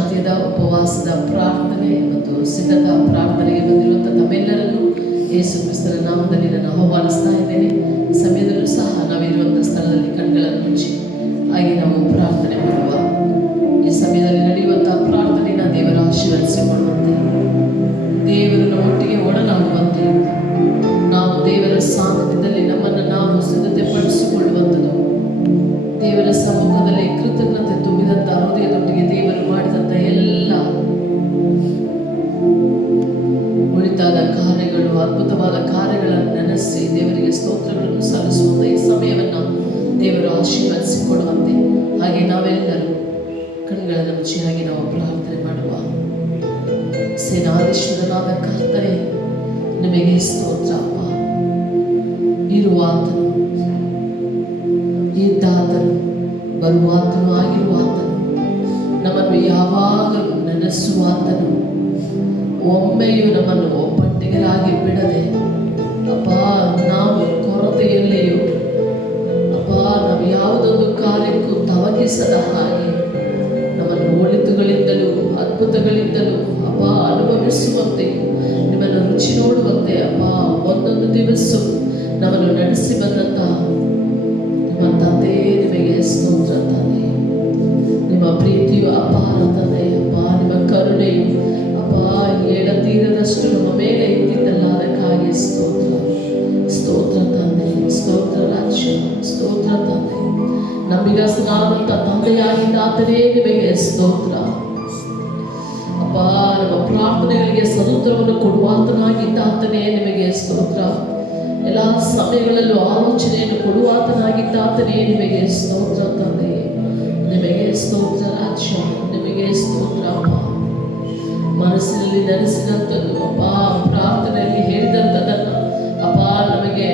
ವಿಶ್ರಾಂತಿಯದ ಉಪವಾಸದ ಪ್ರಾರ್ಥನೆ ಮತ್ತು ಸಿದ್ಧತಾ ಪ್ರಾರ್ಥನೆಗೆ ಬಂದಿರುವಂಥ ತಮ್ಮೆಲ್ಲರನ್ನು ಯೇಸು ಕ್ರಿಸ್ತರ ನಾಮದಲ್ಲಿ ನಾನು ಆಹ್ವಾನಿಸ್ತಾ ಇದ್ದೇನೆ. ಸಮಯದಲ್ಲೂ ಸಹ ನಾವಿರುವಂಥ ಸ್ಥಳದಲ್ಲಿ ಕಣ್ಗಳನ್ನು ಮುಚ್ಚಿ ಹಾಗೆ ನಾವು ಪ್ರಾರ್ಥನೆ ಮಾಡುವ. ಈ ಸಮಯದಲ್ಲಿ ನಡೆಯುವಂತಹ ಪ್ರಾರ್ಥನೆಯನ್ನು ದೇವರ ಆಶೀರ್ವದಿಸಿಕೊಳ್ಳುವಂತೆ, ದೇವರು ನಮ್ಮೊಟ್ಟಿಗೆ ಒಡನಾಡುವಂತೆ, ನಾವು ದೇವರ ಸಾನ್ನಿಧ್ಯದಲ್ಲಿ ನಮ್ಮನ್ನು ನಾವು ಸಿದ್ಧತೆ ಪಡಿಸಿಕೊಳ್ಳುವಂಥದ್ದು, ದೇವರ ಸಮ್ಮುಖದಲ್ಲಿ ಕೃತಜ್ಞತೆ ತುಂಬಿದಂಥ ಹೃದಯದೊಟ್ಟಿಗೆ ದೇವರು ಮಾಡಿದಂಥ ಎಲ್ಲ ಉಳಿತಾದ ಕಾರ್ಯಗಳು, ಅದ್ಭುತವಾದ ಕಾರ್ಯಗಳನ್ನು ನೆನೆಸಿ ದೇವರಿಗೆ ಸ್ತೋತ್ರಗಳನ್ನು ಸಲ್ಲಿಸುವಂಥ ಈ ಸಮಯವನ್ನು ದೇವರು ಆಶೀರ್ವದಿಸಿಕೊಳ್ಳುವಂತೆ, ಹಾಗೆ ನಾವೆಲ್ಲರೂ ಕಣ್ಗಳನ್ನು ಮುಚ್ಚಿಯಾಗಿ ನಾವು ಪ್ರಾರ್ಥನೆ ಮಾಡುವ. ಸೇನಾಧೀಶ್ವರನಾದ ಕರ್ತನೇ, ನಿಮಗೆ ಸ್ತೋತ್ರ ಅಪ್ಪ. ಇರುವಾತನು, ಇದ್ದಾತನು, ಬರುವಾತನು ಆಗಿರುವಾತನು, ನಮ್ಮನ್ನು ಯಾವಾಗಲೂ ನೆನೆಸುವಾತನು, ಒಮ್ಮೆಯೂ ನಮ್ಮನ್ನು ಒಬ್ಬಂಟಿಗರಾಗಿ ಬಿಡದೆ ಅಪ್ಪ, ನಾವು ಕೊರತೆಯಲ್ಲಿಯೂ ಅಪ್ಪ ನಾವು ಯಾವುದೊಂದು ಕಾರ್ಯಕ್ಕೂ ತವಕಿಸದ ಹಾಗೆ ನಮ್ಮನ್ನು ಒಳಿತುಗಳಿಂದಲೂ ಅದ್ಭುತಗಳಿಂದಲೂ ಅಪ್ಪ ಅನುಭವಿಸುವಂತೆ, ನಿಮ್ಮನ್ನು ರುಚಿ ನೋಡುವಂತೆ ಅಪ್ಪ ಒಂದೊಂದು ದಿವಸ ನಮ್ಮನ್ನು ನಡೆಸಿ ಬಂದಂಥ ನಿಮ್ಮ ತಂದೆ, ನಿಮಗೆ ಸ್ತೋತ್ರ ತಂದೆ. ನಿಮ್ಮ ಪ್ರೀತಿಯು ಅಪಾರ ತಂದೆ ಅಪ್ಪ, ನಿಮ್ಮ ಕರುಣೆಯು ಅಪ್ಪ ಏಳತೀರದಷ್ಟು ನಮ್ಮ ಮೇಲೆ ಇದ್ದಿದ್ದಲ್ಲ, ಅದಕ್ಕಾಗಿ ಸ್ತೋತ್ರ ಸ್ತೋತ್ರ ತಂದೆ, ಸ್ತೋತ್ರ ರಾಜ್ಯ, ಸ್ತೋತ್ರ ತಂದೆ. ನಮಗಸ್ನಾದಂಥ ತಂದೆಯಾಗಿದ್ದಾತನೇ ನಿಮಗೆ ಸ್ತೋತ್ರ ಅಪ್ಪ. ನಮ್ಮ ಪ್ರಾರ್ಥನೆಗಳಿಗೆ ಸದುತ್ತರವನ್ನು ಕೊಡುವಾತನಾಗಿದ್ದಾತನೇ ನಿಮಗೆ ಸ್ತೋತ್ರ. ಎಲ್ಲ ಸಮಯಗಳಲ್ಲೂ ಆಲೋಚನೆಯನ್ನು ಕೊಡುವಾತನಾಗಿದ್ದಾತನೇ ನಿಮಗೆ ಸ್ತೋತ್ರ ತಂದೆ, ನಿಮಗೆ ಸ್ತೋತ್ರ ರಾಜ್ಯ, ನಿಮಗೆ ಸ್ತೋತ್ರ ಅಪ್ಪ. ಮನಸ್ಸಿನಲ್ಲಿ ನೆನೆಸಿದಂಥದ್ದು ಅಪ್ಪ, ಪ್ರಾರ್ಥನೆಯಲ್ಲಿ ಹೇಳಿದಂಥದ್ದನ್ನು ಅಪ್ಪ ನಮಗೆ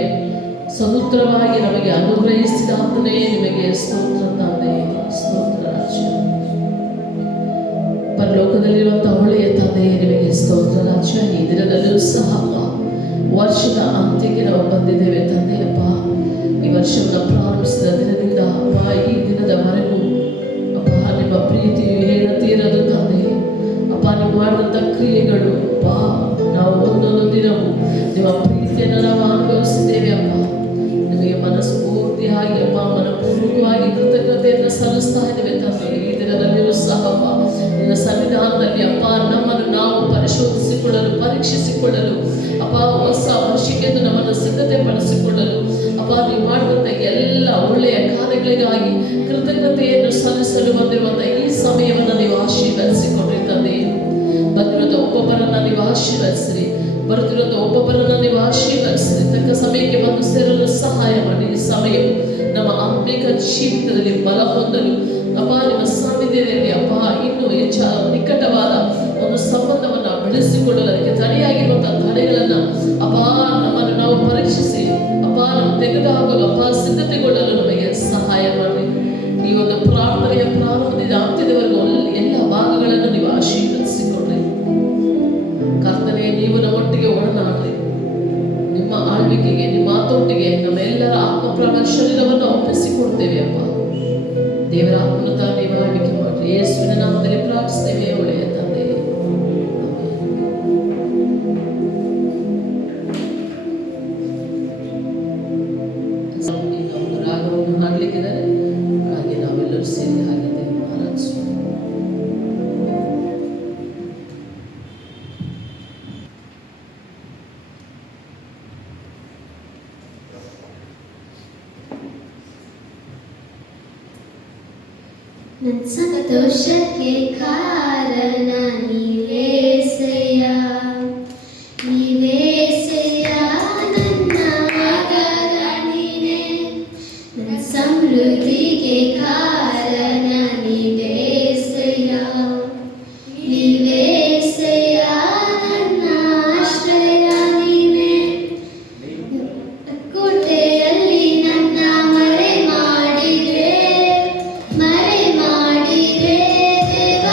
ಸದುತ್ತರವಾಗಿ ನಮಗೆ ಅನುಗ್ರಹಿಸಿದಾತನೇ ನಿಮಗೆ ಸ್ತೋತ್ರ ತಂದೆ, ಸ್ತೋತ್ರ ರಾಜ್ಯ. ಪರಲೋಕದಲ್ಲಿರುವಂಥ ಒಳ್ಳೆಯ ತಂದೆ, ನಿಮಗೆ ಸ್ತೋತ್ರ ರಾಜ್ಯ. ಈ ದಿನದಲ್ಲೂ ಸಹ ವರ್ಷದ ಅಂತ್ಯಕ್ಕೆ ನಾವು ಬಂದಿದ್ದೇವೆ ತಂದೆಯಪ್ಪ. ಈ ವರ್ಷವನ್ನು ಪ್ರಾರಂಭಿಸಿದ ದಿನದಿಂದ ಅಪ್ಪ ಈ ದಿನದವರೆಗೂ ಅಪ್ಪ ನಿಮ್ಮ ಪ್ರೀತಿಯು ಹೇಳತೀರದು ತಂದೆ ಅಪ್ಪ. ನೀವು ಮಾಡಿದಂಥ ಕ್ರಿಯೆಗಳು ಅಪ್ಪ, ನಾವು ಒಂದೊಂದು ದಿನವೂ ನಿಮ್ಮ ಪ್ರೀತಿಯನ್ನು ನಾವು ಅನುಭವಿಸಿದ್ದೇವೆ ಅಪ್ಪ. ನಿಮಗೆ ಮನಸ್ಫೂರ್ತಿಯಾಗಿ ಅಪ್ಪ, ಮನಪೂರ್ವಕವಾಗಿ ಕೃತಜ್ಞತೆಯನ್ನು ಸಲ್ಲಿಸ್ತಾ ಇದ್ದೇವೆ ತಂದೆ. ಈ ದಿನದಲ್ಲಿಯೂ ಸಹ ಅಪ್ಪ ನಿನ್ನ ಸನ್ನಿಧಾನದಲ್ಲಿ ಅಪ್ಪ ನಮ್ಮನ್ನು ನಾವು ಪರಿಶೋಧಿಸಿಕೊಳ್ಳಲು, ಪರೀಕ್ಷಿಸಿಕೊಳ್ಳಲು ಅಪ್ಪ, ಹೊಸ ವರ್ಷಕ್ಕೆ ನಮ್ಮನ್ನು ಸಿದ್ಧತೆ ಪಡಿಸಿಕೊಳ್ಳಲು ಅಪ್ಪ ನೀವು ಮಾಡುವಂಥ ಎಲ್ಲ ಒಳ್ಳೆಯ ಕಾರ್ಯಗಳಿಗಾಗಿ ಕೃತಜ್ಞತೆಯನ್ನು ಸಲ್ಲಿಸಲು ಬಂದಿರುವಂಥ ಈ ಸಮಯವನ್ನು ನೀವು ಆಶೀರ್ವದಿಸಿಕೊಡ್ರಿ ತಂದೆ. ಬಂದಿರುವಂಥ ಒಬ್ಬೊಬ್ಬರನ್ನು ನೀವು ಆಶೀರ್ವದಿಸಿರಿ, ಬರುತ್ತಿರುವಂಥ ಒಬ್ಬೊಬ್ಬರನ್ನು ನೀವು ಆಶೀರ್ವದಿಸಿರಿ. ತಕ್ಕ ಸಮಯಕ್ಕೆ ಬಂದು ಸೇರಲು ಸಹಾಯ ಮಾಡಿ. ಈ ಸಮಯ ನಮ್ಮ ಆತ್ಮಿಕ ಜೀವಿತದಲ್ಲಿ ಬಲ ಹೊಂದಲು ಅಪ್ಪ, ನಿಮ್ಮ ಸಾನ್ನಿಧ್ಯದಲ್ಲಿ ಅಪ್ಪ ಇನ್ನೂ ನಿಕಟವಾದ ಒಂದು ಸಂಬಂಧವನ್ನು ಬೆಳೆಸಿಕೊಳ್ಳಲು ಅದಕ್ಕೆ ತಡೆಯಾಗಿರುವಂತಹ ತಡೆಗಳನ್ನು ಅಪ್ಪ ನಮ್ಮನ್ನು ನಾವು ಪರೀಕ್ಷಿಸಿ ಅಪ್ಪ ನಾವು ತೆಗೆದುಹಾಕಲು ಅಪ್ಪ ಸಿದ್ಧತೆಗೊಳ್ಳಲು ನಮಗೆ ಸಹಾಯ ಮಾಡಿ. ಈ ಒಂದು ಪ್ರಾರ್ಥನೆಯ ಪ್ರಾರಂಭದಿಂದ ಅಂತ್ಯದವರೆಗೂ ಎಲ್ಲ ಭಾಗಗಳನ್ನು ನೀವು ಆಶೀರ್ವದಿಸಿಕೊಡ್ರಿ ಕರ್ತನೇ. ನೀವು ನಮ್ಮೊಟ್ಟಿಗೆ ಒಡನಾಡ್ರಿ. ನಿಮ್ಮ ಆಳ್ವಿಕೆಗೆ, ನಿಮ್ಮ ಮಾತೊಟ್ಟಿಗೆ ನಮ್ಮೆಲ್ಲರ ಆತ್ಮ ಪ್ರಾಣ ಶರೀರವನ್ನು ಒಪ್ಪಿಸಿಕೊಡ್ತೇವೆ ಅಪ್ಪ. ದೇವರ ಆತ್ಮನ ತಾನೇ ಆಳ್ವಿಕೆ ಮಾಡ್ರಿ. ಯೇಸುವಿನ ನಾಮದಲ್ಲಿ ಪ್ರಾರ್ಥಿಸ್ತೇವೆ ಒಳ್ಳೆಯ ತಂದೆ. ಒಂದು ರಾಗವನ್ನು ಹಾಡ್ಲಿಕ್ಕಿದ್ದಾರೆ, ಹಾಗೆ ನಾವೆಲ್ಲರೂ ಸೇರಿ ಹಾಗೆ ಆರಾಧಿಸೋಣ. ನನ್ನ ಸಂತೋಷಕ್ಕೆ ಕಾರಣ ನೀವೇಸಯ್ಯ, ನೀವೇಸಯ್ಯ ನನ್ನ ಆಧಾರ ನೀನೇ. ನನ್ನ ಸಮೃದ್ಧಿಗೆ ಕಾರಣ ನೀವೇಸಯ್ಯ, ನೀವೇಸಯ್ಯ ನನ್ನ ಆಶ್ರಯ ನೀನೇ. ಕೋಟೆಯಲ್ಲಿ ನನ್ನ ಮರೆ ಮಾಡಿದ್ರೆ ದೇವ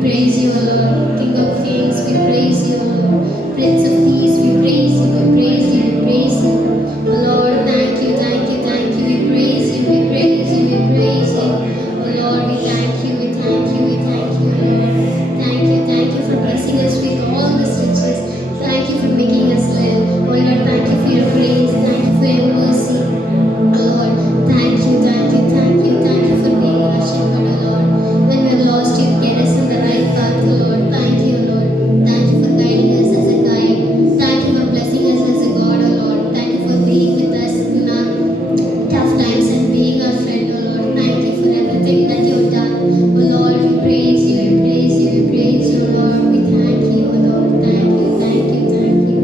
praise you, O Lord. King of kings, we praise you, O Lord. Prince of peace, we praise you, we praise you, we praise you. O Lord, thank you, thank you, thank you. We praise you, we praise you, we praise you. O Lord, we thank you, we thank you, we thank you, O Lord. Thank you for blessing us with all the riches. Thank you for making us live. O Lord, thank you for your grace, thank you for your mercy. O Lord, thank you, thank you, thank you, thank you for being our shepherd, O Lord. When we are lost, you get us in the right path, O Lord. Thank you, O Lord. Thank you for guiding us as a guide. Thank you for blessing us as a God, O Lord. Thank you for being with us in our tough times and being our friend, O Lord. Thank you for everything that you have done. O Lord, we praise you, we praise you, we praise you, O Lord. We thank you, O Lord. Thank you, thank you, thank you.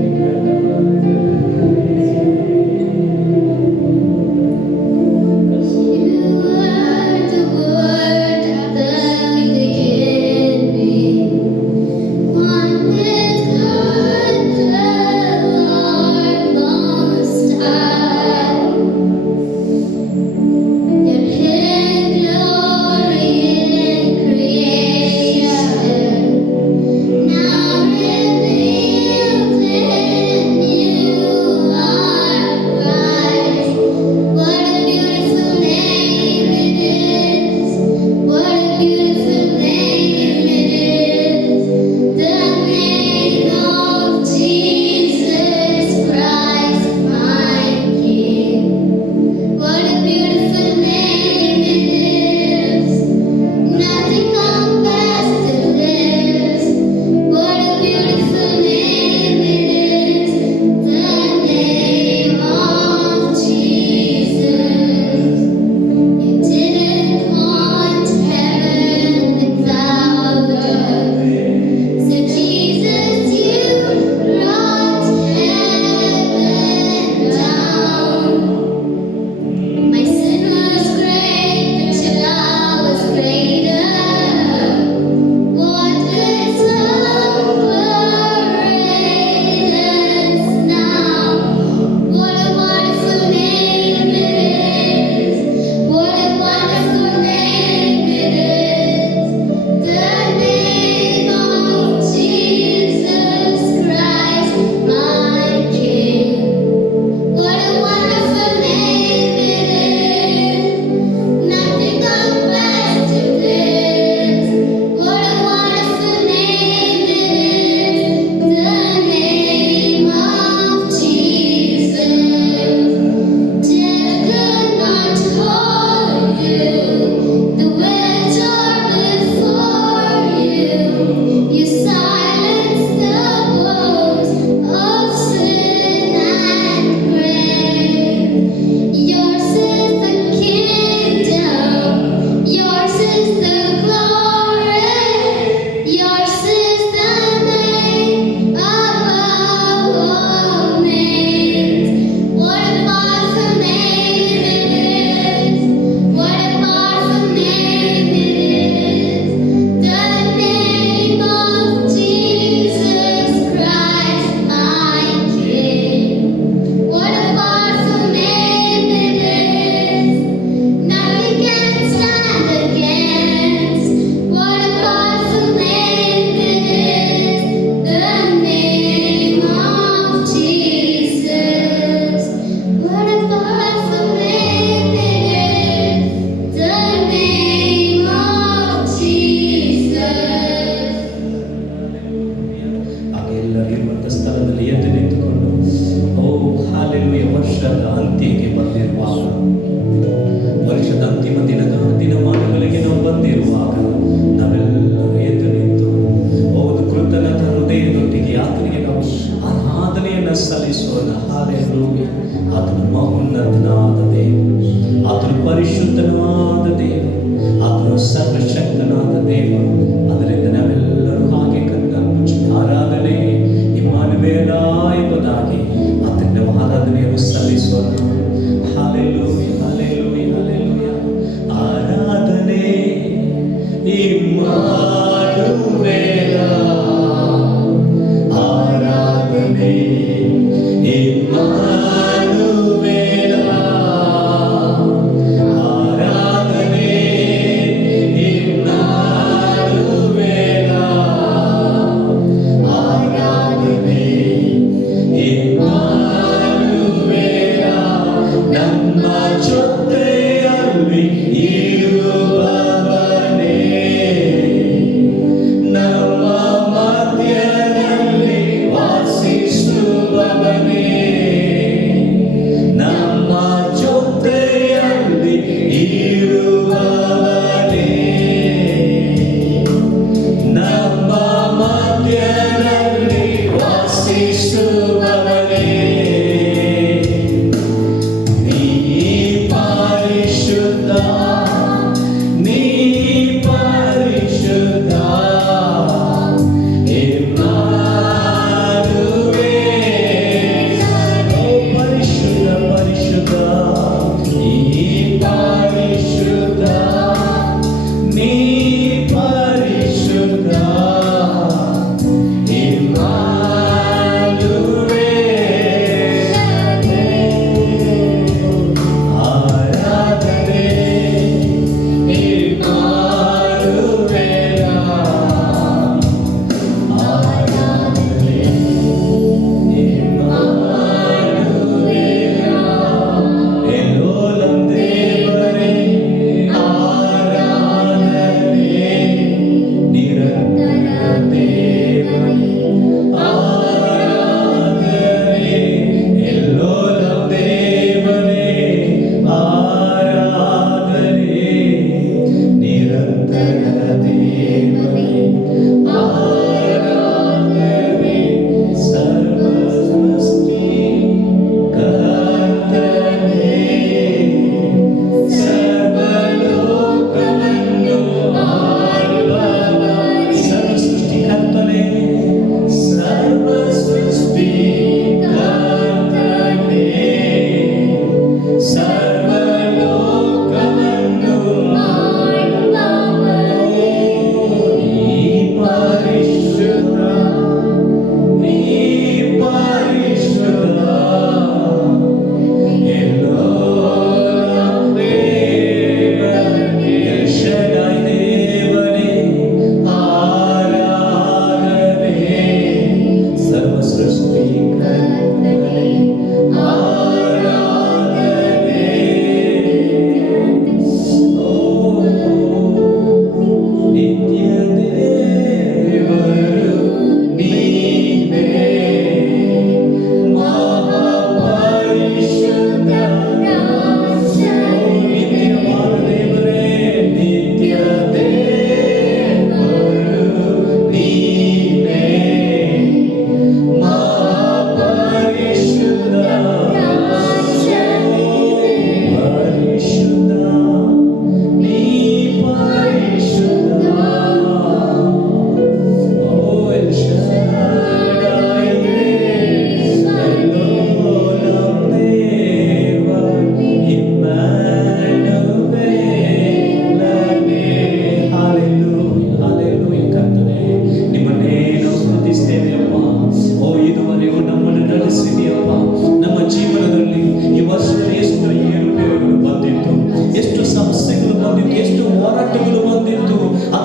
You are the word at the beginning. One with God, the Lord Most High. Your hidden glory in creation, now revealed in you are Christ. What a beautiful name it is! What a beautiful name it is! The name of Jesus Christ, my King. What a beautiful name it is! Nothing compares to this. What a beautiful name it is! The name of Jesus. You didn't want heaven without us. So Jesus, you brought heaven down. My sin was great, but your love was greater. What is separate us now? What a wonderful name it is! What a wonderful name it is! The name of Jesus Christ, my King. What a wonderful name it is! Nothing compares to this. What a wonderful name it is! The name of Jesus. Death could not hold you. The winds are before you. You silenced the woes of sin and grave. Yours is the kingdom, yours is the glory, yours is the name above all names. What a powerful name it is! What a powerful name it is! The name of Jesus Christ, my King. What a powerful name it is! Nothing can stand against. What a powerful name it is! The name of Jesus. What a powerful name it is! The name of Jesus. ಹಾಗೆಲ್ಲರಿರುವಂಥ ಸ್ಥಳದಲ್ಲಿ ಎದ್ದು ನಿಂತುಕೊಂಡು ಓ hallelujah ವರ್ಷದ ಅಂತ್ಯಕ್ಕೆ ಬಂದಿರುವಾಗ ವರ್ಷದ ಅಂತಿಮ ದಿನಮಾನಗಳಿಗೆ ನಾವು ಬಂದಿರುವಾಗ ನಾವೆಲ್ಲರೂ ಎದ್ದು ನಿಂತು ಹೌದು ಕೃತಜ್ಞತ ಹೃದಯದೊಟ್ಟಿಗೆ ಆತನಿಗೆ ನಾವು ಆರಾಧನೆಯನ್ನು ಸಲ್ಲಿಸೋಣ. ಹಾಲೆಲೂಯ. ಆತನು ಮಹೋನ್ನತನಾದ ದೇವರು, ಆತನು ಪರಿಶುದ್ಧನಾದ ದೇವರು, ಆತನು ಸರ್ವಶಕ್ತನಾದ ದೇವರು. ಅದರಿಂದ ನಾವೆಲ್ಲರೂ ಹಾಗೆ ಕಣ್ಣ ಮುಚ್ಚಿ ಆರಾಧನೆ ಇಮ್ಮಾನುವೇಲ ಎಂಬುದಾಗಿ ಆತನ ನಾವು ಆರಾಧನೆಯನ್ನು ಸಲ್ಲಿಸೋಣ. Hallelujah, hallelujah, hallelujah. ಆರಾಧನೆ ಇಮ್ಮಾನುವೇಲ, ಆರಾಧನೆ ಇಮ್ಮಾನುವೇಲ, ಆರಾಧನೆ ಇಮ್ಮಾನುವೇಲ,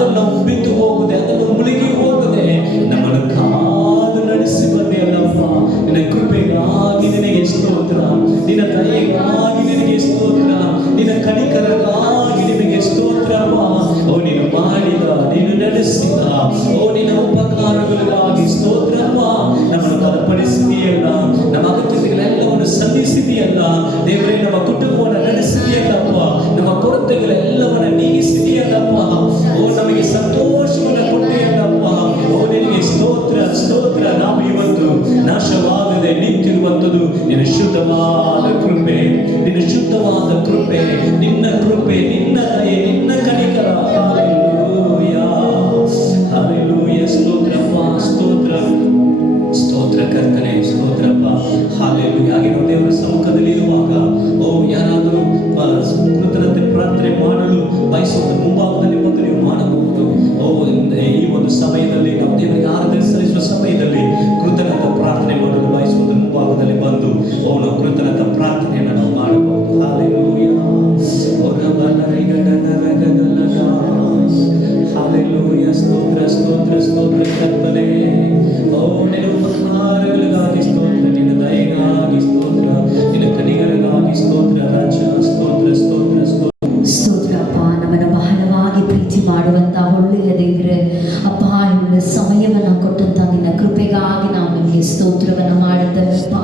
ಅದರಲ್ಲಿ ನಾವು ಬಿದ್ದು ಹೋಗದೆ, ಅದನ್ನು ಮುಳುಗಿ ಹೋಗದೆ ನಮ್ಮನ್ನು ಕಾದು ನಡೆಸಿ ಬಂದೆಯಲ್ಲಪ್ಪ. ನಿನ್ನ ಕೃಪೆಗಾಗಿ ನಿನಗೆ ಸ್ತೋತ್ರ, ನಿನ್ನ ದಯೆಗಾಗಿ ನಿನಗೆ ಸ್ತೋತ್ರ, ನಿನ್ನ ಕನಿಕರಗಾಗಿ ನಿನಗೆ ಸ್ತೋತ್ರಪ್ಪ. ಓ ನೀನು ಮಾಡಿದ, ನೀನು ನಡೆಸಿದ, ಓ ನಿನ್ನ ಉಪಕಾರಗಳಿಗಾಗಿ ಸ್ತೋತ್ರಪ್ಪ. ನಮ್ಮನ್ನು ಬಲಪಡಿಸಿದೆಯಲ್ಲ, ನಮ್ಮ ಅಗತ್ಯತೆಗಳೆಲ್ಲವನ್ನು ಸಂಧಿಸಿದೆಯಲ್ಲ ದೇವರೇ. ನಮ್ಮ ಕುಟುಂಬವನ್ನು ನಡೆಸಿದೆಯಲ್ಲಪ್ಪ, ನಮ್ಮ ಕೊರತೆಗಳೆಲ್ಲವನ್ನು ನೀಗಿಸಿದೆಯಲ್ಲಪ್ಪ. ಓ ನಮಗೆ ಸಂತೋಷವನ್ನು ಕೊಟ್ಟೆಯಲ್ಲಪ್ಪ. ಓ ನಿನಗೆ ಸ್ತೋತ್ರ ಸ್ತೋತ್ರ. ನಾವು ಇವತ್ತು ನಾಶವಾಗದೆ ನಿಂತಿರುವಂಥದ್ದು ನಿನ್ನ ಶುದ್ಧವಾದ ಕೃಪೆ, ನಿನ್ನ ಶುದ್ಧವಾದ ಕೃಪೆ, ನಿನ್ನ ಕೃಪೆ, ನಿನ್ನ ದಯೆ, ನಿನ್ನ ಕನಿಕರ. Hallelujah hallelujah. ಸ್ತೋತ್ರಪ್ಪ, ಸ್ತೋತ್ರ ಸ್ತೋತ್ರ ಕರ್ತನೆ, ಸ್ತೋತ್ರಪ್ಪ. ಹಲ್ಲೆಲೂಯಾ. ಹಾಗೆ ನಾವು ದೇವರ ಸಮ್ಮುಖದಲ್ಲಿ ಇರುವಾಗ ಓ ಯಾರಾದರೂ ಕೃತಜ್ಞತೆ ಪ್ರಾರ್ಥನೆ ಮಾಡಲು ಬಯಸುವ ಮುಂಭಾಗದಲ್ಲಿ ಬಂದು ನೀವು ಮಾಡಬಹುದು. ಓ ಈ ಒಂದು ಸಮಯದಲ್ಲಿ ನಾವು ದೇವರಿಗೆ ಆರಾಧನೆ ಸಲ್ಲಿಸುವ ಸಮಯದಲ್ಲಿ ಕೃತಜ್ಞತೆ ಪ್ರಾರ್ಥನೆ ಮಾಡಲು ಬಯಸುವ ಮುಂಭಾಗದಲ್ಲಿ ಬಂದು ಓ ನಾವು ಕೃತಜ್ಞತೆ ಪ್ರಾರ್ಥನೆಯನ್ನು ನಾವು ಮಾಡಬಹುದು. ಹಲ್ಲೆಲೂಯಾ. ಹಲ್ಲೆಲೂಯಾ. ಸ್ತೋತ್ರ ಸ್ತೋತ್ರ ಸ್ತೋತ್ರ ಕರ್ತನೆ. ಓ ನಿನ್ನ ಉಪಕಾರಗಳಿಗಾಗಿ ಸ್ತೋತ್ರ, ನಿನ್ನ ದಯೆಗಾಗಿ ಸ್ತೋತ್ರ, ನಿನ್ನ ಕನಿಕರಿಗಾಗಿ ಸ್ತೋತ್ರ ರಾಜ. ಸ್ತೋತ್ರ ಸ್ತೋತ್ರ ಸ್ತೋತ್ರ. ಸ್ತೋತ್ರಪ್ಪ. ನಮ್ಮನ್ನು ಬಹಳವಾಗಿ ಪ್ರೀತಿ ಮಾಡುವಂತ ಒಳ್ಳೆಯ ದೇವರೇ ಅಪ್ಪ, ಒಳ್ಳೆ ಸಮಯವನ್ನು ಕೊಟ್ಟಂತ ನಿನ್ನ ಕೃಪೆಗಾಗಿ ನಾವು ನಿಮಗೆ ಸ್ತೋತ್ರವನ್ನು ಮಾಡುತ್ತೇವೆಪ್ಪ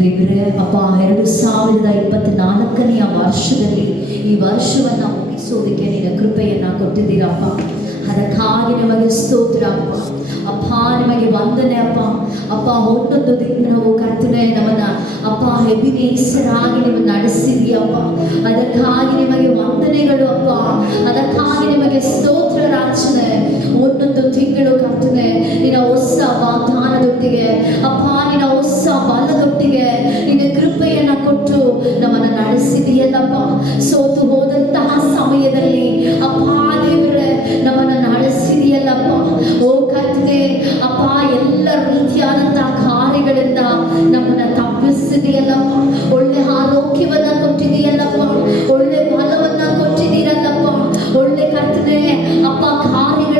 ದೇವರೇ. ಅಪ್ಪ 2024ನೇ ವರ್ಷದಲ್ಲಿ ಈ ವರ್ಷವನ್ನು ಮುಗಿಸೋದಕ್ಕೆ ನಿನ್ನ ಕೃಪೆಯನ್ನು ಕೊಟ್ಟಿದ್ದೀರಪ್ಪ. ಅದಕ್ಕಾಗಿ ನಿಮಗೆ ಸ್ತೋತ್ರ ಅಪ್ಪ. ಅಪ್ಪ ನಿಮಗೆ ವಂದನೆ ಅಪ್ಪ. ಅಪ್ಪ ಒಂದೊಂದು ದಿನವೂ ಕರ್ತನೆ ನಮ್ಮನ್ನ ಅಪ್ಪ ಎಬಿನೇಸರಾಗಿ ನೀವು ನಡೆಸಿದೀಯಪ್ಪ. ಅದಕ್ಕಾಗಿ ನಿಮಗೆ ವಂದನೆಗಳು ಅಪ್ಪ. ಅದಕ್ಕಾಗಿ ನಿಮಗೆ ಸ್ತೋತ್ರ ರಾಜನೇ. ಒಂದೊಂದು ತಿಂಗಳು ಕರ್ತನೆ ನಿನ್ನ ಹೊಸ ವಾಗ್ದಾನದೊಟ್ಟಿಗೆ ಅಪ್ಪ, ನಿನ್ನ ಹೊಸ ಬಲದೊಟ್ಟಿಗೆ ನಿನ್ನ ಕೃಪೆಯನ್ನ ಕೊಟ್ಟು ನಮ್ಮನ್ನ ನಡೆಸಿದೆಯಲ್ಲಪ್ಪ. ಸೋತು ಹೋದಂತಹ ಸಮಯದಲ್ಲಿ ಅಪ್ಪ ದೇವರೇ ನಮ್ಮನ್ನ ನಡೆಸಿದೆಯಲ್ಲಪ್ಪ. ಓ ಕರ್ತನೆ ಅಪ್ಪ, ಎಲ್ಲ ರೀತಿಯಾದಂತಹ ಕಾರ್ಯಗಳಿಂದ ನಮ್ಮನ್ನ ತಪ್ಪಿಸಿದೆಯಲ್ಲಪ್ಪ. ಒಳ್ಳೆ ಆರೋಗ್ಯವನ್ನ ಕೊಟ್ಟಿದೆಯಲ್ಲಪ್ಪ, ಒಳ್ಳೆ ಬಲವನ್ನ ಕೊಟ್ಟಿದ್ದೀರಲ್ಲಪ್ಪ. ಒಳ್ಳೆ ಕರ್ತನೆ ಅಪ್ಪ ಕಾರ್ಯಗಳು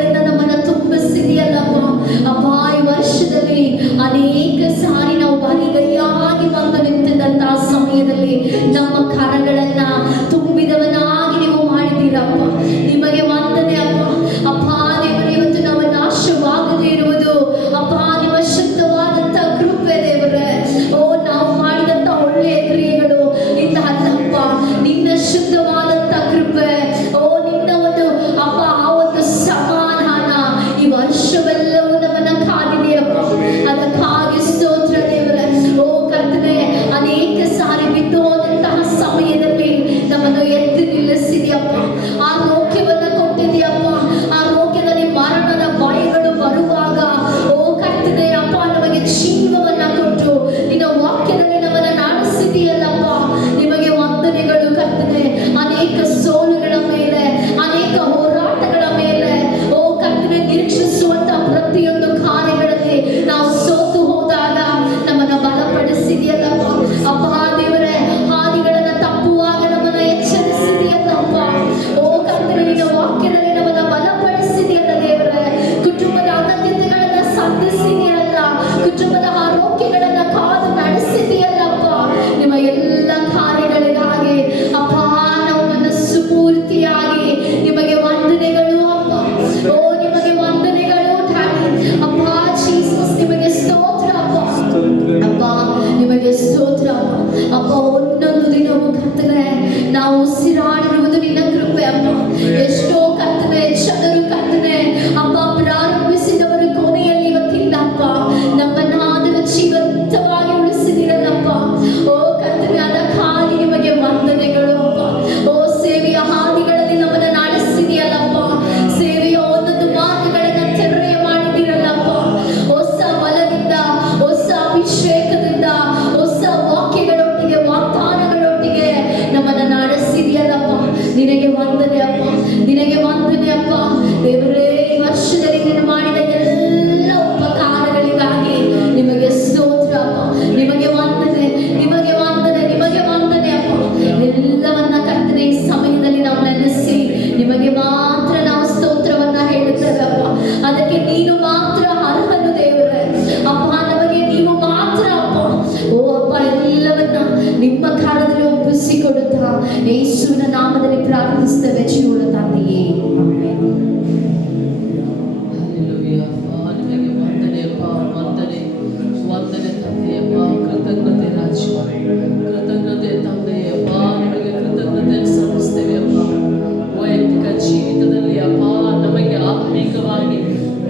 ಮೂಲಕವಾಗಿ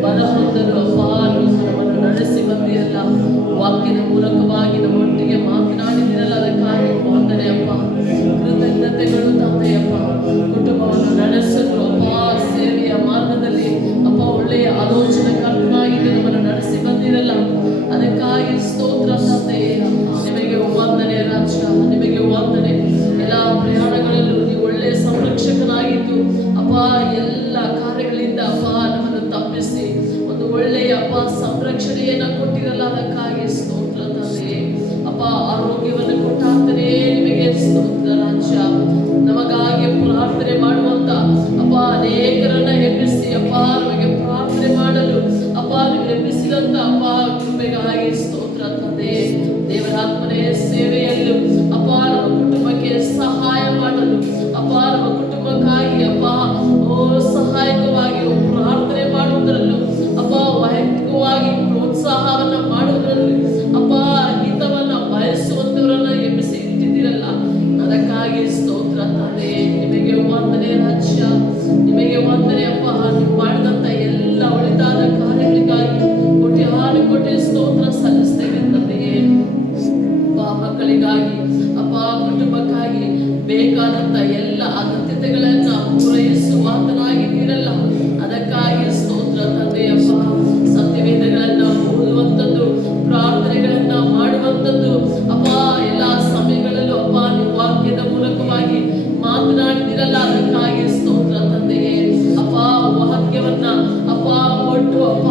ಬಲ ಹೊಂದಲು ಅಪ್ಪ ನೀವು ನಮ್ಮನ್ನು ನಡೆಸಿ ಬಂದಿರಲ್ಲ. ವಾಕ್ಯದ ಮೂಲಕವಾಗಿ ನಮ್ಮೊಟ್ಟಿಗೆ ಮಾತನಾಡಿದಿರಲ್ಲ, ಅದಕ್ಕಾಗಿ ವಂದನೆ ಅಪ್ಪ. ಕೃತಜ್ಞತೆಗಳು ತಂದೆಯಪ್ಪ. ಕುಟುಂಬವನ್ನು ನಡೆಸಲು ಅಪ್ಪ ಸೇವೆಯ ಮಾರ್ಗದಲ್ಲಿ ಅಪ್ಪ ಒಳ್ಳೆಯ ಆಲೋಚನೆಕರ್ತನಾಗಿ ನಮ್ಮನ್ನು ನಡೆಸಿ ಬಂದಿರಲ್ಲ, ಅದಕ್ಕಾಗಿ ಸ್ತೋತ್ರ ತಂದೆಯೇ. ನಿಮಗೆ ವಂದನೆ ರಾಜ, ನಿಮಗೆ ವಂದನೆ. ಎಲ್ಲ ಪ್ರಯಾಣಗಳಲ್ಲೂ ನೀವು ಒಳ್ಳೆಯ ಸಂರಕ್ಷಕನಾಗಿದ್ದು ಅಪ್ಪ ಎಲ್ಲ ಕಾರ್ಯಗಳಿಂದ ಅಪ್ಪ ನಮ್ಮನ್ನು ತಪ್ಪಿಸಿ ಒಂದು ಒಳ್ಳೆಯ ಅಪ್ಪ ಸಂರಕ್ಷಣೆಯನ್ನು ಕೊಟ್ಟಿರಲ್ಲ, ಅದಕ್ಕಾಗಿ ಸ್ತೋತ್ರ ತಂದೆಯೇ. ಅಪ್ಪ ಆರೋಗ್ಯವನ್ನು ಕೊಟ್ಟಾಗ್ತಾನೆ ನಿಮಗೆ ಸ್ತೋತ್ರ ರಾಜ. ನಮಗಾಗಿ ಪ್ರಾರ್ಥನೆ ಮಾಡುವಂತ ಅಪ್ಪ ಅನೇಕರನ್ನ ಎಬ್ಬಿಸಿ ಅಪ್ಪ ನಮಗೆ ಪ್ರಾರ್ಥನೆ ಮಾಡಲು ಅಪ್ಪ ನೀವು ಎಬ್ಬಿಸಿದಂತ ಅಪ್ಪ ಕೃಪೆಗಾಗಿ ಸ್ತೋತ್ರ ತಂದೆಯೇ. ದೇವರಾತ್ಮನೇ ಸೇವೆಯಲ್ಲೂ ಅಪ್ಪ ನಮ್ಮ ಕುಟುಂಬಕ್ಕೆ ಸಹಾಯ ಮಾಡಲು ಅಪ್ಪ ನಮ್ಮ ಕುಟುಂಬಕ್ಕಾಗಿ ಅಪ್ಪ ಸಹಾಯಕವಾಗಿ ಪ್ರಾರ್ಥನೆ ಮಾಡುವುದರಲ್ಲೂ ಅಪ್ಪ ವೈಯಕ್ತಿಕವಾಗಿ ಪ್ರೋತ್ಸಾಹವನ್ನ ಮಾಡುವುದರಲ್ಲಿ ಅಪ್ಪ ಹಿತವನ್ನ ಬಯಸುವಂತವರನ್ನ ಎಬ್ಬಿಸಿ ಇಟ್ಟಿದ್ದೀರಲ್ಲ, ಅದಕ್ಕಾಗಿ ಸ್ತೋತ್ರ ತಂದೆಯೇ. ನಿಮಗೆ ವಂದನೆ ರಾಜ್ಯ, ನಿಮಗೆ ವಂದನೆ ಅಪ್ಪ. ನೀವು ಮಾಡಿದಂತ ಎಲ್ಲ ಒಳಿತಾದ ಕಾರ್ಯಗಳಿಗಾಗಿ ಕೋಟಿ ಸ್ತೋತ್ರ ಸಲ್ಲಿಸ್ತೇವೆ ತಂದೆಯೇ. ಮಕ್ಕಳಿಗಾಗಿ ಅಪ್ಪ ಕುಟುಂಬಕ್ಕಾಗಿ ಬೇಕಾದಂತ ಎಲ್ಲ ಅಗತ್ಯತೆಗಳನ್ನ ಪೂರೈಸುವಾತನಾಗಿದ್ದೀರಲ್ಲ, ಅದಕ್ಕಾಗಿ ಸ್ತೋತ್ರ ತಂದೆಯಪ್ಪ. ಸತ್ಯವೇದಗಳನ್ನ ಓದುವಂಥದ್ದು, ಪ್ರಾರ್ಥನೆಗಳನ್ನ ಮಾಡುವಂಥದ್ದು ಅಪ್ಪ ಎಲ್ಲ ಸಮಯಗಳಲ್ಲೂ ಅಪ್ಪ ನೀವು ವಾಕ್ಯದ ಮೂಲಕವಾಗಿ ಮಾತನಾಡಿದಿರಲ್ಲ, ಅದಕ್ಕಾಗಿ ಸ್ತೋತ್ರ ತಂದೆಯೇ. ಅಪ್ಪ ವಾಕ್ಯವನ್ನ ಅಪ್ಪ ಕೊಟ್ಟು ಅಪ್ಪ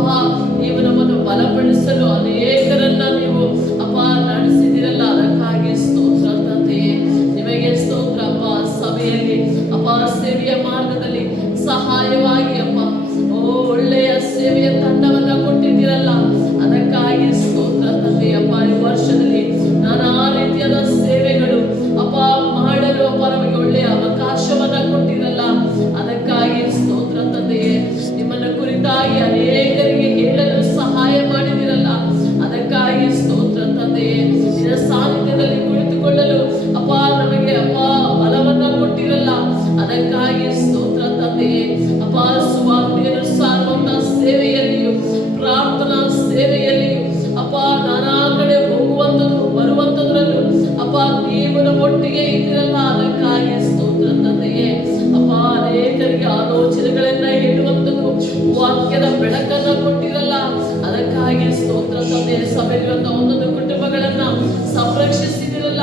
ನೀವು ನಮ್ಮನ್ನು ಬಲಪಡಿಸಲು ಅನೇಕರನ್ನ ನೀವು ಅಪ್ಪ ನಡೆಸಿದಿರಲ್ಲ, ಅದಕ್ಕಾಗಿ ಸ್ತೋತ್ರ ತಂದೆಯೇ. ನಿಮಗೆ ಸ್ತೋತ್ರ ಅಪ್ಪ. ಸಭೆಯಲ್ಲಿ ಅಪ್ಪ ಸೇವೆಯ ಮಾರ್ಗದಲ್ಲಿ ಸಹಾಯವಾಗಿ ಅಪ್ಪ ಒಳ್ಳೆಯ ಸೇವೆಯ ತಂಡವನ್ನ ಕೊಟ್ಟಿದ್ದೀರಲ್ಲ, ಅದಕ್ಕಾಗಿ ಸ್ತೋತ್ರ ತಂದೆಯಪ್ಪ. ಈ ವರ್ಷದಲ್ಲಿ ನಾನಾ ರೀತಿಯಾದ ಸೇವೆಗಳು ಅಪ್ಪ ಮಾಡಲು ಅಪ್ಪ ನಮಗೆ ಒಳ್ಳೆಯ ಅವಕಾಶವನ್ನ ಕೊಟ್ಟಿರಲ್ಲ, ಅದಕ್ಕಾಗಿ ಸ್ತೋತ್ರ ತಂದೆಯೇ. ನಿಮ್ಮನ್ನು ಕುರಿತಾಗಿ ಅನೇಕರಿಗೆ ಹೇಳಲು ಸಹಾಯ ಮಾಡಿದಿರಲ್ಲ, ಅದಕ್ಕಾಗಿ ಸ್ತೋತ್ರ ತಂದೆಯೇ. ನಿನ್ನ ಸಾನ್ನಿಧ್ಯದಲ್ಲಿ ಕುಳಿತುಕೊಳ್ಳಲು ಅಪ್ಪ ನಮಗೆ ಅಪ್ಪ ಬಲವನ್ನ ಕೊಟ್ಟಿರಲ್ಲ, ಅದಕ್ಕಾಗಿ ಸ್ತೋತ್ರ ತಂದೆಯೇ. ಅಪ್ಪ ಸುವಾರ್ತೆಯನ್ನು ಸಾರುವಂತ ಸೇವೆಯಲ್ಲಿಯೂ ಪ್ರಾರ್ಥನಾ ಸೇವೆಯಲ್ಲಿಯೂ ಅಪ್ಪ ನಾನಾ ಕಡೆ ಹೋಗುವಂಥದ್ದು ಬರುವಂಥದ್ರಲ್ಲೂ ಅಪ್ಪ ನೀವು ನಮ್ಮೊಟ್ಟಿಗೆ ಇದ್ದೀರಲ್ಲ, ಅದಕ್ಕಾಗಿ ಸ್ತೋತ್ರ ತಂದೆಯೇ. ಅಪ್ಪ ಅನೇಕರಿಗೆ ಆಲೋಚನೆಗಳನ್ನ ಹೇಳುವಂಥದ್ದು, ವಾಕ್ಯದ ಬೆಳಕನ್ನ ಕೊಟ್ಟಿರಲ್ಲ, ಅದಕ್ಕಾಗಿ ಸ್ತೋತ್ರ ತಂದೆಯೇ. ಸಭೆಗಳಂತ ಒಂದೊಂದು ಕುಟುಂಬಗಳನ್ನ ಸಂರಕ್ಷಿಸಿದಿರಲ್ಲ,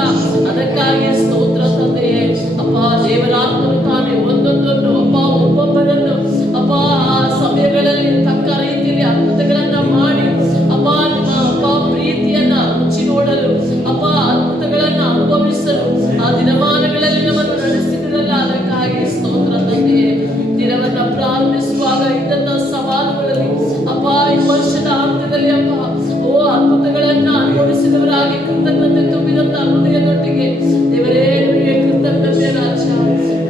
ಅದಕ್ಕಾಗಿ ಸ್ತೋತ್ರ ತಂದೆಯೇ. ಅಪ್ಪ ದೇವರಾತ್ಮನು ತಾನೇ ಒಂದೊಂದನ್ನು ಅಪ್ಪ ಒಬ್ಬೊಬ್ಬರನ್ನು ಅಪ್ಪ ಆ ಸಮಯಗಳಲ್ಲಿ ತಕ್ಕ ರೀತಿಯಲ್ಲಿ ಅದ್ಭುತಗಳನ್ನ ಮಾಡಿ ಅಪ್ಪ ನಿಮ್ಮ ಅಪ್ಪ ಪ್ರೀತಿಯನ್ನ ರುಚಿ ನೋಡಲು ಅಪ್ಪ ಅದ್ಭುತಗಳನ್ನ ಅನುಭವಿಸಲು ಆ ದಿನಮಾನಗಳಲ್ಲಿ ನಮ್ಮನ್ನು ನಡೆಸಿದಿರಲ್ಲ, ಅದಕ್ಕಾಗಿ ಸ್ತೋತ್ರ ತಂದೆಯೇ. ದಿನವನ್ನ ಪ್ರಾರಂಭಿಸುವಾಗ ಇದ್ದಂತ ಸವಾಲುಗಳಲ್ಲಿ ಅಪ್ಪ ಈ ವರ್ಷದ ಅಂತ್ಯದಲ್ಲಿ ಅಪ್ಪ ಅದ್ಭುತಗಳನ್ನ ಅನುಭವಿಸಿದವರಾಗಿ ಕೃತಜ್ಞತೆ ತುಂಬಿದಂತ ಹೃದಯದೊಟ್ಟಿಗೆ ದೇವರೇ ನಿಮಗೆ ಕೃತಜ್ಞತೆ ರಾಜ,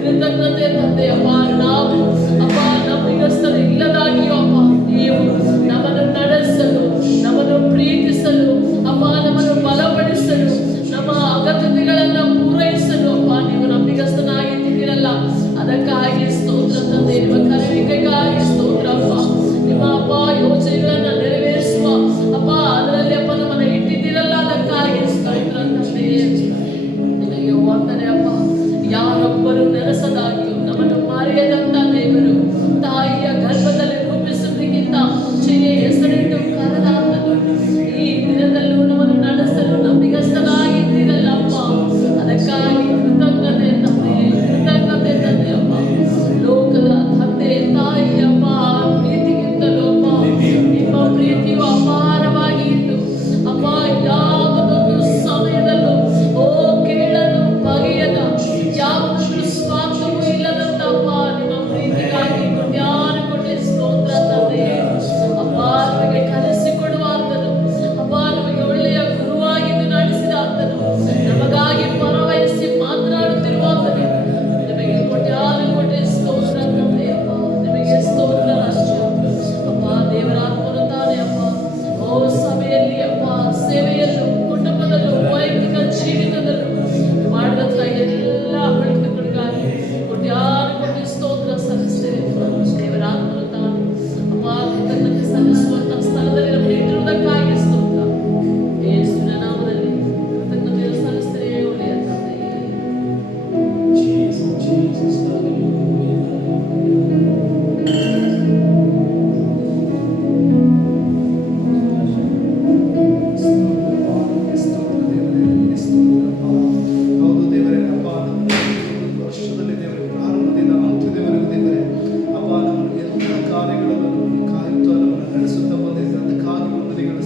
ಕೃತಜ್ಞತೆ ತಂದೆಯಪ್ಪ. ನಾವು ಅಪ್ಪ ನಮಗಸ್ತರು ಇಲ್ಲದಾಗಿಯೋ ಅಪ್ಪ ನೀವು ನಮ್ಮನ್ನು ನಡೆಸಲು, ನಮ್ಮನ್ನು ಪ್ರೀತಿಸಲು ಅಪ್ಪ, ನಮ್ಮನ್ನು ಬಲಪಡಿಸಲು, ನಮ್ಮ ಅಗತ್ಯತೆಗಳನ್ನ ಪೂರೈಸಲು ಅಪ್ಪ ನೀವು ನಂಬಿಗಸ್ತನಾಗಿದ್ದೀರಲ್ಲ, ಅದಕ್ಕಾಗಿ ಸ್ತೋತ್ರ ತಂದೆ. ನಿಮ್ಮ ಕರೆಯುವಿಕೆಗಾಗಿ ಸ್ತೋತ್ರ ಅಪ್ಪ. ನಿಮ್ಮ ಅಪ್ಪ ಯೋಜನೆಗಳನ್ನ ನೆರವೇರಿಸುವ ಅಪ್ಪ ಅದರಲ್ಲಿ ಅಪ್ಪ ನಮ್ಮನ್ನ ಇಟ್ಟಿದ್ದೀರಲ್ಲ, ಅದಕ್ಕಾಗಿ ಸ್ತೋತ್ರ ತಂದೆ. ನಿಮಗೆ ವಂದನೆ ಅಪ್ಪ. ಯಾರೊಬ್ಬರು ನೆನೆಸದಾಗಿಯೂ ನಮ್ಮನ್ನು ಮರೆಯದಂತ ದೇವರು, ತಾಯಿಯ ಗರ್ಭದಲ್ಲಿ ರೂಪಿಸಿ ಕೃತಜ್ಞತೆ ಸಲ್ಲಿಸುವಂತಹ ಸ್ಥಳದಲ್ಲಿ ನಮ್ಮನ್ನು ಇಟ್ಟಿರುವುದಕ್ಕಾಗಿ ಸ್ತೋತ್ರ. ಯೇಸುವಿನ ನಾಮದಲ್ಲಿ ಕೃತಜ್ಞತೆಯನ್ನು ಸಲ್ಲಿಸ್ತೇನೆ ಒಳ್ಳೆಯ ತಂದೆಯೇ. Jesus, Jesus, hallelujah, ಹೌದು ದೇವರೇ, ಅಪ್ಪ ನಮ್ಮನ್ನು ಒಂದು ವರ್ಷದಲ್ಲಿ ದೇವರೇ ಪ್ರಾರಂಭದಿಂದ ಅಂತ್ಯದವರೆಗೂ ದೇವರೇ ಅಪ್ಪ ನಮ್ಮನ್ನು ಎಲ್ಲ ಕಾರ್ಯಗಳನ್ನು ನಮ್ಮನ್ನು ಕಾಯುತ್ತಾ ನಮ್ಮನ್ನು ನಡೆಸುತ್ತಾ ಬಂದಿದ್ದೀರ. ಅದಕ್ಕಾಗಿ ವಂದನೆಗಳು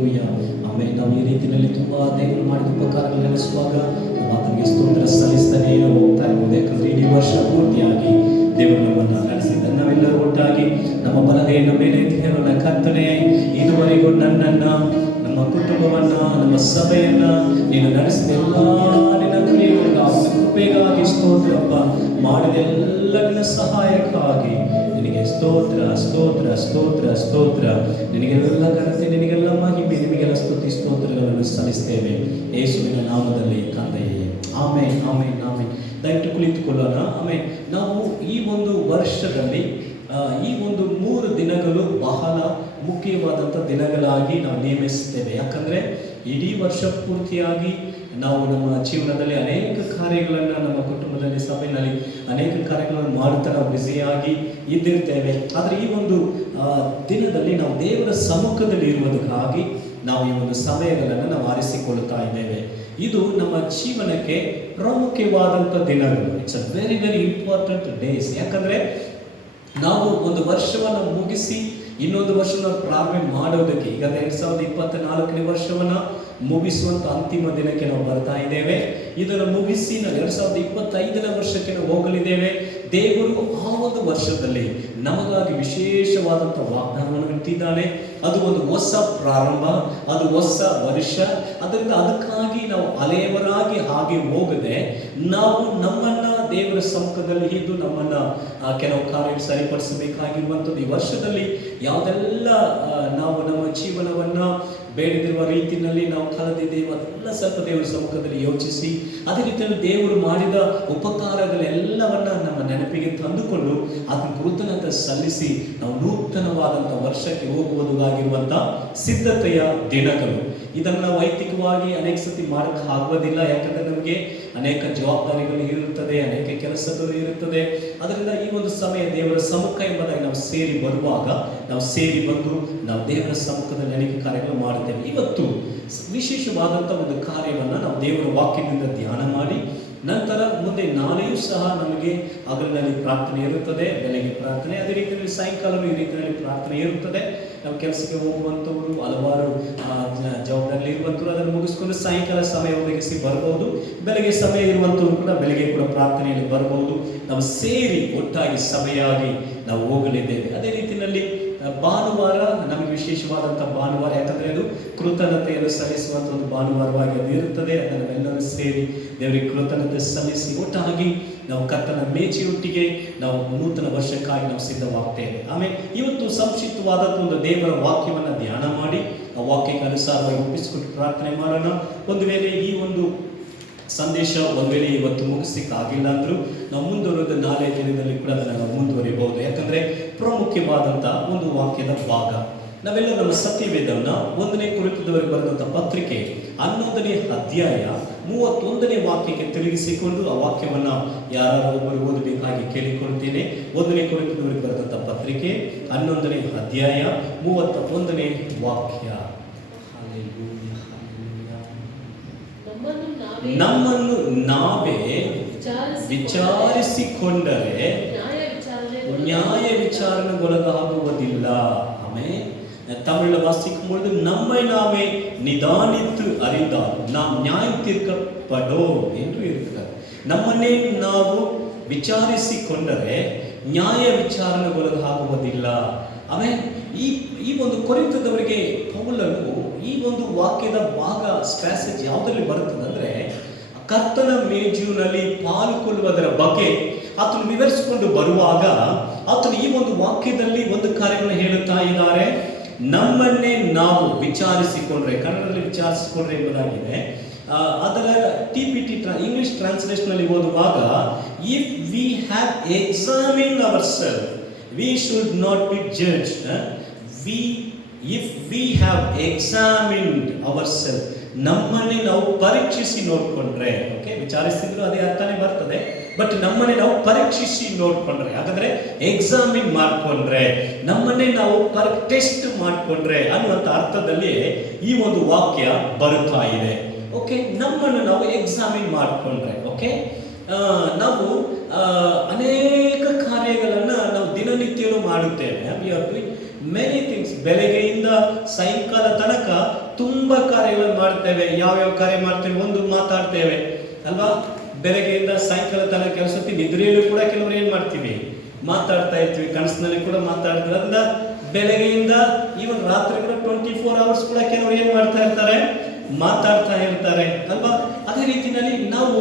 ಹಾಲೆಲೂಯಾ. ಆಮೇಲೆ ನಾವು ಈ ರೀತಿಯಲ್ಲಿ ತುಂಬಾ ದೇವರು ಮಾಡಿದ ಉಪಕಾರಗಳು ನೆನೆಸುವಾಗ ನಾವು ಆತನಿಗೆ ಸ್ತೋತ್ರ ಸಲ್ಲಿಸ್ತಾನೆ ಹೋಗ್ತಾ ಇರ್ಬೋದು. ಯಾಕಂದ್ರೆ ಇಡೀ ವರ್ಷ ಪೂರ್ತಿಯಾಗಿ ದೇವರು ನಮ್ಮನ್ನು ನಡೆಸಿದ ನಾವೆಲ್ಲರೂ ಒಟ್ಟಾಗಿ ನಮ್ಮ ಬಲಗೈಯನ್ನು ಮೇಲೆ ಎತ್ತಿ ಹೇಳೋಣ, ಕರ್ತನೇ ಇದುವರೆಗೂ ನನ್ನನ್ನ, ನಮ್ಮ ಕುಟುಂಬವನ್ನ, ನಮ್ಮ ಸಭೆಯನ್ನ ನೀನು ನಡೆಸಿದ ಎಲ್ಲ ನಿನ್ನ ಕ್ರಿಯೆಗಳಿಗಾಗಿ ಕೃಪೆಗಾಗಿ ಸ್ತೋತ್ರಪ್ಪ. ಮಾಡಿದೆಲ್ಲ ನಿನ್ನ ಸಹಾಯಕ್ಕಾಗಿ ನಿನಗೆ ಸ್ತೋತ್ರ ಸ್ತೋತ್ರ ಸ್ತೋತ್ರ ಸ್ತೋತ್ರ. ನಿನಗೆಲ್ಲ ಘನತೆ, ನಿನಗೆಲ್ಲ ಮಹಿಮೆ, ನಿನಗೆಲ್ಲ ಸ್ತುತಿ ಸ್ತೋತ್ರಗಳನ್ನು ಸಲ್ಲಿಸ್ತೇವೆ ಯೇಸುವಿನ ನಾಮದಲ್ಲಿ ತಂದೆಯೇ. ಆಮೇನ್ ಆಮೇನ್ ಆಮೇನ್. ದಯವಿಟ್ಟು ಕುಳಿತುಕೊಳ್ಳೋಣ. ಆಮೇಲೆ ನಾವು ಈ ಒಂದು ವರ್ಷದಲ್ಲಿ ಈ ಒಂದು 3 ದಿನಗಳು ಬಹಳ ಮುಖ್ಯವಾದಂಥ ದಿನಗಳಾಗಿ ನಾವು ನೇಮಿಸ್ತೇವೆ. ಯಾಕಂದರೆ ಇಡೀ ವರ್ಷ ಪೂರ್ತಿಯಾಗಿ ನಾವು ನಮ್ಮ ಜೀವನದಲ್ಲಿ ಅನೇಕ ಕಾರ್ಯಗಳನ್ನು, ನಮ್ಮ ಕುಟುಂಬದಲ್ಲಿ, ಸಭೆಯಲ್ಲಿ ಅನೇಕ ಕಾರ್ಯಗಳನ್ನು ಮಾಡುತ್ತಾ ನಾವು ಬ್ಯುಸಿಯಾಗಿ ಇದ್ದಿರ್ತೇವೆ. ಆದರೆ ಈ ಒಂದು ದಿನದಲ್ಲಿ ನಾವು ದೇವರ ಸಮ್ಮುಖದಲ್ಲಿ ಇರುವುದಕ್ಕಾಗಿ ನಾವು ಈ ಒಂದು ಸಮಯಗಳನ್ನು ನಾವು ಆರಿಸಿಕೊಳ್ಳುತ್ತಾ ಇದ್ದೇವೆ. ಇದು ನಮ್ಮ ಜೀವನಕ್ಕೆ ಪ್ರಾಮುಖ್ಯವಾದಂಥ ದಿನಗಳು. It's a very very important days. ಯಾಕಂದರೆ ನಾವು ಒಂದು ವರ್ಷವನ್ನು ಮುಗಿಸಿ ಇನ್ನೊಂದು ವರ್ಷವನ್ನು ಪ್ರಾರಂಭ ಮಾಡೋದಕ್ಕೆ, ಈಗ 2024ನೇ ವರ್ಷವನ್ನು ಮುಗಿಸುವಂಥ ಅಂತಿಮ ದಿನಕ್ಕೆ ನಾವು ಬರ್ತಾ ಇದ್ದೇವೆ. ಇದನ್ನು ಮುಗಿಸಿ ನಾವು 2025ನೇ ವರ್ಷಕ್ಕೆ ನಾವು ಹೋಗಲಿದ್ದೇವೆ. ದೇವರು ಆ ಒಂದು ವರ್ಷದಲ್ಲಿ ನಮಗಾಗಿ ವಿಶೇಷವಾದಂಥ ವಾಗ್ದಾನವನ್ನು ಇಟ್ಟಿದ್ದಾನೆ. ಅದು ಒಂದು ಹೊಸ ಪ್ರಾರಂಭ, ಅದು ಹೊಸ ವರ್ಷ. ಅದರಿಂದ ಅದಕ್ಕಾಗಿ ನಾವು ಅಲೆಯವರಾಗಿ ಹಾಗೆ ಹೋಗದೆ ನಾವು ನಮ್ಮನ್ನ ದೇವರ ಸಮ್ಮುಖದಲ್ಲಿ ಇದ್ದು ನಮ್ಮನ್ನ ಕೆಲವು ಕಾರ್ಯ ಸರಿಪಡಿಸಬೇಕಾಗಿರುವಂಥದ್ದು. ಈ ವರ್ಷದಲ್ಲಿ ಯಾವುದೆಲ್ಲ ನಾವು ನಮ್ಮ ಜೀವನವನ್ನ ಬೇಡದಿರುವ ರೀತಿಯಲ್ಲಿ ನಾವು ಕಳೆದಿದ್ದೇವೆ ಅದೆಲ್ಲ ಸ್ವಲ್ಪ ದೇವರ ಸಮ್ಮುಖದಲ್ಲಿ ಯೋಚಿಸಿ, ಅದೇ ರೀತಿಯಲ್ಲಿ ದೇವರು ಮಾಡಿದ ಉಪಕಾರಗಳೆಲ್ಲವನ್ನ ನಮ್ಮ ನೆನಪಿಗೆ ತಂದುಕೊಂಡು ಅದನ್ನು ಕೃತಜ್ಞತೆ ಸಲ್ಲಿಸಿ ನಾವು ನೂತನವಾದಂಥ ವರ್ಷಕ್ಕೆ ಹೋಗುವುದಾಗಿರುವಂಥ ಸಿದ್ಧತೆಯ ದಿನಗಳು. ಇದನ್ನು ವೈಯಕ್ತಿಕವಾಗಿ ಅನೇಕ ಸತಿ ಮಾಡೋಕ್ಕೆ ಆಗುವುದಿಲ್ಲ. ಯಾಕಂದರೆ ನಮಗೆ ಅನೇಕ ಜವಾಬ್ದಾರಿಗಳು ಇರುತ್ತದೆ, ಅನೇಕ ಕೆಲಸಗಳು ಇರುತ್ತದೆ. ಅದರಿಂದ ಈ ಒಂದು ಸಮಯ ದೇವರ ಸಮ್ಮುಖ ಎಂಬುದಾಗಿ ನಾವು ಸೇರಿ ಬರುವಾಗ ನಾವು ಸೇರಿ ಬಂದು ನಾವು ದೇವರ ಸಮ್ಮುಖದಲ್ಲಿ ಅನೇಕ ಕಾರ್ಯಗಳು ಮಾಡುತ್ತೇವೆ. ಇವತ್ತು ವಿಶೇಷವಾದಂಥ ಒಂದು ಕಾರ್ಯವನ್ನು ನಾವು ದೇವರ ವಾಕ್ಯದಿಂದ ಧ್ಯಾನ ಮಾಡಿ ನಂತರ ಮುಂದೆ ನಾಳೆಯೂ ಸಹ ನಮಗೆ ಹಗಲಿನಲ್ಲಿ ಪ್ರಾರ್ಥನೆ ಇರುತ್ತದೆ, ಬೆಳಗ್ಗೆ ಪ್ರಾರ್ಥನೆ, ಅದೇ ರೀತಿಯಲ್ಲಿ ಸಾಯಂಕಾಲವೂ ಈ ರೀತಿಯಲ್ಲಿ ಪ್ರಾರ್ಥನೆ ಇರುತ್ತದೆ. ನಾವು ಕೆಲಸಕ್ಕೆ ಹೋಗುವಂಥವರು, ಹಲವಾರು ಜವಾಬ್ದಾರಿ ಇರುವಂಥವ್ರು ಅದನ್ನು ಮುಗಿಸ್ಕೊಂಡು ಸಾಯಂಕಾಲ ಸಮಯ ಒದಗಿಸಿ ಬರ್ಬೋದು. ಬೆಳಗ್ಗೆ ಸಮಯ ಇರುವಂಥವ್ರು ಕೂಡ ಬೆಳಗ್ಗೆ ಕೂಡ ಪ್ರಾರ್ಥನೆಯಲ್ಲಿ ಬರ್ಬೋದು. ನಾವು ಸೇರಿ ಒಟ್ಟಾಗಿ ಸಭೆಯಾಗಿ ನಾವು ಹೋಗಲಿದ್ದೇವೆ. ಅದೇ ರೀತಿಯಲ್ಲಿ ಭಾನುವಾರ ನಮಗೆ ವಿಶೇಷವಾದಂಥ ಭಾನುವಾರ, ಯಾಕಂದರೆ ಅದು ಕೃತಜ್ಞತೆಯನ್ನು ಸಲ್ಲಿಸುವಂಥ ಒಂದು ಭಾನುವಾರವಾಗಿ ಅದು ಇರುತ್ತದೆ. ಅದನ್ನೆಲ್ಲರೂ ಸೇರಿ ದೇವರಿಗೆ ಕೃತಜ್ಞತೆ ಸಲ್ಲಿಸಿ ಒಟ್ಟಾಗಿ ನಾವು ಕರ್ತನ ಮೇಜೆಯೊಟ್ಟಿಗೆ ನಾವು ನೂತನ ವರ್ಷಕ್ಕಾಗಿ ನಾವು ಸಿದ್ಧವಾಗ್ತೇವೆ. ಆಮೇಲೆ ಇವತ್ತು ಸಂಕ್ಷಿಪ್ತವಾದಂಥ ಒಂದು ದೇವರ ವಾಕ್ಯವನ್ನು ಧ್ಯಾನ ಮಾಡಿ ಆ ವಾಕ್ಯಕ್ಕೆ ಅನುಸಾರವಾಗಿ ಒಪ್ಪಿಸಿಕೊಟ್ಟು ಪ್ರಾರ್ಥನೆ ಮಾಡೋಣ. ಒಂದು ವೇಳೆ ಈ ಒಂದು ಸಂದೇಶ ಒಂದು ವೇಳೆ ಇವತ್ತು ಮುಗಿಸ್ಲಿಕ್ಕಾಗಿಲ್ಲ ಅಂದರೂ ನಾವು ಮುಂದುವರೆದ ನಾಳೆ ದಿನದಲ್ಲಿ ಕೂಡ ಅದನ್ನು ನಾವು ಮುಂದುವರಿಬಹುದು. ಯಾಕಂದರೆ ಪ್ರಾಮುಖ್ಯವಾದಂಥ ಒಂದು ವಾಕ್ಯದ ಭಾಗ. ನಾವೆಲ್ಲ ನಮ್ಮ ಸತ್ಯವೇದವನ್ನು 1ನೇ ಕೊರಿಂಥದವರಿಗೆ ಬರೆದಂಥ ಪತ್ರಿಕೆ 11ನೇ ಅಧ್ಯಾಯ 31ನೇ ವಾಕ್ಯಕ್ಕೆ ತಿರುಗಿಸಿಕೊಂಡು ಆ ವಾಕ್ಯವನ್ನು ಯಾರು ಒಬ್ಬರು ಓದಬೇಕಾಗಿ ಕೇಳಿಕೊಳ್ತೇನೆ. 1ನೇ ಕೊರಿಂಥದವರಿಗೆ ಬರೆದಂಥ ಪತ್ರಿಕೆ 11ನೇ ಅಧ್ಯಾಯ 31ನೇ ವಾಕ್ಯ. ನಮ್ಮನ್ನು ನಾವೇ ವಿಚಾರಿಸಿಕೊಂಡರೆ ನ್ಯಾಯ ವಿಚಾರಣೆಗೊಳಗಾಗುವುದಿಲ್ಲ. ಆಮೇಲೆ தமிழ்ல வாசிக்கும் பொழுது நம்மை நாமே நிதானித்து அறிந்தால் நாம் நியாயம் தீர்க்கப்படும் என்று இருக்கிறார். ನಮ್ಮನ್ನೇ ನಾವು ವಿಚಾರಿಸಿಕೊಂಡರೆ ನ್ಯಾಯ ವಿಚಾರಣೆಗೊಳಗಾಗುವುದಿಲ್ಲ. ಆಮೇಲೆ ಈ ಒಂದು ಕೊರಿಂಥದವರಿಗೆ ಪೌಲನು ಈ ಒಂದು ವಾಕ್ಯದ ಭಾಗ ಪ್ಯಾಸೇಜ್ ಯಾವುದರಲ್ಲಿ ಬರುತ್ತದೆ ಅಂದರೆ ಕರ್ತನ ಮೇಜಿನಲ್ಲಿ ಪಾಲುಕೊಳ್ಳುವುದರ ಬಗ್ಗೆ ಆತನು ವಿವರಿಸಿಕೊಂಡು ಬರುವಾಗ ಆತನು ಈ ಒಂದು ವಾಕ್ಯದಲ್ಲಿ ಒಂದು ಕಾರ್ಯವನ್ನು ಹೇಳುತ್ತಾ ಇದ್ದಾರೆ. ನಮ್ಮನ್ನೇ ನಾವು ವಿಚಾರಿಸಿಕೊಂಡ್ರೆ, ಕನ್ನಡದಲ್ಲಿ ವಿಚಾರಿಸಿಕೊಂಡ್ರೆ ಎಂಬುದಾಗಿದೆ. ಅದರ TPT ಇಂಗ್ಲಿಷ್ ಟ್ರಾನ್ಸ್ಲೇಷನ್ ಅಲ್ಲಿ ಓದುವಾಗ if we have examined our self we should not be judged. If we have examined hour self, ನಮ್ಮನ್ನೇ ನಾವು ಪರೀಕ್ಷಿಸಿ ನೋಡ್ಕೊಂಡ್ರೆ, ಓಕೆ, ವಿಚಾರಿಸಿದ್ರು ಅದೇ ಅರ್ಥನೇ ಬರ್ತದೆ, ಬಟ್ ನಮ್ಮನ್ನೇ ನಾವು ಪರೀಕ್ಷಿಸಿ ನೋಡ್ಕೊಂಡ್ರೆ, ಹಾಗಾದ್ರೆ ಎಕ್ಸಾಮಿನ್ ಮಾಡ್ಕೊಂಡ್ರೆ, ನಮ್ಮನ್ನೇ ನಾವು ಟೆಸ್ಟ್ ಮಾಡ್ಕೊಂಡ್ರೆ ಅನ್ನುವಂಥ ಅರ್ಥದಲ್ಲಿ ಈ ಒಂದು ವಾಕ್ಯ ಬರುತ್ತಾ ಇದೆ. ಓಕೆ, ನಮ್ಮನ್ನು ನಾವು ಎಕ್ಸಾಮಿನ್ ಮಾಡ್ಕೊಂಡ್ರೆ, ಓಕೆ, ನಾವು ಅನೇಕ ಕಾರ್ಯಗಳನ್ನು ನಾವು ದಿನನಿತ್ಯನೂ ಮಾಡುತ್ತೇವೆ. Many things. ಬೆಳಗ್ಗೆಯಿಂದ ಸಾಯಂಕಾಲ ತನಕ ತುಂಬಾ ಕಾರ್ಯಗಳನ್ನು ಮಾಡ್ತೇವೆ. ಯಾವ್ಯಾವ ಕಾರ್ಯ ಮಾಡ್ತೇವೆ? ಒಂದು ಮಾತಾಡ್ತೇವೆ ಅಲ್ವಾ? ಬೆಳಗ್ಗೆಯಿಂದ ಸಾಯಂಕಾಲ ತನಕ ಕೆಲಸ, ನಿದ್ರೆಯಲ್ಲೂ ಕೂಡ ಕೆಲವರು ಏನ್ ಮಾಡ್ತೀವಿ? ಮಾತಾಡ್ತಾ ಇರ್ತೀವಿ. ಕನಸಿನಲ್ಲಿ ಕೂಡ ಮಾತಾಡ್ತೀವಿ. ಅದರಿಂದ ಬೆಳಗ್ಗೆಯಿಂದ ಈವನ್ ರಾತ್ರಿ ಕೂಡ 24 hours ಕೂಡ ಕೆಲವರು ಏನ್ ಮಾಡ್ತಾ ಇರ್ತಾರೆ? ಮಾತಾಡ್ತಾ ಇರ್ತಾರೆ ಅಲ್ವಾ? ಅದೇ ರೀತಿಯಲ್ಲಿ ನಾವು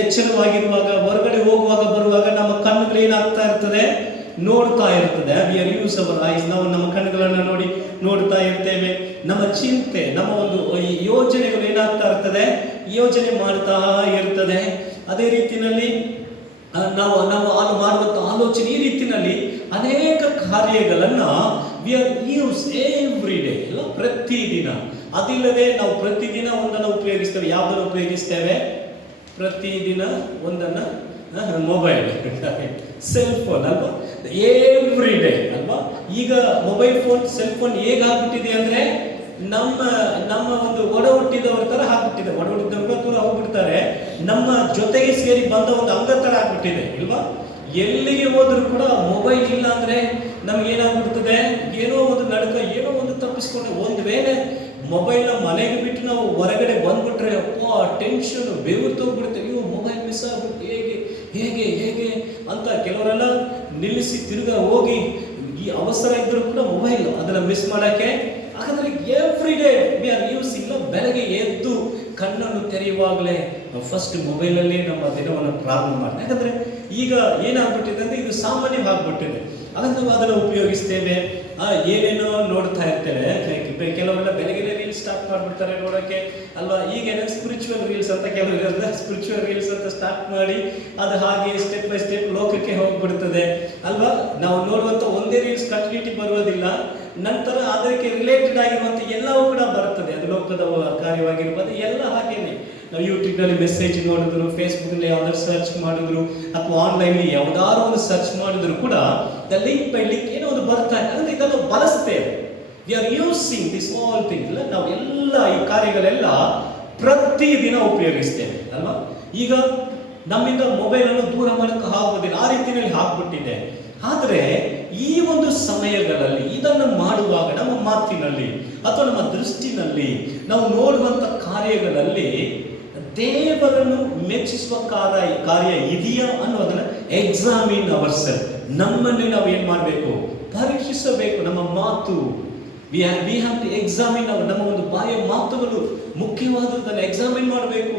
ಎಚ್ಚರವಾಗಿರುವಾಗ, ಹೊರಗಡೆ ಹೋಗುವಾಗ ಬರುವಾಗ ನಮ್ಮ ಕಣ್ಣುಗಳು ಏನಾಗ್ತಾ ಇರ್ತದೆ? ನೋಡ್ತಾ ಇರ್ತದೆ. We are use our eyes. ನಾವು ನಮ್ಮ ಕಣ್ಣುಗಳನ್ನ ನೋಡ್ತಾ ಇರ್ತೇವೆ. ನಮ್ಮ ಚಿಂತೆ, ನಮ್ಮ ಒಂದು ಯೋಜನೆಗಳು ಏನಾಗ್ತಾ ಇರ್ತದೆ? ಯೋಜನೆ ಮಾಡ್ತಾ ಇರ್ತದೆ. ಅದೇ ರೀತಿಯಲ್ಲಿ ನಾವು ಮಾಡುವಂತ ಆಲೋಚನೆ, ಈ ರೀತಿಯಲ್ಲಿ ಅನೇಕ ಕಾರ್ಯಗಳನ್ನ we are use every day, ಇಲ್ಲ ಪ್ರತಿದಿನ. ಅದಿಲ್ಲದೆ ನಾವು ಪ್ರತಿದಿನ ಒಂದನ್ನು ಉಪಯೋಗಿಸ್ತೇವೆ. ಯಾವುದನ್ನು ಉಪಯೋಗಿಸ್ತೇವೆ? ಪ್ರತಿದಿನ ಒಂದನ್ನ, ಮೊಬೈಲ್, ಸೆಲ್ ಫೋನ್ ಅಲ್ವಾ? ಎವ್ರಿ ಡೇ ಅಲ್ವಾ? ಈಗ ಮೊಬೈಲ್ ಫೋನ್, ಸೆಲ್ ಫೋನ್ ಹೇಗಾಗ್ಬಿಟ್ಟಿದೆ ಅಂದ್ರೆ ನಮ್ಮ ಒಂದು ಒಡ ಹುಟ್ಟಿದವರ ತರ ಆಗ್ಬಿಟ್ಟಿದೆ. ಒಡ ಹುಟ್ಟಿದವ್ರ ದೂರ ಹೋಗ್ಬಿಡ್ತಾರೆ. ನಮ್ಮ ಜೊತೆಗೆ ಸೇರಿ ಬಂದ ಒಂದು ಅಂಗ ತರ ಆಗ್ಬಿಟ್ಟಿದೆ ಇಲ್ವಾ? ಎಲ್ಲಿಗೆ ಹೋದ್ರು ಕೂಡ ಮೊಬೈಲ್ ಇಲ್ಲ ಅಂದ್ರೆ ನಮ್ಗೆ ಏನಾಗ್ಬಿಡ್ತದೆ? ಏನೋ ಒಂದು ನಡುಕ, ಏನೋ ಒಂದು ತಪ್ಪಿಸ್ಕೊಂಡೆ. ಒಂದು ವೇಳೆ ಮೊಬೈಲ್ನ ಮನೆಗೆ ಬಿಟ್ಟು ನಾವು ಹೊರಗಡೆ ಬಂದ್ಬಿಟ್ರೆ ಅಪ್ಪ ಟೆನ್ಷನ್, ಬೆವರು ತೋಗ್ಬಿಡುತ್ತೆ. ಅಯ್ಯೋ ಮೊಬೈಲ್ ಮಿಸ್ ಆಗ್ಬಿಟ್ಟು ಹೇಗೆ ಅಂತ ಕೆಲವರೆಲ್ಲ ನಿಲ್ಲಿಸಿ ತಿರುಗಾ ಹೋಗಿ, ಈ ಅವಸರ ಇದ್ರೂ ಕೂಡ ಮೊಬೈಲ್ ಅದನ್ನ ಮಿಸ್ ಮಾಡಕ್ಕೆ. ಹಾಗಾದ್ರೆ every day we are using. ಬೆಳಗ್ಗೆ ಎದ್ದು ಕಣ್ಣನ್ನು ತೆರೆಯುವಾಗಲೇ ಫಸ್ಟ್ ಮೊಬೈಲಲ್ಲಿ ನಮ್ಮ ದಿನವನ್ನು ಪ್ರಾರಂಭ ಮಾಡ್ತೇವೆ. ಯಾಕಂದ್ರೆ ಈಗ ಏನಾಗ್ಬಿಟ್ಟಿದೆ ಅಂದ್ರೆ ಇದು ಸಾಮಾನ್ಯವಾಗ್ಬಿಟ್ಟಿದೆ. ಅದನ್ನು ನಾವು ಅದನ್ನು ಉಪಯೋಗಿಸ್ತೇವೆ. ಏನೇನೋ ನೋಡ್ತಾ ಇರ್ತೇವೆ. ಕೆಲವರೆಲ್ಲ ಬೆಳಗ್ಗೆ ರೀಲ್ಸ್ ಸ್ಟಾರ್ಟ್ ಮಾಡ್ಬಿಡ್ತಾರೆ ನೋಡೋಕೆ ಅಲ್ವಾ? ಈಗ ಸ್ಪಿರಿಚುವಲ್ ರೀಲ್ಸ್ ಅಂತ ಕೆಲವರೆಲ್ಲ ಸ್ಪಿರಿಚುವಲ್ ರೀಲ್ಸ್ ಅಂತ ಸ್ಟಾರ್ಟ್ ಮಾಡಿ ಅದು ಹಾಗೆ ಸ್ಟೆಪ್ ಬೈ ಸ್ಟೆಪ್ ಲೋಕಕ್ಕೆ ಹೋಗ್ಬಿಡ್ತದೆ ಅಲ್ವಾ? ನಾವು ನೋಡುವಂತ ಒಂದೇ ರೀಲ್ಸ್ ಕಂಟಿನ್ಯೂಟಿ ಬರುವುದಿಲ್ಲ. ನಂತರ ಅದಕ್ಕೆ ರಿಲೇಟೆಡ್ ಆಗಿರುವಂತ ಎಲ್ಲವೂ ಕೂಡ ಬರ್ತದೆ. ಅದು ಲೋಕದ ಕಾರ್ಯವಾಗಿರ್ಬೋದು, ಎಲ್ಲ ಹಾಗೇನೆ. ನಾವು ಯೂಟ್ಯೂಬ್ನಲ್ಲಿ ಮೆಸೇಜ್ ನೋಡಿದ್ರು, ಫೇಸ್ಬುಕ್ನಲ್ಲಿ ಯಾವ್ದಾದ್ರು ಸರ್ಚ್ ಮಾಡಿದ್ರು, ಅಥವಾ ಆನ್ಲೈನ್ ಯಾವ್ದಾದ್ರು ಒಂದು ಸರ್ಚ್ ಮಾಡಿದ್ರು ಕೂಡ ಲಿಂಕ್ ಬೈ ಲಿಂಕ್ ಏನೋ ಒಂದು ಬರ್ತಾ ಇದೆ. ಅಂದ್ರೆ ಇದನ್ನು ಬಳಸ್ತೇವೆ. We are using this all things. ನಾವು ಎಲ್ಲ ಈ ಕಾರ್ಯಗಳೆಲ್ಲ ಪ್ರತಿದಿನ ಉಪಯೋಗಿಸ್ತೇವೆ ಅಲ್ವಾ? ಈಗ ನಮ್ಮಿಂದ ಮೊಬೈಲ್ ಅನ್ನು ದೂರ ಮಾಡಕ್ಕೆ ಆಗುವುದಿಲ್ಲ, ಆ ರೀತಿಯಲ್ಲಿ ಆಗ್ಬಿಟ್ಟಿದೆ. ಆದ್ರೆ ಈ ಒಂದು ಸಮಯಗಳಲ್ಲಿ ಇದನ್ನು ಮಾಡುವಾಗ ನಮ್ಮ ಮಾತಿನಲ್ಲಿ ಅಥವಾ ನಮ್ಮ ದೃಷ್ಟಿನಲ್ಲಿ ನಾವು ನೋಡುವಂತ ಕಾರ್ಯಗಳಲ್ಲಿ ದೇವರನ್ನು ಮೆಚ್ಚಿಸುವ ಕಾರ್ಯ ಇದೆಯಾ ಅನ್ನೋದನ್ನ ಎಕ್ಸಾಮಿನ್ ಅವರ್ ಸೆಲ್ಫ್. ನಮ್ಮನ್ನೇ ನಾವು ಏನ್ ಮಾಡಬೇಕು? ಪರೀಕ್ಷಿಸಬೇಕು. ನಮ್ಮ ಮಾತು, ವಿ ಹ್ಯಾವ್ ಟು ಎಕ್ಸಾಮಿನ್. ನಮ್ಮ ಒಂದು ಬಾಯಿಯ ಮಾತುಗಳು ಮುಖ್ಯವಾದದ್ದನ್ನು ಎಕ್ಸಾಮಿನ್ ಮಾಡಬೇಕು.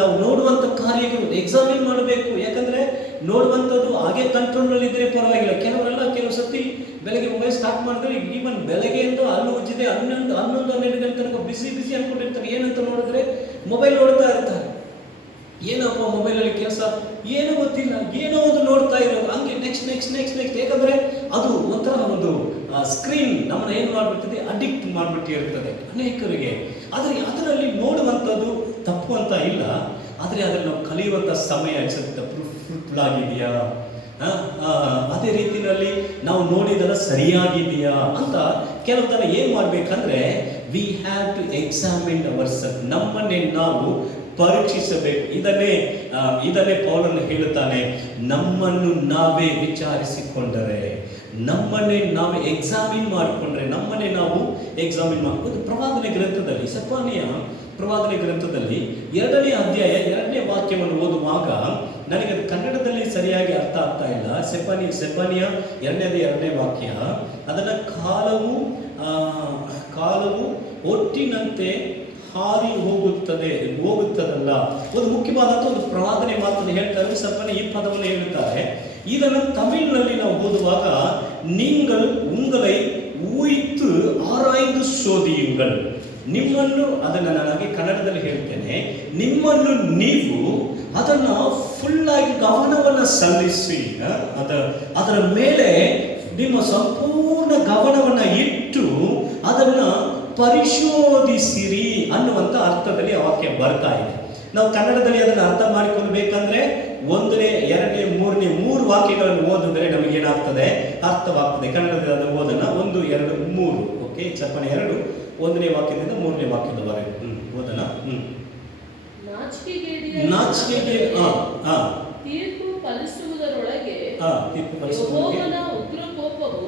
ನಾವು ನೋಡುವಂತ ಕಾರ್ಯಗಳು ಎಕ್ಸಾಮಿನ್ ಮಾಡಬೇಕು. ಯಾಕಂದ್ರೆ ನೋಡುವಂಥದ್ದು ಹಾಗೆ ಕಂಟ್ರೋಲ್ ಇದ್ರೆ ಪರವಾಗಿಲ್ಲ. ಕೆಲವು ಸತಿ ಬೆಳಗ್ಗೆ ಮೊಬೈಲ್ ಸ್ಟಾರ್ಟ್ ಮಾಡಿದ್ರೆ ಈವನ್ ಬೆಳಗ್ಗೆಯಿಂದ ಹಲ್ಲು ಉಜ್ಜಿದೆ 11-12 ಗಂಟೆ ತನಕ ಬಿಸಿ ಅನ್ಕೊಂಡಿರ್ತಾರೆ. ಏನಂತ ನೋಡಿದ್ರೆ ಮೊಬೈಲ್ ನೋಡ್ತಾ ಇರ್ತಾರೆ. ಏನಪ್ಪ ಮೊಬೈಲಲ್ಲಿ ಕೆಲಸ ಏನೋ ಗೊತ್ತಿಲ್ಲ, ಏನೋ ಒಂದು ನೋಡ್ತಾ ಇರೋದು, ಹಂಗೆ ನೆಕ್ಸ್ಟ್. ಯಾಕಂದ್ರೆ ಅದು ಒಂಥರ ಒಂದು ಸ್ಕ್ರೀನ್ ನಮ್ಮನ್ನ ಏನು ಮಾಡ್ಬಿಡ್ತದೆ? ಅಡಿಕ್ಟ್ ಮಾಡ್ಬಿಟ್ಟಿರ್ತದೆ ಅನೇಕರಿಗೆ. ಆದರೆ ಅದರಲ್ಲಿ ನೋಡುವಂಥದ್ದು ತಪ್ಪು ಅಂತ ಇಲ್ಲ. ಆದರೆ ಅದರಲ್ಲಿ ನಾವು ಕಲಿಯುವಂಥ ಸಮಯ ಫ್ರೂಟ್ಫುಲ್ ಆಗಿದೆಯಾ, ಅದೇ ರೀತಿಯಲ್ಲಿ ನಾವು ನೋಡಿದಲ್ಲ ಸರಿಯಾಗಿದೆಯಾ ಅಂತ ಕೆಲವು ತರ ಏನ್ ಮಾಡ್ಬೇಕಂದ್ರೆ we have to examine our self. ನಮ್ಮನ್ನೇ ನಾವು ಪರೀಕ್ಷಿಸಬೇಕು. ಇದನ್ನೇ ಪೌಲನು ಹೇಳುತ್ತಾನೆ, ನಮ್ಮನ್ನು ನಾವೇ ವಿಚಾರಿಸಿಕೊಂಡರೆ, ನಮ್ಮನ್ನೇ ನಾವೇ ಎಕ್ಸಾಮಿನ್ ಮಾಡಿಕೊಂಡ್ರೆ, ನಮ್ಮನ್ನೇ ನಾವು ಎಕ್ಸಾಮಿನ್ ಮಾಡ್ಕೊಂಡು. ಪ್ರವಾದನೆ ಗ್ರಂಥದಲ್ಲಿ, ಸೆಫಾನಿಯ ಪ್ರವಾದನೆ ಗ್ರಂಥದಲ್ಲಿ 2ನೇ ಅಧ್ಯಾಯ 2ನೇ ವಾಕ್ಯವನ್ನು ಓದುವಾಗ ನನಗೆ ಅದು ಕನ್ನಡದಲ್ಲಿ ಸರಿಯಾಗಿ ಅರ್ಥ ಆಗ್ತಾ ಇಲ್ಲ. ಸೆಫಾನಿಯ 2ನೇ ವಾಕ್ಯ, ಅದನ್ನ ಕಾಲವು ಒಟ್ಟಿನಂತೆ ಹಾರಿ ಹೋಗುತ್ತದಲ್ಲ. ಒಂದು ಮುಖ್ಯವಾದಂತ ಒಂದು ಪ್ರವಾದನೆ ಮಾತನ್ನು ಹೇಳ್ತಾರೆ. ಸೆಫಾನಿಯ ಈ ಪದವನ್ನು ಹೇಳುತ್ತಾರೆ. ಇದನ್ನು ತಮಿಳಿನಲ್ಲಿ ನಾವು ಓದುವಾಗ நீங்கள் உங்களை ஊய்த்து ஆராய்ந்து சோதியுங்கள். ನಿಮ್ಮನ್ನು, ಅದನ್ನು ನನಗೆ ಕನ್ನಡದಲ್ಲಿ ಹೇಳ್ತೇನೆ, ನಿಮ್ಮನ್ನು ನೀವು ಅದನ್ನ ಫುಲ್ ಆಗಿ ಗಮನವನ್ನು ಸಲ್ಲಿಸಿ, ಅದರ ಮೇಲೆ ನಿಮ್ಮ ಸಂಪೂರ್ಣ ಗಮನವನ್ನು ಇಟ್ಟು ಅದನ್ನ ಪರಿಶೋಧಿಸಿರಿ ಅನ್ನುವಂತ ಅರ್ಥದಲ್ಲಿ ಆ ವಾಕ್ಯ ಬರ್ತಾ ಇದೆ. ನಾವು ಕನ್ನಡದಲ್ಲಿ ಅದನ್ನು ಅರ್ಥ ಮಾಡಿಕೊಳ್ಬೇಕಂದ್ರೆ 1ನೇ 2ನೇ 3ನೇ 3 ವಾಕ್ಯಗಳನ್ನು ಓದಿದ್ರೆ ನಮಗೇನಾಗ್ತದೆ? ಅರ್ಥವಾಗ್ತದೆ. ಕನ್ನಡದಲ್ಲಿ ಅದನ್ನು ಓದೋಣ. 1, 2, 3. ಓಕೆ, ಸೆಫಾನಿಯ 2 1ನೇ ವಾಕ್ಯದಿಂದ 3ನೇ ವಾಕ್ಯದವರೆಗೆ ಓದೋಣ. ನಾಚಿಕೆಗೆ ತೀರ್ಪು ಫಲಿಸುವುದರೊಳಗೆ ಯೆಹೋವನ ಉಗ್ರ ಕೋಪವು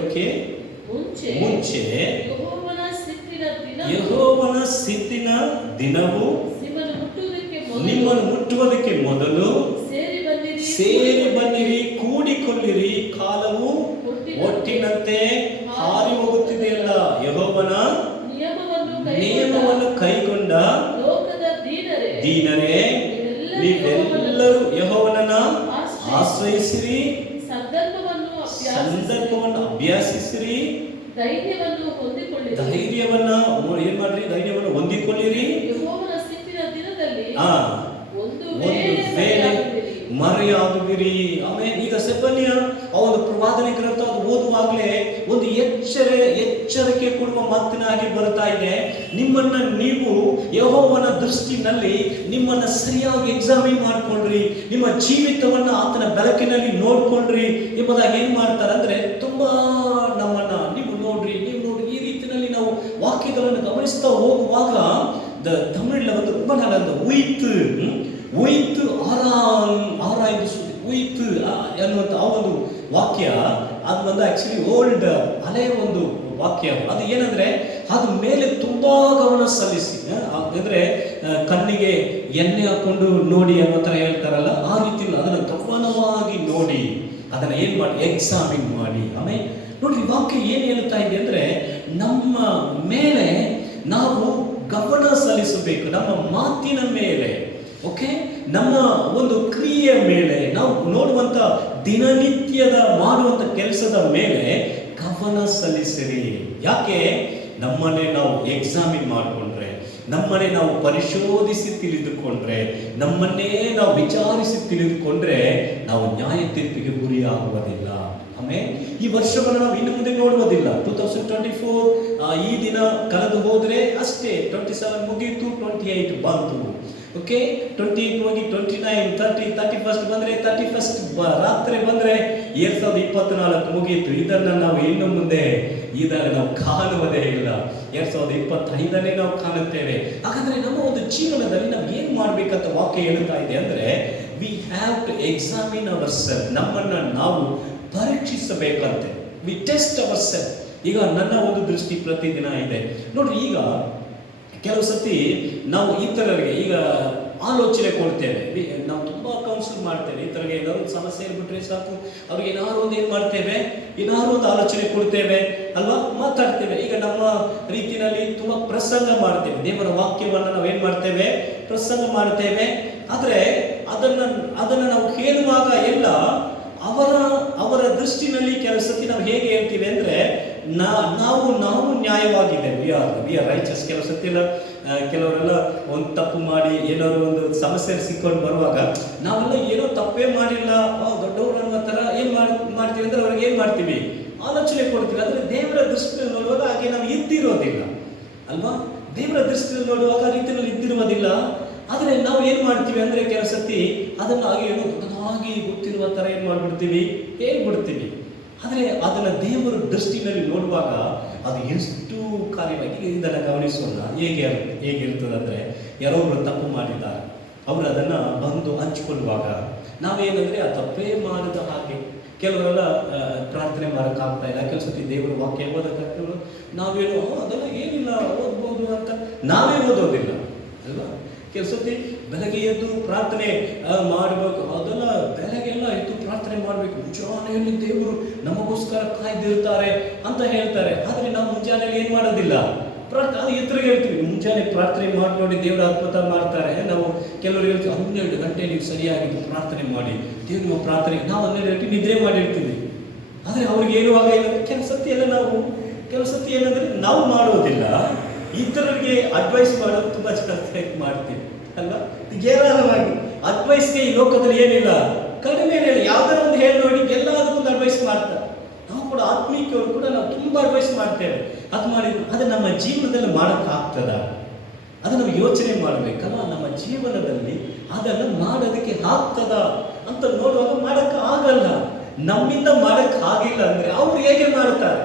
ಬರೋದಕ್ಕೆ ಮುಂಚೆ ಮುಂಚೆ ಯೆಹೋವನ ಸಿಟ್ಟಿನ ದಿನವು ನಿಮ್ಮನ್ನು ಮುಟ್ಟುವುದಕ್ಕೆ ಮೊದಲು ಸೇರಿ ಬನ್ನಿರಿ, ಕೂಡಿಕೊಳ್ಳಿರಿ, ಕಾಲವು ಒಟ್ಟಿನಂತೆ ಹಾರಿ ಹೋಗುತ್ತಿದೆಯಲ್ಲ. ಯೆಹೋವನ ನಿಯಮವನ್ನು ಕೈಗೊಂಡ ದೀನರೇ, ನೀವೆಲ್ಲರೂ ಯೆಹೋವನನ್ನ ಆಶ್ರಯಿಸಿರಿ, ಸಂದರ್ಭವನ್ನು ಅಭ್ಯಾಸಿಸಿರಿ, ಧೈರ್ಯವನ್ನ ಏನ್ ಮಾಡ್ರಿ, ಧೈರ್ಯವನ್ನು ಹೊಂದಿಕೊಳ್ಳಿರಿ. ಒಂದು ವೇಳೆ ಮರೆಯಾಗುವಿರಿ. ಆಮೇಲೆ ಈಗ ಸೆಫನ್ಯ ಆ ಒಂದು ಪ್ರವಾದನೆ ಗ್ರಂಥ ಓದುವಾಗಲೇ ಒಂದು ಎಚ್ಚರಿಕೆ ಕೊಡುವ ಮಾತಿನಾಗಿ ಬರ್ತಾ ಇದೆ. ನಿಮ್ಮನ್ನ ನೀವು ಯೆಹೋವನ ದೃಷ್ಟಿನಲ್ಲಿ ನಿಮ್ಮನ್ನ ಸರಿಯಾಗಿ ಎಕ್ಸಾಮಿನ್ ಮಾಡ್ಕೊಳ್ರಿ, ನಿಮ್ಮ ಜೀವಿತವನ್ನ ಆತನ ಬೆಳಕಿನಲ್ಲಿ ನೋಡ್ಕೊಳ್ರಿ ಎಂಬುದಾಗಿ ಏನ್ ಮಾಡ್ತಾರೆ ಅಂದ್ರೆ, ತುಂಬಾ ನಮ್ಮನ್ನ ನೀವು ನೋಡ್ರಿ ಈ ರೀತಿಯಲ್ಲಿ ನಾವು ವಾಕ್ಯಗಳನ್ನು ಗಮನಿಸ್ತಾ ಹೋಗುವಾಗ ತಮಿಳ್ல வந்து ரொம்ப நாள் அந்த ಉಯಿತು ಆರಾಯ್ದು ಉಯಿತು ಅನ್ನುವಂಥ ಆ ಒಂದು ವಾಕ್ಯ ಅದು ಒಂದು ಆಕ್ಚುಲಿ ಓಲ್ಡ್ ಹಳೆಯ ಒಂದು ವಾಕ್ಯ. ಅದು ಏನಂದ್ರೆ, ಅದು ಮೇಲೆ ತುಂಬಾ ಗಮನ ಸಲ್ಲಿಸಿ, ಅಂದ್ರೆ ಕಣ್ಣಿಗೆ ಎಣ್ಣೆ ಹಾಕೊಂಡು ನೋಡಿ ಅನ್ನೋ ತರ ಹೇಳ್ತಾರಲ್ಲ, ಆ ರೀತಿ ಅದನ್ನ ಗಮನವಾಗಿ ನೋಡಿ, ಅದನ್ನ ಏನ್ ಮಾಡಿ, ಎಕ್ಸಾಮಿನ್ ಮಾಡಿ. ಆಮೇಲೆ ನೋಡ್ರಿ, ವಾಕ್ಯ ಏನ್ ಹೇಳ್ತಾ ಇದೆ ಅಂದ್ರೆ, ನಮ್ಮ ಮೇಲೆ ನಾವು ಗಮನ ಸಲ್ಲಿಸಬೇಕು, ನಮ್ಮ ಮಾತಿನ ಮೇಲೆ, ಓಕೆ, ನಮ್ಮ ಒಂದು ಕ್ರಿಯೆಯ ಮೇಲೆ, ನಾವು ನೋಡುವಂತ ದಿನನಿತ್ಯದ ಮಾಡುವಂತ ಕೆಲಸದ ಮೇಲೆ ಗಮನ ಸಲ್ಲಿಸಿರಿ. ಯಾಕೆ? ನಮ್ಮನ್ನೇ ನಾವು ಎಕ್ಸಾಮಿನ್ ಮಾಡಿಕೊಂಡ್ರೆ, ನಮ್ಮನ್ನೇ ನಾವು ಪರಿಶೋಧಿಸಿ ತಿಳಿದುಕೊಂಡ್ರೆ, ನಮ್ಮನ್ನೇ ನಾವು ವಿಚಾರಿಸಿ ತಿಳಿದುಕೊಂಡ್ರೆ ನಾವು ನ್ಯಾಯ ತೀರ್ಪಿಗೆ ಗುರಿಯಾಗುವುದಿಲ್ಲ. ಆಮೇಲೆ ಈ ವರ್ಷವನ್ನು ನಾವು ಇನ್ನು ಮುಂದೆ ನೋಡುವುದಿಲ್ಲ. 2024 ಈ ದಿನ ಕಳೆದು ಹೋದ್ರೆ ಅಷ್ಟೇ, 27 ಮುಗಿಯಿತು, 28 ಬಂತು, ಓಕೆ, 28 ಹೋಗಿ 29, 30, 31 ಬಂದ್ರೆ 31 ರಾತ್ರಿ ಬಂದ್ರೆ 2024 ಮುಗಿಯಿತು. ಇದನ್ನ ನಾವು ಇನ್ನು ಮುಂದೆ ಇದಾಗ ನಾವು ಕಾಣುವುದೇ ಇಲ್ಲ. 2025 ನಾವು ಕಾಣುತ್ತೇವೆ. ಹಾಗಾದ್ರೆ ನಮ್ಮ ಒಂದು ಜೀವನದಲ್ಲಿ ನಾವು ಏನ್ ಮಾಡ್ಬೇಕಂತ ವಾಕ್ಯ ಹೇಳ್ತಾ ಇದೆ ಅಂದ್ರೆ, we have to examine our self, ನಮ್ಮನ್ನ ನಾವು ಪರೀಕ್ಷಿಸಬೇಕಂತೆ. We test our self. ಈಗ ನನ್ನ ಒಂದು ದೃಷ್ಟಿ ಪ್ರತಿದಿನ ಇದೆ ನೋಡ್ರಿ. ಈಗ ಕೆಲವು ಸತಿ ನಾವು ಇತರರಿಗೆ ಈಗ ಆಲೋಚನೆ ಕೊಡ್ತೇವೆ, ನಾವು ತುಂಬಾ ಕೌನ್ಸಿಲ್ ಮಾಡ್ತೇವೆ, ಇತರಿಗೆ ಏನಾದ್ರು ಸಮಸ್ಯೆ ಇರ್ಬಿಟ್ರೆ ಸಾಕು, ಅವ್ರಿಗೆ ಏನಾದ್ರು ಒಂದು ಏನ್ ಮಾಡ್ತೇವೆ, ಏನಾದ್ರು ಒಂದು ಆಲೋಚನೆ ಕೊಡ್ತೇವೆ ಅಲ್ವಾ, ಮಾತಾಡ್ತೇವೆ. ಈಗ ನಮ್ಮ ರೀತಿಯಲ್ಲಿ ತುಂಬಾ ಪ್ರಸಂಗ ಮಾಡ್ತೇವೆ, ದೇವರ ವಾಕ್ಯವನ್ನ ನಾವು ಏನ್ ಮಾಡ್ತೇವೆ, ಪ್ರಸಂಗ ಮಾಡ್ತೇವೆ. ಆದ್ರೆ ಅದನ್ನ ನಾವು ಹೇಳುವಾಗ ಎಲ್ಲ ಅವರ ದೃಷ್ಟಿನಲ್ಲಿ ಕೆಲವು ಸತಿ ನಾವು ಹೇಗೆ ಹೇಳ್ತೀವಿ ಅಂದ್ರೆ, ನಾವು ನ್ಯಾಯವಾಗಿದ್ದೇವೆ, ವಿ ಆರ್ ರೈಚಸ್. ಕೆಲವು ಸತಿ ಎಲ್ಲ ಕೆಲವರೆಲ್ಲ ಒಂದು ತಪ್ಪು ಮಾಡಿ ಏನಾದ್ರು ಒಂದು ಸಮಸ್ಯೆ ಸಿಕ್ಕೊಂಡು ಬರುವಾಗ ನಾವೆಲ್ಲ ಏನೋ ತಪ್ಪೇ ಮಾಡಿಲ್ಲ, ದೊಡ್ಡವರು ಅನ್ನೋ ತರ ಏನ್ ಮಾಡ್ತೀವಿ ಅಂದ್ರೆ, ಅವ್ರಿಗೆ ಏನ್ ಮಾಡ್ತೀವಿ, ಆಲೋಚನೆ ಕೊಡ್ತೀವಿ. ಆದ್ರೆ ದೇವರ ದೃಷ್ಟಿಯಲ್ಲಿ ನೋಡುವಾಗ ಹಾಗೆ ನಾವು ಇದ್ದಿರೋದಿಲ್ಲ ಅಲ್ವಾ, ದೇವರ ದೃಷ್ಟಿಯಲ್ಲಿ ನೋಡುವಾಗ ಆ ರೀತಿಯಲ್ಲಿ ಇದ್ದಿರುವುದಿಲ್ಲ. ಆದ್ರೆ ನಾವು ಏನ್ ಮಾಡ್ತೀವಿ ಅಂದ್ರೆ, ಕೆಲವು ಸತಿ ಅದನ್ನ ಹಾಗೆ ಏನೋ ದೊಡ್ಡದಾಗಿ ಗೊತ್ತಿರುವ ತರ ಏನ್ ಮಾಡ್ಬಿಡ್ತೀವಿ, ಹೇಳ್ಬಿಡ್ತೀವಿ. ಆದ್ರೆ ಅದನ್ನ ದೇವರ ದೃಷ್ಟಿನಲ್ಲಿ ನೋಡುವಾಗ ಅದು ಎಷ್ಟು ಕಾರ್ಯವಾಗಿ, ಇದನ್ನ ಗಮನಿಸೋಣ. ಹೇಗಿರ್ತದೆ ಅಂದ್ರೆ, ಯಾರೋ ಒಬ್ರು ತಪ್ಪು ಮಾಡಿದ್ದಾರೆ, ಅವರು ಅದನ್ನ ಬಂದು ಹಂಚಿಕೊಳ್ಳುವಾಗ ನಾವೇನಂದ್ರೆ ಆ ತಪ್ಪೇ ಮಾಡಿದ ಹಾಗೆ, ಕೆಲವರೆಲ್ಲ ಪ್ರಾರ್ಥನೆ ಮಾಡೋಕ್ಕಾಗ್ತಾ ಇಲ್ಲ, ಕೆಲವು ಸತಿ ದೇವರ ವಾಕ್ಯ ಓದಕ್ಕಾಗ್ತದೆ, ನಾವೇನು ಅದೆಲ್ಲ ಏನಿಲ್ಲ ಓದ್ಬೋದು ಅಂತ ನಾವೇ ಓದೋದಿಲ್ಲ ಅಲ್ವಾ. ಕೆಲವು ಸತಿ ಬೆಳಗ್ಗೆ ಎದ್ದು ಪ್ರಾರ್ಥನೆ ಮಾಡಬೇಕು, ಅದೆಲ್ಲ ಬೆಳಗ್ಗೆಲ್ಲ ಎದ್ದು ಪ್ರಾರ್ಥನೆ ಮಾಡಬೇಕು, ಮುಂಜಾನೆಯಲ್ಲಿ ದೇವರು ನಮಗೋಸ್ಕರ ಕಾಯ್ದಿರ್ತಾರೆ ಅಂತ ಹೇಳ್ತಾರೆ. ಆದ್ರೆ ನಾವು ಮುಂಜಾನೆಯಲ್ಲಿ ಏನ್ ಮಾಡೋದಿಲ್ಲ, ಪ್ರಾರ್ಥನೆ ಎತ್ತರಿಗೆ ಹೇಳ್ತೀವಿ, ಮುಂಜಾನೆ ಪ್ರಾರ್ಥನೆ ಮಾಡಿ ನೋಡಿ ದೇವರ ಅದ್ಭುತ ಮಾಡ್ತಾರೆ. ನಾವು ಕೆಲವರು ಹೇಳ್ತೀವಿ 12 ಗಂಟೆ ನೀವು ಸರಿಯಾಗಿ ಪ್ರಾರ್ಥನೆ ಮಾಡಿ, ದೇವ್ರ ಪ್ರಾರ್ಥನೆ, ನಾವು 12 ಗಂಟೆ ನಿದ್ರೆ ಮಾಡಿರ್ತೀವಿ. ಆದ್ರೆ ಅವ್ರಿಗೆ ಹೇಳುವಾಗ ಏನಂದ್ರೆ, ಕೆಲವು ಸತಿ ಏನಂದ್ರೆ ನಾವು ಮಾಡೋದಿಲ್ಲ, ಇತರರಿಗೆ ಅಡ್ವೈಸ್ ಮಾಡೋದು ತುಂಬಾ ಜಾಸ್ತಿ ಮಾಡ್ತೀವಿ ಅಲ್ವಾ. ಏರಾಳವಾಗಿ ಅಡ್ವೈಸ್ಗೆ ಈ ಲೋಕದಲ್ಲಿ ಏನಿಲ್ಲ, ಕಡಿಮೆ ಇಲ್ಲ, ಯಾವ್ದಾರ ಒಂದು ಹೇಳಿ ನೋಡಿ ಎಲ್ಲದಕ್ಕೂ ಅಡ್ವೈಸ್ ಮಾಡ್ತಾರೆ. ನಾವು ಕೂಡ ಆತ್ಮೀಯವರು ಕೂಡ ನಾವು ತುಂಬಾ ಅಡ್ವೈಸ್ ಮಾಡ್ತೇವೆ, ಅದು ಮಾಡಿದ್ರು. ಅದು ನಮ್ಮ ಜೀವನದಲ್ಲಿ ಮಾಡೋಕ್ಕಾಗ್ತದ, ಅದು ನಾವು ಯೋಚನೆ ಮಾಡಬೇಕಲ್ಲ, ನಮ್ಮ ಜೀವನದಲ್ಲಿ ಅದನ್ನು ಮಾಡೋದಕ್ಕೆ ಆಗ್ತದ ಅಂತ ನೋಡುವಾಗ ಮಾಡಕ್ಕೆ ಆಗಲ್ಲ. ನಮ್ಮಿಂದ ಮಾಡಕ್ ಆಗಿಲ್ಲ ಅಂದ್ರೆ ಅವ್ರು ಹೇಗೆ ಮಾಡ್ತಾರೆ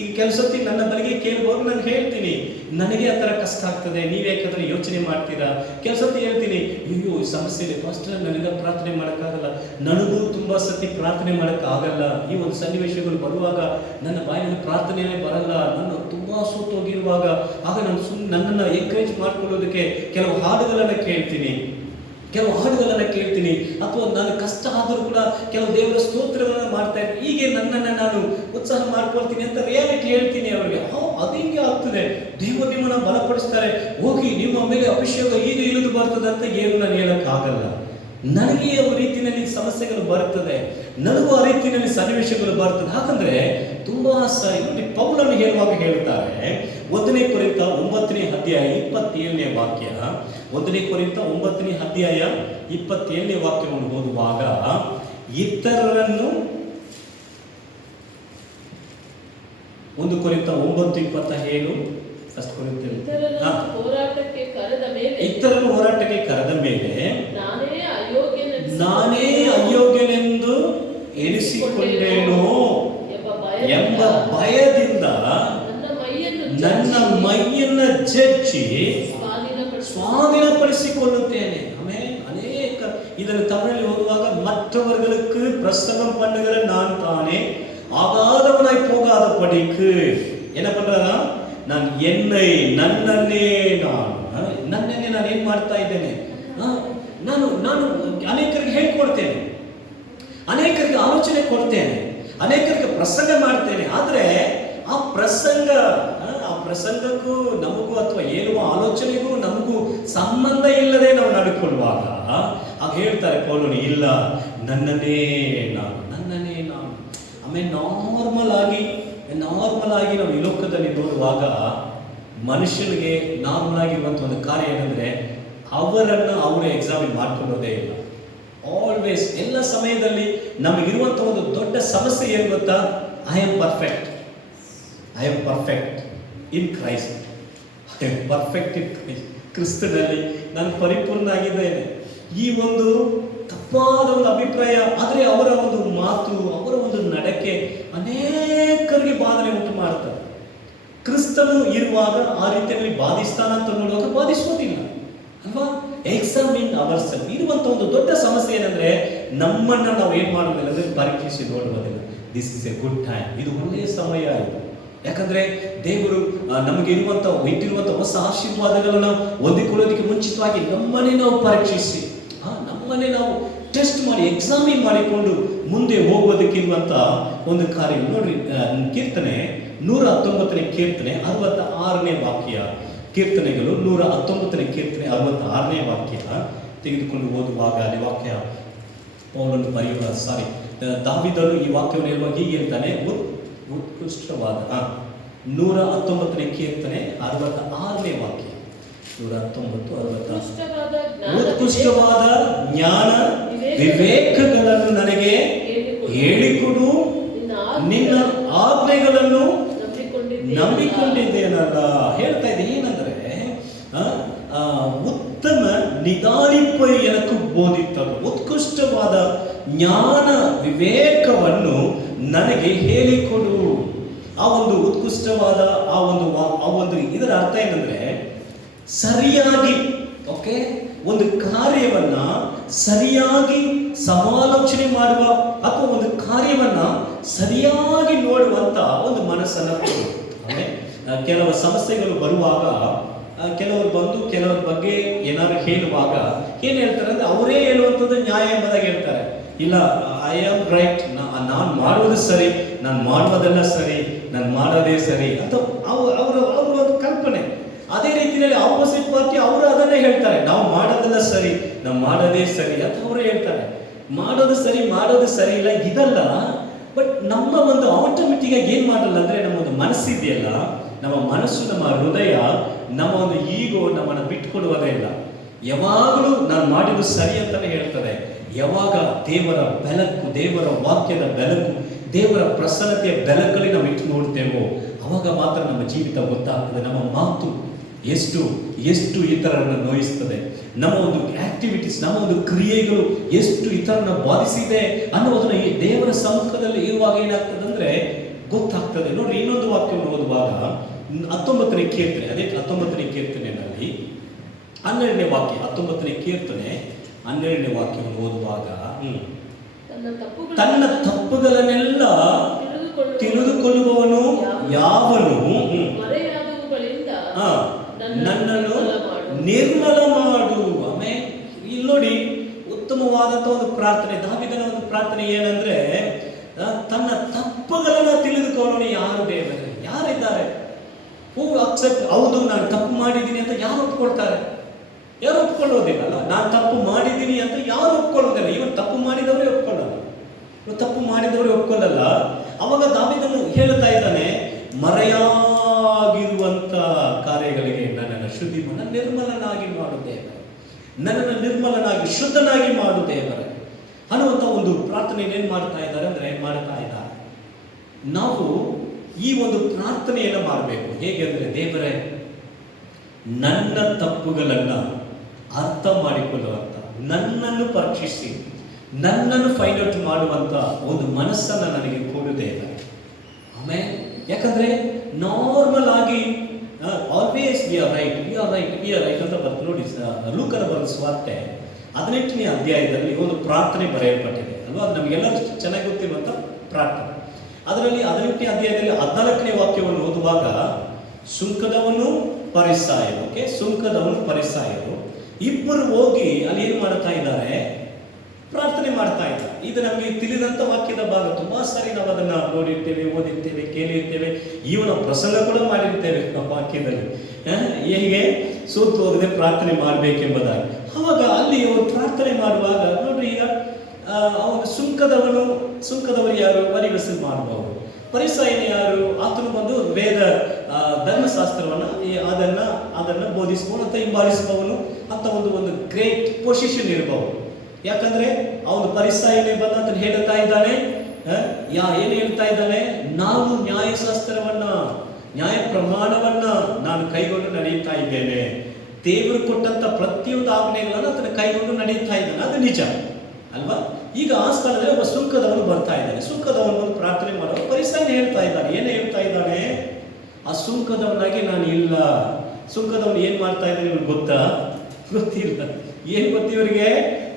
ಈಗ ಕೆಲಸಕ್ಕೆ ನನ್ನ ಬಳಿಗೆ ಕೇಳುವಾಗ ನಾನು ಹೇಳ್ತೀನಿ, ನನಗೆ ಆ ಥರ ಕಷ್ಟ ಆಗ್ತದೆ, ನೀವು ಯಾಕಂದ್ರೆ ಯೋಚನೆ ಮಾಡ್ತೀರಾ. ಕೆಲಸಕ್ಕೆ ಹೇಳ್ತೀನಿ, ಅಯ್ಯೋ ಈ ಸಮಸ್ಯೆ ಇದೆ ಫಾಸ್ಟರ್, ನನಗೆ ಪ್ರಾರ್ಥನೆ ಮಾಡೋಕ್ಕಾಗಲ್ಲ, ನನಗೂ ತುಂಬ ಸತಿ ಪ್ರಾರ್ಥನೆ ಮಾಡೋಕ್ಕಾಗಲ್ಲ. ಈ ಒಂದು ಸನ್ನಿವೇಶಗಳು ಬರುವಾಗ ನನ್ನ ಬಾಯಿನಲ್ಲಿ ಪ್ರಾರ್ಥನೆಯೇ ಬರಲ್ಲ, ನಾನು ತುಂಬ ಸೋತೋಗಿರುವಾಗ ಆಗ ನಾನು ನನ್ನನ್ನು ಎಂಕರೇಜ್ ಮಾಡ್ಕೊಳ್ಳೋದಕ್ಕೆ ಕೆಲವು ಹಾಡುಗಳನ್ನು ಕೇಳ್ತೀನಿ, ಅಥವಾ ನಾನು ಕಷ್ಟ ಆದರೂ ಕೂಡ ಕೆಲವು ದೇವರ ಸ್ತೋತ್ರಗಳನ್ನು ಮಾಡ್ತಾ ಇರ್ತೀನಿ. ಹೀಗೆ ನನ್ನನ್ನು ನಾನು ಉತ್ಸಾಹ ಮಾಡ್ಕೊಳ್ತೀನಿ ಅಂತ ರಿಯಾಲಿಟಿ ಹೇಳ್ತೀನಿ ಅವರಿಗೆ. ಅದು ಹಿಂಗೆ ಆಗ್ತದೆ, ದೇವರು ನಿಮ್ಮನ್ನು ಬಲಪಡಿಸ್ತಾರೆ, ಹೋಗಿ ನಿಮ್ಮ ಮೇಲೆ ಅಭಿಷೇಕ ಈಗ ಇಳಿದು ಬರ್ತದೆ ಅಂತ ಏನು ನಾನು ಹೇಳೋಕ್ಕಾಗಲ್ಲ. ನನಗೆ ಆ ರೀತಿಯಲ್ಲಿ ಸಮಸ್ಯೆಗಳು ಬರ್ತದೆ, ನನಗೂ ಆ ರೀತಿಯಲ್ಲಿ ಸನ್ನಿವೇಶಗಳು ಬರ್ತದೆ. ಹಾಗಂದ್ರೆ ತುಂಬಾ ನೋಡಿ, ಪೌಲನು ಹೇಳುವಾಗ ಹೇಳ್ತಾರೆ 1 ಕೊರಿಂಥ 9ನೇ ಅಧ್ಯಾಯ 27ನೇ ವಾಕ್ಯ, 1 ಕೊರಿಂಥ 9ನೇ ಅಧ್ಯಾಯ 27ನೇ ವಾಕ್ಯವನ್ನು ಓದುವಾಗ, ಇತರರನ್ನು 1 ಕೊರಿಂಥ 9:27 ಇತರರನ್ನು ಹೋರಾಟಕ್ಕೆ ಕರೆದ ಮೇಲೆ ನಾನೇ ಅಯೋಗ್ಯನೆಂದು ಎನಿಸಿಕೊಂಡೇನೋ ಎಂಬ ಭಯದಿಂದ ನನ್ನ ಮೈಯನ್ನ ಜಜ್ಜಿ ಸ್ವಾಧೀನಪಡಿಸಿಕೊಳ್ಳುತ್ತೇನೆ. ಆಮೇಲೆ ಅನೇಕ ಇದನ್ನು ತಮಿಳಲ್ಲಿ ಓದುವಾಗ, மற்றவர்களுக்கு பிரசங்கம் பண்ணுகிற நான் தானே ஆகாதவனாய் போகாத படிக்கு என்ன பண்றா, ನಾನು ನನ್ನನ್ನೇ ನಾನು ಏನ್ ಮಾಡ್ತಾ ಇದ್ದೇನೆ, ನಾನು ಅನೇಕರಿಗೆ ಹೇಳ್ಕೊಡ್ತೇನೆ, ಅನೇಕರಿಗೆ ಆಲೋಚನೆ ಕೊಡ್ತೇನೆ, ಅನೇಕರಿಗೆ ಪ್ರಸಂಗ ಮಾಡ್ತೇನೆ. ಆದ್ರೆ ಆ ಪ್ರಸಂಗಕ್ಕೂ ನಮಗೂ ಅಥವಾ ಹೇಳುವ ಆಲೋಚನೆಗೂ ನಮಗೂ ಸಂಬಂಧ ಇಲ್ಲದೆ ನಾವು ನಡ್ಕೊಳ್ಳುವಾಗ ಆಗ ಹೇಳ್ತಾರೆ ಪೌಲನು, ಇಲ್ಲ ನನ್ನನ್ನೇ ನಾನು. ಆಮೇಲೆ ನಾರ್ಮಲ್ ಆಗಿ ನಾವು ಈ ಲೋಕದಲ್ಲಿ ನೋಡುವಾಗ ಮನುಷ್ಯನಿಗೆ ನಾರ್ಮಲ್ ಆಗಿರುವಂಥ ಒಂದು ಕಾರ್ಯ ಏನಂದ್ರೆ, ಅವರೇ ಎಕ್ಸಾಮಿನ್ ಮಾಡ್ಕೊಳ್ಳೋದೇ ಇಲ್ಲ. ಆಲ್ವೇಸ್ ಎಲ್ಲ ಸಮಯದಲ್ಲಿ ನಮಗಿರುವಂಥ ಒಂದು ದೊಡ್ಡ ಸಮಸ್ಯೆ ಏನು ಗೊತ್ತಾ, I am perfect in Christ. ಕ್ರಿಸ್ತನಲ್ಲಿ ನಾನು ಪರಿಪೂರ್ಣ ಆಗಿದ್ದೇನೆ. ಈ ಒಂದು ತಪ್ಪಾದ ಒಂದು ಅಭಿಪ್ರಾಯ, ಆದರೆ ಅವರ ಒಂದು ಮಾತು, ಅವರ ಒಂದು ನಡಕೆ ಅನೇಕರಿಗೆ ಬಾಧನೆ ಉಂಟು ಮಾಡ್ತಾರೆ. ಕ್ರಿಸ್ತನು ಇರುವಾಗ ಆ ರೀತಿಯಲ್ಲಿ ಬಾಧಿಸ್ತಾನ ಅಂತ ನೋಡುವಾಗ ಬಾಧಿಸೋದಿಲ್ಲ ಅಲ್ವಾ. Examine our self. ಇರುವಂತ ಒಂದು ದೊಡ್ಡ ಸಮಸ್ಯೆ ಏನಂದ್ರೆ, ನಮ್ಮನ್ನ ನಾವು ಏನ್ ಮಾಡೋದಿಲ್ಲ ಅಂದ್ರೆ ಪರೀಕ್ಷಿಸಿ ನೋಡುವುದಿಲ್ಲ. This is A good time, ಇದು ಒಳ್ಳೆಯ ಸಮಯ ಇದು. ಯಾಕಂದ್ರೆ ದೇವರು ನಮಗೆ ಇಟ್ಟಿರುವಂತ ಹೊಸ ಆಶೀರ್ವಾದಗಳನ್ನ ಹೊಂದಿಕೊಳ್ಳೋದಕ್ಕೆ ಮುಂಚಿತವಾಗಿ ನಮ್ಮನ್ನೇ ನಾವು ಪರೀಕ್ಷಿಸಿ, ನಮ್ಮನ್ನೇ ನಾವು ಟೆಸ್ಟ್ ಮಾಡಿ, ಎಕ್ಸಾಮಿನ್ ಮಾಡಿಕೊಂಡು ಮುಂದೆ ಹೋಗೋದಕ್ಕಿರುವಂತ ಒಂದು ಕಾರ್ಯ. ನೋಡ್ರಿ, ಕೀರ್ತನೆ 119ನೇ ಕೀರ್ತನೆ 66ನೇ ವಾಕ್ಯ, ಕೀರ್ತನೆಗಳು 119ನೇ ಕೀರ್ತನೆ 66ನೇ ವಾಕ್ಯ ತೆಗೆದುಕೊಂಡು ಓದುವಾಗ ಅಲ್ಲಿ ವಾಕ್ಯ ಪೌಲನು ದಾವೀದನು ಈ ವಾಕ್ಯವನ್ನು ಹೇಳುವಾಗ ಹೀಗೆ ಹೇಳ್ತಾನೆ, ಉತ್ಕೃಷ್ಟವಾದ 119ನೇ ಕೀರ್ತನೆ 66ನೇ ವಾಕ್ಯ, 119:60, ಉತ್ಕೃಷ್ಟವಾದ ಜ್ಞಾನ ವಿವೇಕಗಳನ್ನು ನನಗೆ ಹೇಳಿಕೊಡು, ನಿನ್ನ ಆಜ್ಞೆಗಳನ್ನು ನಂಬಿಕೊಂಡಿದ್ದೇನಲ್ಲ. ಹೇಳ್ತಾ ಇದೆ ಏನಂದ್ರೆ, ಉತ್ತಮ ನಿದಾನಿಪ್ಪೈ ಎನಕು ಬೋಧಿತ್ತದು, ಉತ್ಕೃಷ್ಟವಾದ ಜ್ಞಾನ ವಿವೇಕವನ್ನು ನನಗೆ ಹೇಳಿಕೊಡು. ಆ ಒಂದು ಉತ್ಕೃಷ್ಟವಾದ ಆ ಒಂದು ಇದರ ಅರ್ಥ ಏನಂದ್ರೆ, ಸರಿಯಾಗಿ ಒಂದು ಕಾರ್ಯವನ್ನ ಸರಿಯಾಗಿ ಸಮಾಲೋಚನೆ ಮಾಡುವ ಅಥವಾ ಒಂದು ಕಾರ್ಯವನ್ನ ಸರಿಯಾಗಿ ನೋಡುವಂತ ಒಂದು ಮನಸ್ಸನ್ನ. ಕೆಲವು ಸಮಸ್ಯೆಗಳು ಬರುವಾಗ ಕೆಲವರು ಬಂದು ಕೆಲವರ ಬಗ್ಗೆ ಏನಾದ್ರು ಹೇಳುವಾಗ ಏನ್ ಹೇಳ್ತಾರೆ ಅಂದ್ರೆ, ಅವರೇ ಹೇಳುವಂಥದ್ದು ನ್ಯಾಯ ಎಂಬುದಾಗಿ ಹೇಳ್ತಾರೆ. ಇಲ್ಲ, ಐ ಆಮ್ ರೈಟ್, ನಾನು ಮಾಡುವುದು ಸರಿ, ನಾನು ಮಾಡುವುದೆಲ್ಲ ಸರಿ, ನಾನು ಮಾಡೋದೇ ಸರಿ ಅಂತ ಅವರ ಒಂದು ಕಲ್ಪನೆ. ಅದೇ ರೀತಿಯಲ್ಲಿ ಆಪೋಸಿಟ್ ಪಾರ್ಟಿ ಅವರು ಅದನ್ನೇ ಹೇಳ್ತಾರೆ, ನಾವು ಮಾಡೋದೆಲ್ಲ ಸರಿ, ನಾವು ಮಾಡೋದೇ ಸರಿ ಅಂತ ಅವರು ಹೇಳ್ತಾರೆ. ಮಾಡೋದು ಸರಿ ಇಲ್ಲ ಇದಲ್ಲ. ಬಟ್ ನಮ್ಮ ಒಂದು ಆಟೋಮೆಟಿಕ್ ಆಗಿ ಏನ್ ಮಾಡಲ್ಲ ಅಂದ್ರೆ, ನಮ್ಮ ಒಂದು ಮನಸ್ಸಿದೆಯಲ್ಲ, ನಮ್ಮ ಮನಸ್ಸು, ನಮ್ಮ ಹೃದಯ, ನಮ್ಮ ಒಂದು ಈಗೋ ನಮ್ಮನ್ನು ಬಿಟ್ಕೊಡುವುದೇ ಇಲ್ಲ. ಯಾವಾಗಲೂ ನಾನು ಮಾಡಿದ್ದು ಸರಿ ಅಂತಾನೆ ಹೇಳ್ತಾರೆ. ಯಾವಾಗ ದೇವರ ಬೆಳಕು, ದೇವರ ವಾಕ್ಯದ ಬೆಳಕು, ದೇವರ ಪ್ರಸನ್ನತೆಯ ಬೆಳಕಲ್ಲಿ ನಾವು ಇಟ್ಟು ನೋಡ್ತೇವೋ ಅವಾಗ ಮಾತ್ರ ನಮ್ಮ ಜೀವಿತ ಗೊತ್ತಾಗ್ತದೆ. ನಮ್ಮ ಮಾತು ಎಷ್ಟು ಇತರರನ್ನು ನೋಯಿಸ್ತದೆ, ನಮ್ಮ ಒಂದು ಆಕ್ಟಿವಿಟೀಸ್, ನಮ್ಮ ಒಂದು ಕ್ರಿಯೆಗಳು ಎಷ್ಟು ಇತರರನ್ನು ಬಾಧಿಸಿದೆ ಅನ್ನೋದನ್ನ ಈ ದೇವರ ಸಮ್ಮುಖದಲ್ಲಿ ಇರುವಾಗ ಏನಾಗ್ತದೆ ಅಂದ್ರೆ, ಗೊತ್ತಾಗ್ತದೆ. ನೋಡ್ರಿ, ಇನ್ನೊಂದು ವಾಕ್ಯವನ್ನು ಓದುವಾಗ 19ನೇ ಕೀರ್ತನೆ, ಅದೇ 19ನೇ ಕೀರ್ತನೆಯಲ್ಲಿ 12ನೇ ವಾಕ್ಯ, 19ನೇ ಕೀರ್ತನೆ 12ನೇ ವಾಕ್ಯವನ್ನು ಓದುವಾಗ ತನ್ನ ತಪ್ಪುಗಳನ್ನೆಲ್ಲ ತಿಳಿದುಕೊಳ್ಳುವವನು ಯಾವನು ನನ್ನನ್ನು ನಿರ್ಮಲ ಮಾಡು. ಆಮೇಲೆ ಇಲ್ಲಿ ನೋಡಿ, ಉತ್ತಮವಾದಂತಹ ಒಂದು ಪ್ರಾರ್ಥನೆ, ದಾವೀದನ ಒಂದು ಪ್ರಾರ್ಥನೆ ಏನಂದ್ರೆ, ತನ್ನ ತಪ್ಪುಗಳನ್ನ ತಿಳಿದುಕೊಳ್ಳೋನು ಯಾರು ದೇವರೇ? ಯಾರಿದ್ದಾರೆ? ಹೂ ಅಕ್ಸೆಪ್ಟ್, ಹೌದು ನಾನು ತಪ್ಪು ಮಾಡಿದ್ದೀನಿ ಅಂತ ಯಾರು ಒಪ್ಕೊಳ್ತಾರೆ? ಯಾರು ಒಪ್ಕೊಳ್ಳೋದಿಲ್ಲ. ನಾನು ತಪ್ಪು ಮಾಡಿದ್ದೀನಿ ಅಂತ ಯಾರು ಒಪ್ಕೊಳ್ಳೋದಿಲ್ಲ. ಇವನು ತಪ್ಪು ಮಾಡಿದವರೇ ಒಪ್ಕೊಳ್ಳಲ್ಲ, ತಪ್ಪು ಮಾಡಿದವರೇ ಒಪ್ಕೊಳ್ಳಲ್ಲ. ಅವಾಗ ದಾವೀದನು ಹೇಳ್ತಾ ಇದ್ದಾನೆ, ಮರೆಯಾಗಿರುವಂತ ಕಾರ್ಯಗಳಿಗೆ ನನ್ನನ್ನು ನಿರ್ಮಲನಾಗಿ ಮಾಡು ದೇವರೇ, ನನ್ನನ್ನು ನಿರ್ಮಲನಾಗಿ ಶುದ್ಧನಾಗಿ ಮಾಡು ದೇವರೇ ಅನ್ನುವಂಥ ಒಂದು ಪ್ರಾರ್ಥನೆಯನ್ನು ಏನು ಮಾಡ್ತಾ ಇದ್ದಾರೆ ಅಂದ್ರೆ ಮಾಡ್ತಾ ಇದ್ದಾರೆ. ನಾವು ಈ ಒಂದು ಪ್ರಾರ್ಥನೆಯನ್ನು ಮಾಡಬೇಕು. ಹೇಗೆ ಅಂದ್ರೆ, ದೇವರೇ ನನ್ನ ತಪ್ಪುಗಳನ್ನ ಅರ್ಥ ಮಾಡಿಕೊಳ್ಳುವಂತ, ನನ್ನನ್ನು ಪರೀಕ್ಷಿಸಿ ನನ್ನನ್ನು ಫೈಂಡ್ ಔಟ್ ಮಾಡುವಂತ ಒಂದು ಮನಸ್ಸನ್ನು ನನಗೆ ಕೊಡು ದೇವರೇ. ಆಮೇಲೆ ಯಾಕಂದ್ರೆ ನಾರ್ಮಲ್ ಆಗಿ ಆಲ್ವೇಸ್ ವಿ ಆರ್ ರೈಟ್ ಅಂತ ಬರ್ತದೆ ನೋಡಿ. ಲೂಕನ ಬರೆದ ಸುವಾರ್ತೆ 18ನೇ ಅಧ್ಯಾಯದಲ್ಲಿ ಒಂದು ಪ್ರಾರ್ಥನೆ ಬರೆಯಲ್ಪಟ್ಟಿದೆ ಅಲ್ವಾ? ಅದು ನಮಗೆಲ್ಲರೂ ಚೆನ್ನಾಗಿ ಗೊತ್ತಿರುವಂತ ಪ್ರಾರ್ಥನೆ. ಅದರಲ್ಲಿ 18ನೇ ಅಧ್ಯಾಯದಲ್ಲಿ 14ನೇ ವಾಕ್ಯವನ್ನು ಓದುವಾಗ, ಸುಂಕದವನು ಪರಿಸಾಯರು ಇಬ್ಬರು ಹೋಗಿ ಅಲ್ಲಿ ಏನು ಮಾಡ್ತಾ ಇದ್ದಾರೆ? ಪ್ರಾರ್ಥನೆ ಮಾಡ್ತಾ ಇದ್ದಾರೆ. ಇದು ನಮಗೆ ತಿಳಿದಂತ ವಾಕ್ಯದ ಭಾಗ. ತುಂಬಾ ಸಾರಿ ನಾವು ಅದನ್ನ ನೋಡಿರ್ತೇವೆ, ಓದಿರ್ತೇವೆ, ಕೇಳಿರ್ತೇವೆ, ಈವನ ಪ್ರಸಂಗ ಕೂಡ ಮಾಡಿರ್ತೇವೆ ವಾಕ್ಯದಲ್ಲಿ. ಹೇಗೆ ಸೋತು ಹೋಗದೆ ಪ್ರಾರ್ಥನೆ ಮಾಡಬೇಕೆಂಬುದಾಗಿ. ಅವಾಗ ಅಲ್ಲಿ ಅವರು ಪ್ರಾರ್ಥನೆ ಮಾಡುವಾಗ ನೋಡ್ರಿ, ಈಗ ಅವನು ಸುಂಕದವರು ಯಾರು? ವರಿವಸೂಲು ಮಾಡುವವರು. ಪರಿಸಾಯನ ಯಾರು? ಆತನು ಬಂದು ವೇದ ಧರ್ಮಶಾಸ್ತ್ರವನ್ನ ಅದನ್ನ ಬೋಧಿಸುವವನು ಅಂತ ಹಿಂಬಾಲಿಸುವವನು ಅಂತ ಒಂದು ಗ್ರೇಟ್ ಪೊಸಿಷನ್ ಇರಬಹುದು. ಯಾಕಂದ್ರೆ ಅವನು ಪರಿಸಾಯನೇ ಬಂದ ಅಂತ ಹೇಳ್ತಾ ಇದ್ದಾನೆ. ಏನು ಹೇಳ್ತಾ ಇದ್ದಾನೆ? ನಾನು ನ್ಯಾಯಶಾಸ್ತ್ರವನ್ನ, ನ್ಯಾಯ ಪ್ರಮಾಣವನ್ನ ನಾನು ಕೈಗೊಂಡು ನಡೆಯುತ್ತಾ ಇದ್ದೇನೆ. ದೇವರು ಕೊಟ್ಟಂತ ಪ್ರತಿಯೊಂದು ಆಜ್ಞೆಗಳನ್ನು ಅದನ್ನು ಕೈಗೊಂಡು ನಡೆಯುತ್ತಾ ಇದ್ದಾನೆ. ಅದು ನಿಜ ಅಲ್ವಾ? ಈಗ ಆ ಸ್ಥಳದಲ್ಲಿ ಒಬ್ಬ ಸುಂಕದವನು ಬರ್ತಾ ಇದ್ದಾನೆ. ಸುಂಕದವನು ಪ್ರಾರ್ಥನೆ ಮಾಡುವ ಪರಿಸಾಯನ ಹೇಳ್ತಾ ಇದ್ದಾನೆ. ಏನು ಹೇಳ್ತಾ ಇದ್ದಾನೆ? ಆ ಸುಂಕದವನಾಗಿ ನಾನು ಇಲ್ಲ. ಸುಂಕದವನು ಏನ್ ಮಾಡ್ತಾ ಇದ್ದಾನೆ ಇವ್ರಿಗೆ ಗೊತ್ತಾ? ಗೊತ್ತಿಲ್ಲ. ಏನ್ ಗೊತ್ತು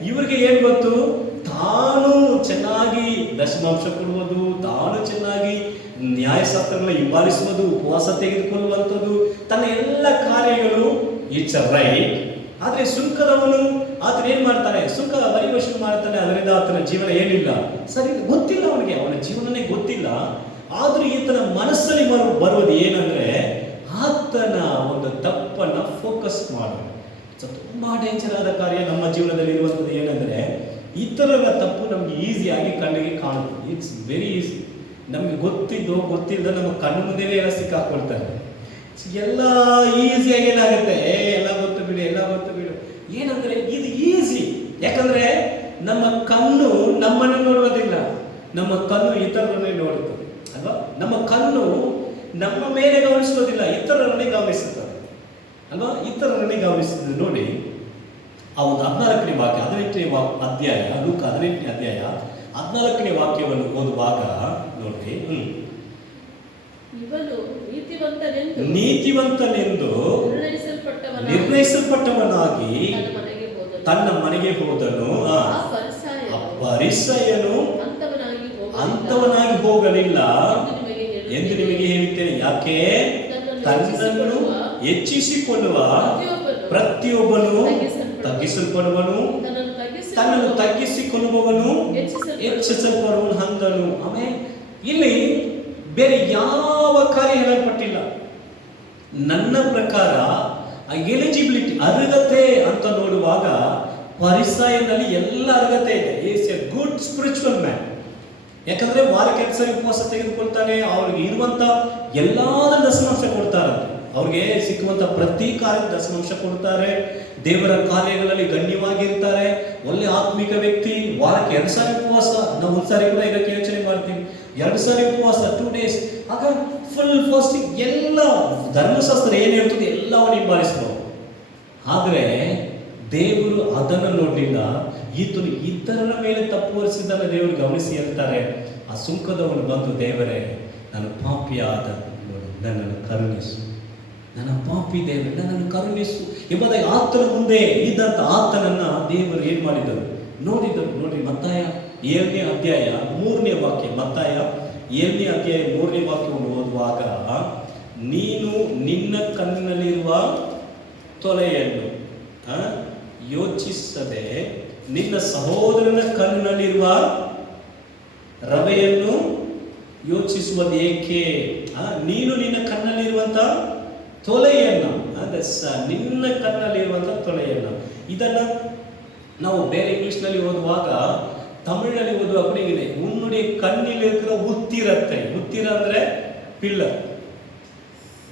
ಇವ್ರಿಗೆ ಏನ್ ಗೊತ್ತು? ತಾನು ಚೆನ್ನಾಗಿ ದಶಮಾಂಶ ಕೊಡುವುದು, ತಾನು ಚೆನ್ನಾಗಿ ನ್ಯಾಯಶಾಸ್ತ್ರಗಳ ಹಿಂಬಾಲಿಸುವುದು, ಉಪವಾಸ ತೆಗೆದುಕೊಳ್ಳುವಂಥದ್ದು, ತನ್ನ ಎಲ್ಲ ಕಾರ್ಯಗಳು ಇಟ್ಸ್ ರೈಟ್. ಆದ್ರೆ ಸುಂಕದವನು ಆತನ ಏನ್ ಮಾಡ್ತಾನೆ? ಸುಂಕ ವರಿವಸೂಲು ಮಾಡ್ತಾನೆ. ಅದರಿಂದ ಆತನ ಜೀವನ ಏನಿಲ್ಲ, ಸರಿ ಗೊತ್ತಿಲ್ಲ ಅವನಿಗೆ, ಅವನ ಜೀವನನೇ ಗೊತ್ತಿಲ್ಲ. ಆದ್ರೂ ಈತನ ಮನಸ್ಸಲ್ಲಿ ಬರುವುದು ಏನಂದ್ರೆ, ಆತನ ಒಂದು ತಪ್ಪನ್ನ ಫೋಕಸ್ ಮಾಡು. ತುಂಬಾ ಡೇಂಜರ್ ಆದ ಕಾರ್ಯ ನಮ್ಮ ಜೀವನದಲ್ಲಿ ಇರುವಂಥದ್ದು ಏನಂದ್ರೆ, ಇತರರ ತಪ್ಪು ನಮ್ಗೆ ಈಸಿಯಾಗಿ ಕಣ್ಣಿಗೆ ಕಾಣುತ್ತೆ. It's very easy. ನಮ್ಗೆ ಗೊತ್ತಿಲ್ಲದ ನಮ್ಮ ಕಣ್ಣು ಮುಂದೆನೇ ಎಲ್ಲ ಸಿಕ್ಕಾಕೊಳ್ತಾರೆ. ಎಲ್ಲ ಈಸಿಯಾಗಿ ಏನಾಗುತ್ತೆ? ಎಲ್ಲ ಗೊತ್ತು ಬಿಡು ಏನಂದ್ರೆ ಇದು ಈಸಿ. ಯಾಕಂದ್ರೆ ನಮ್ಮ ಕಣ್ಣು ನಮ್ಮನ್ನು ನೋಡುವುದಿಲ್ಲ, ನಮ್ಮ ಕಣ್ಣು ಇತರರನ್ನೇ ನೋಡುತ್ತದೆ ಅಲ್ವಾ? ನಮ್ಮ ಕಣ್ಣು ನಮ್ಮ ಮೇಲೆ ಗಮನಿಸುವುದಿಲ್ಲ, ಇತರರನ್ನೇ ಗಮನಿಸುತ್ತದೆ ಅಲ್ವಾ? ಇತರರನ್ನೇ ಗಮನಿಸುತ್ತದೆ. ನೋಡಿ, ಆ ಒಂದು 14ನೇ ವಾಕ್ಯ, 18ನೇ ಅಧ್ಯಾಯ, ಲೂಕ 18ನೇ ಅಧ್ಯಾಯ 14ನೇ ವಾಕ್ಯವನ್ನು ಓದುವಾಗ ನೋಡ್ರಿ, ನೀತಿವಂತನೆಂದು ನಿರ್ಣಯಿಸಲ್ಪಟ್ಟವನಾಗಿ ತನ್ನ ಮನೆಗೆ ಹೋದನು. ಪರಿಸಯನು ಅಂತವನಾಗಿ ಹೋಗಲಿಲ್ಲ ಎಂದು ನಿಮಗೆ ಹೇಳುತ್ತೇನೆ. ಯಾಕೆ? ತನ್ನನ್ನು ಹೆಚ್ಚಿಸಿಕೊಳ್ಳುವ ಪ್ರತಿಯೊಬ್ಬನು ತಗ್ಗಿಸಲ್ಪಡುವನು, ತನ್ನನ್ನು ತಗ್ಗಿಸಿಕೊಳ್ಳುವವನು ಹೆಚ್ಚಿಸಲ್ಪಡುವನು ಅಂದನು. ಆಮೇಲೆ ಇಲ್ಲಿ ಬೇರೆ ಯಾವ ಕಾರ್ಯ ಹೇಳಲ್ಪಟ್ಟಿಲ್ಲ. ನನ್ನ ಪ್ರಕಾರ ಆ ಎಲಿಜಿಬಿಲಿಟಿ, ಅರ್ಹತೆ ಅಂತ ನೋಡುವಾಗ ಪರಿಸಾಯನಲ್ಲಿ ಎಲ್ಲ ಅರ್ಹತೆ ಇದೆ. Is A good spiritual man. ಯಾಕಂದ್ರೆ ವಾರಕ್ಕೆ 2 ಸರಿ ಉಪವಾಸ ತೆಗೆದುಕೊಳ್ತಾನೆ. ಅವ್ರಿಗೆ ಇರುವಂತ ಎಲ್ಲಾದ್ರೂ ದಶಮಾಂಶ ಕೊಡ್ತಾರಂತೆ. ಅವ್ರಿಗೆ ಸಿಕ್ಕುವಂತ ಪ್ರತಿ ಕಾರ್ಯದ ದಶಮಾಂಶ ಕೊಡ್ತಾರೆ. ದೇವರ ಕಾರ್ಯಗಳಲ್ಲಿ ಗಣ್ಯವಾಗಿರ್ತಾರೆ. ಒಳ್ಳೆ ಆತ್ಮಿಕ ವ್ಯಕ್ತಿ. ವಾರಕ್ಕೆ 2 ಸಾರಿ ಉಪವಾಸ. ನಾವು 1 ಸಾರಿ ಕೂಡ ಇದಕ್ಕೆ ಯೋಚನೆ ಮಾಡ್ತೀವಿ. 2 ಸಾರಿ ಉಪವಾಸ, 2 days. ಆಗ ಫುಲ್ ಫಾಸ್ಟಿಂಗ್. ಎಲ್ಲ ಧರ್ಮಶಾಸ್ತ್ರ ಏನ್ ಹೇಳ್ತದೆ ಎಲ್ಲವನ್ನು ಹಿಂಬಾಲಿಸಬಹುದು. ಆದ್ರೆ ದೇವರು ಅದನ್ನು ನೋಡಲಿಲ್ಲ. ಈತನು ಇತರರ ಮೇಲೆ ತಪ್ಪು ಹೊರಿಸಿದ್ದನ್ನು ದೇವರು ಗಮನಿಸಿ ಹೇಳ್ತಾರೆ. ಆ ಸುಂಕದವನು ಬಂದು, ದೇವರೇ ನಾನು ಪಾಪಿಯಾದ ನನ್ನನ್ನು ಕರುಣಿಸು, ನನ್ನ ಪಾಪಿ ದೇವರು ನನ್ನನ್ನು ಕರುಣಿಸು ಎಂಬುದಾಗಿ ಆತನ ಮುಂದೆ ಇದ್ದಂಥ ಆತನನ್ನ ದೇವರು ಏನು ಮಾಡಿದರು, ನೋಡಿದರು. ನೋಡ್ರಿ, ಮತ್ತಾಯ 7ನೇ ಅಧ್ಯಾಯ 3ನೇ ವಾಕ್ಯ, ಮತ್ತಾಯ 7ನೇ ಅಧ್ಯಾಯ 3ನೇ ವಾಕ್ಯವನ್ನು ಓದುವಾಗ, ನೀನು ನಿನ್ನ ಕಣ್ಣಿನಲ್ಲಿರುವ ತೊಲೆಯನ್ನು ಯೋಚಿಸದೆ ನಿನ್ನ ಸಹೋದರನ ಕಣ್ಣಿನಲ್ಲಿರುವ ರವೆಯನ್ನು ಯೋಚಿಸುವುದು ಏಕೆ? ನೀನು ನಿನ್ನ ಕಣ್ಣಲ್ಲಿರುವಂತ ತೊಲೆಯನ್ನು, ನಿನ್ನ ಕಣ್ಣಲ್ಲಿರುವಂತ ತೊಲೆಯನ್ನು, ಇದನ್ನ ನಾವು ಬೇರೆ ಇಂಗ್ಲಿಷ್ನಲ್ಲಿ ಓದುವಾಗ, ತಮಿಳಿನಲ್ಲಿ ಓದುವಾಗ ಇದೆ, ಉನ್ನುடைய ಕಣ್ಣಿಲ್ இருக்கிற ಉತ್ತಿರತ್ತೆ. ಉತ್ತಿರ ಅಂದ್ರೆ ಪಿಲ್ಲರ್,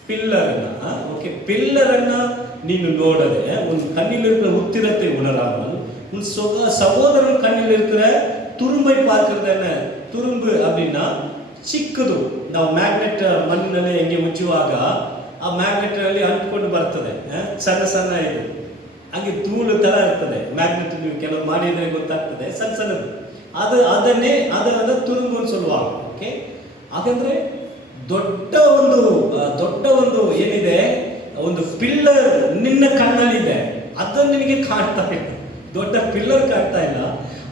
ಪಿಲ್ಲರನ್ನ ಓಕೆ, ಪಿಲ್ಲರನ್ನ ನೀನು ನೋಡದೆ உன் கண்ணில் இருக்கிற உத்திரத்தை உணராமல் உன் சகோதரன் கண்ணில் இருக்கிற துரும்பை பார்க்கிறது. என்ன துரும்பு அப்படின்னா ಚಿಕ್ಕದು. ನಾವು ಮ್ಯಾಗ್ನೆಟ್ ಮಣ್ಣಿನಲ್ಲಿ ಹೆಂಗೆ ಮುಚ್ಚುವಾಗ ಆ ಮ್ಯಾಗ್ನೆಟ್ ಅಲ್ಲಿ ಅಂಟ್ಕೊಂಡು ಬರ್ತದೆ, ಸಣ್ಣ ಸಣ್ಣ ಇದು ಹಾಗೆ ಧೂಳು ತರ ಇರ್ತದೆ. ಮ್ಯಾಗ್ನೆಟ್ ನೀವು ಕೆಲವು ಮಾಡಿದ್ರೆ ಗೊತ್ತಾಗ್ತದೆ, ಸಣ್ಣ ಸಣ್ಣದು. ಅದನ್ನೇ ಅದರ ತುರುಂಬು ಸಲುವಾಗ. ಓಕೆ, ಹಾಗಂದ್ರೆ ದೊಡ್ಡ ಒಂದು ಏನಿದೆ, ಒಂದು ಪಿಲ್ಲರ್ ನಿನ್ನ ಕಣ್ಣಲ್ಲಿದೆ, ಅದನ್ನು ನಿನಗೆ ಕಾಣ್ತಾ ಇಲ್ಲ. ದೊಡ್ಡ ಪಿಲ್ಲರ್ ಕಾಣ್ತಾ ಇಲ್ಲ,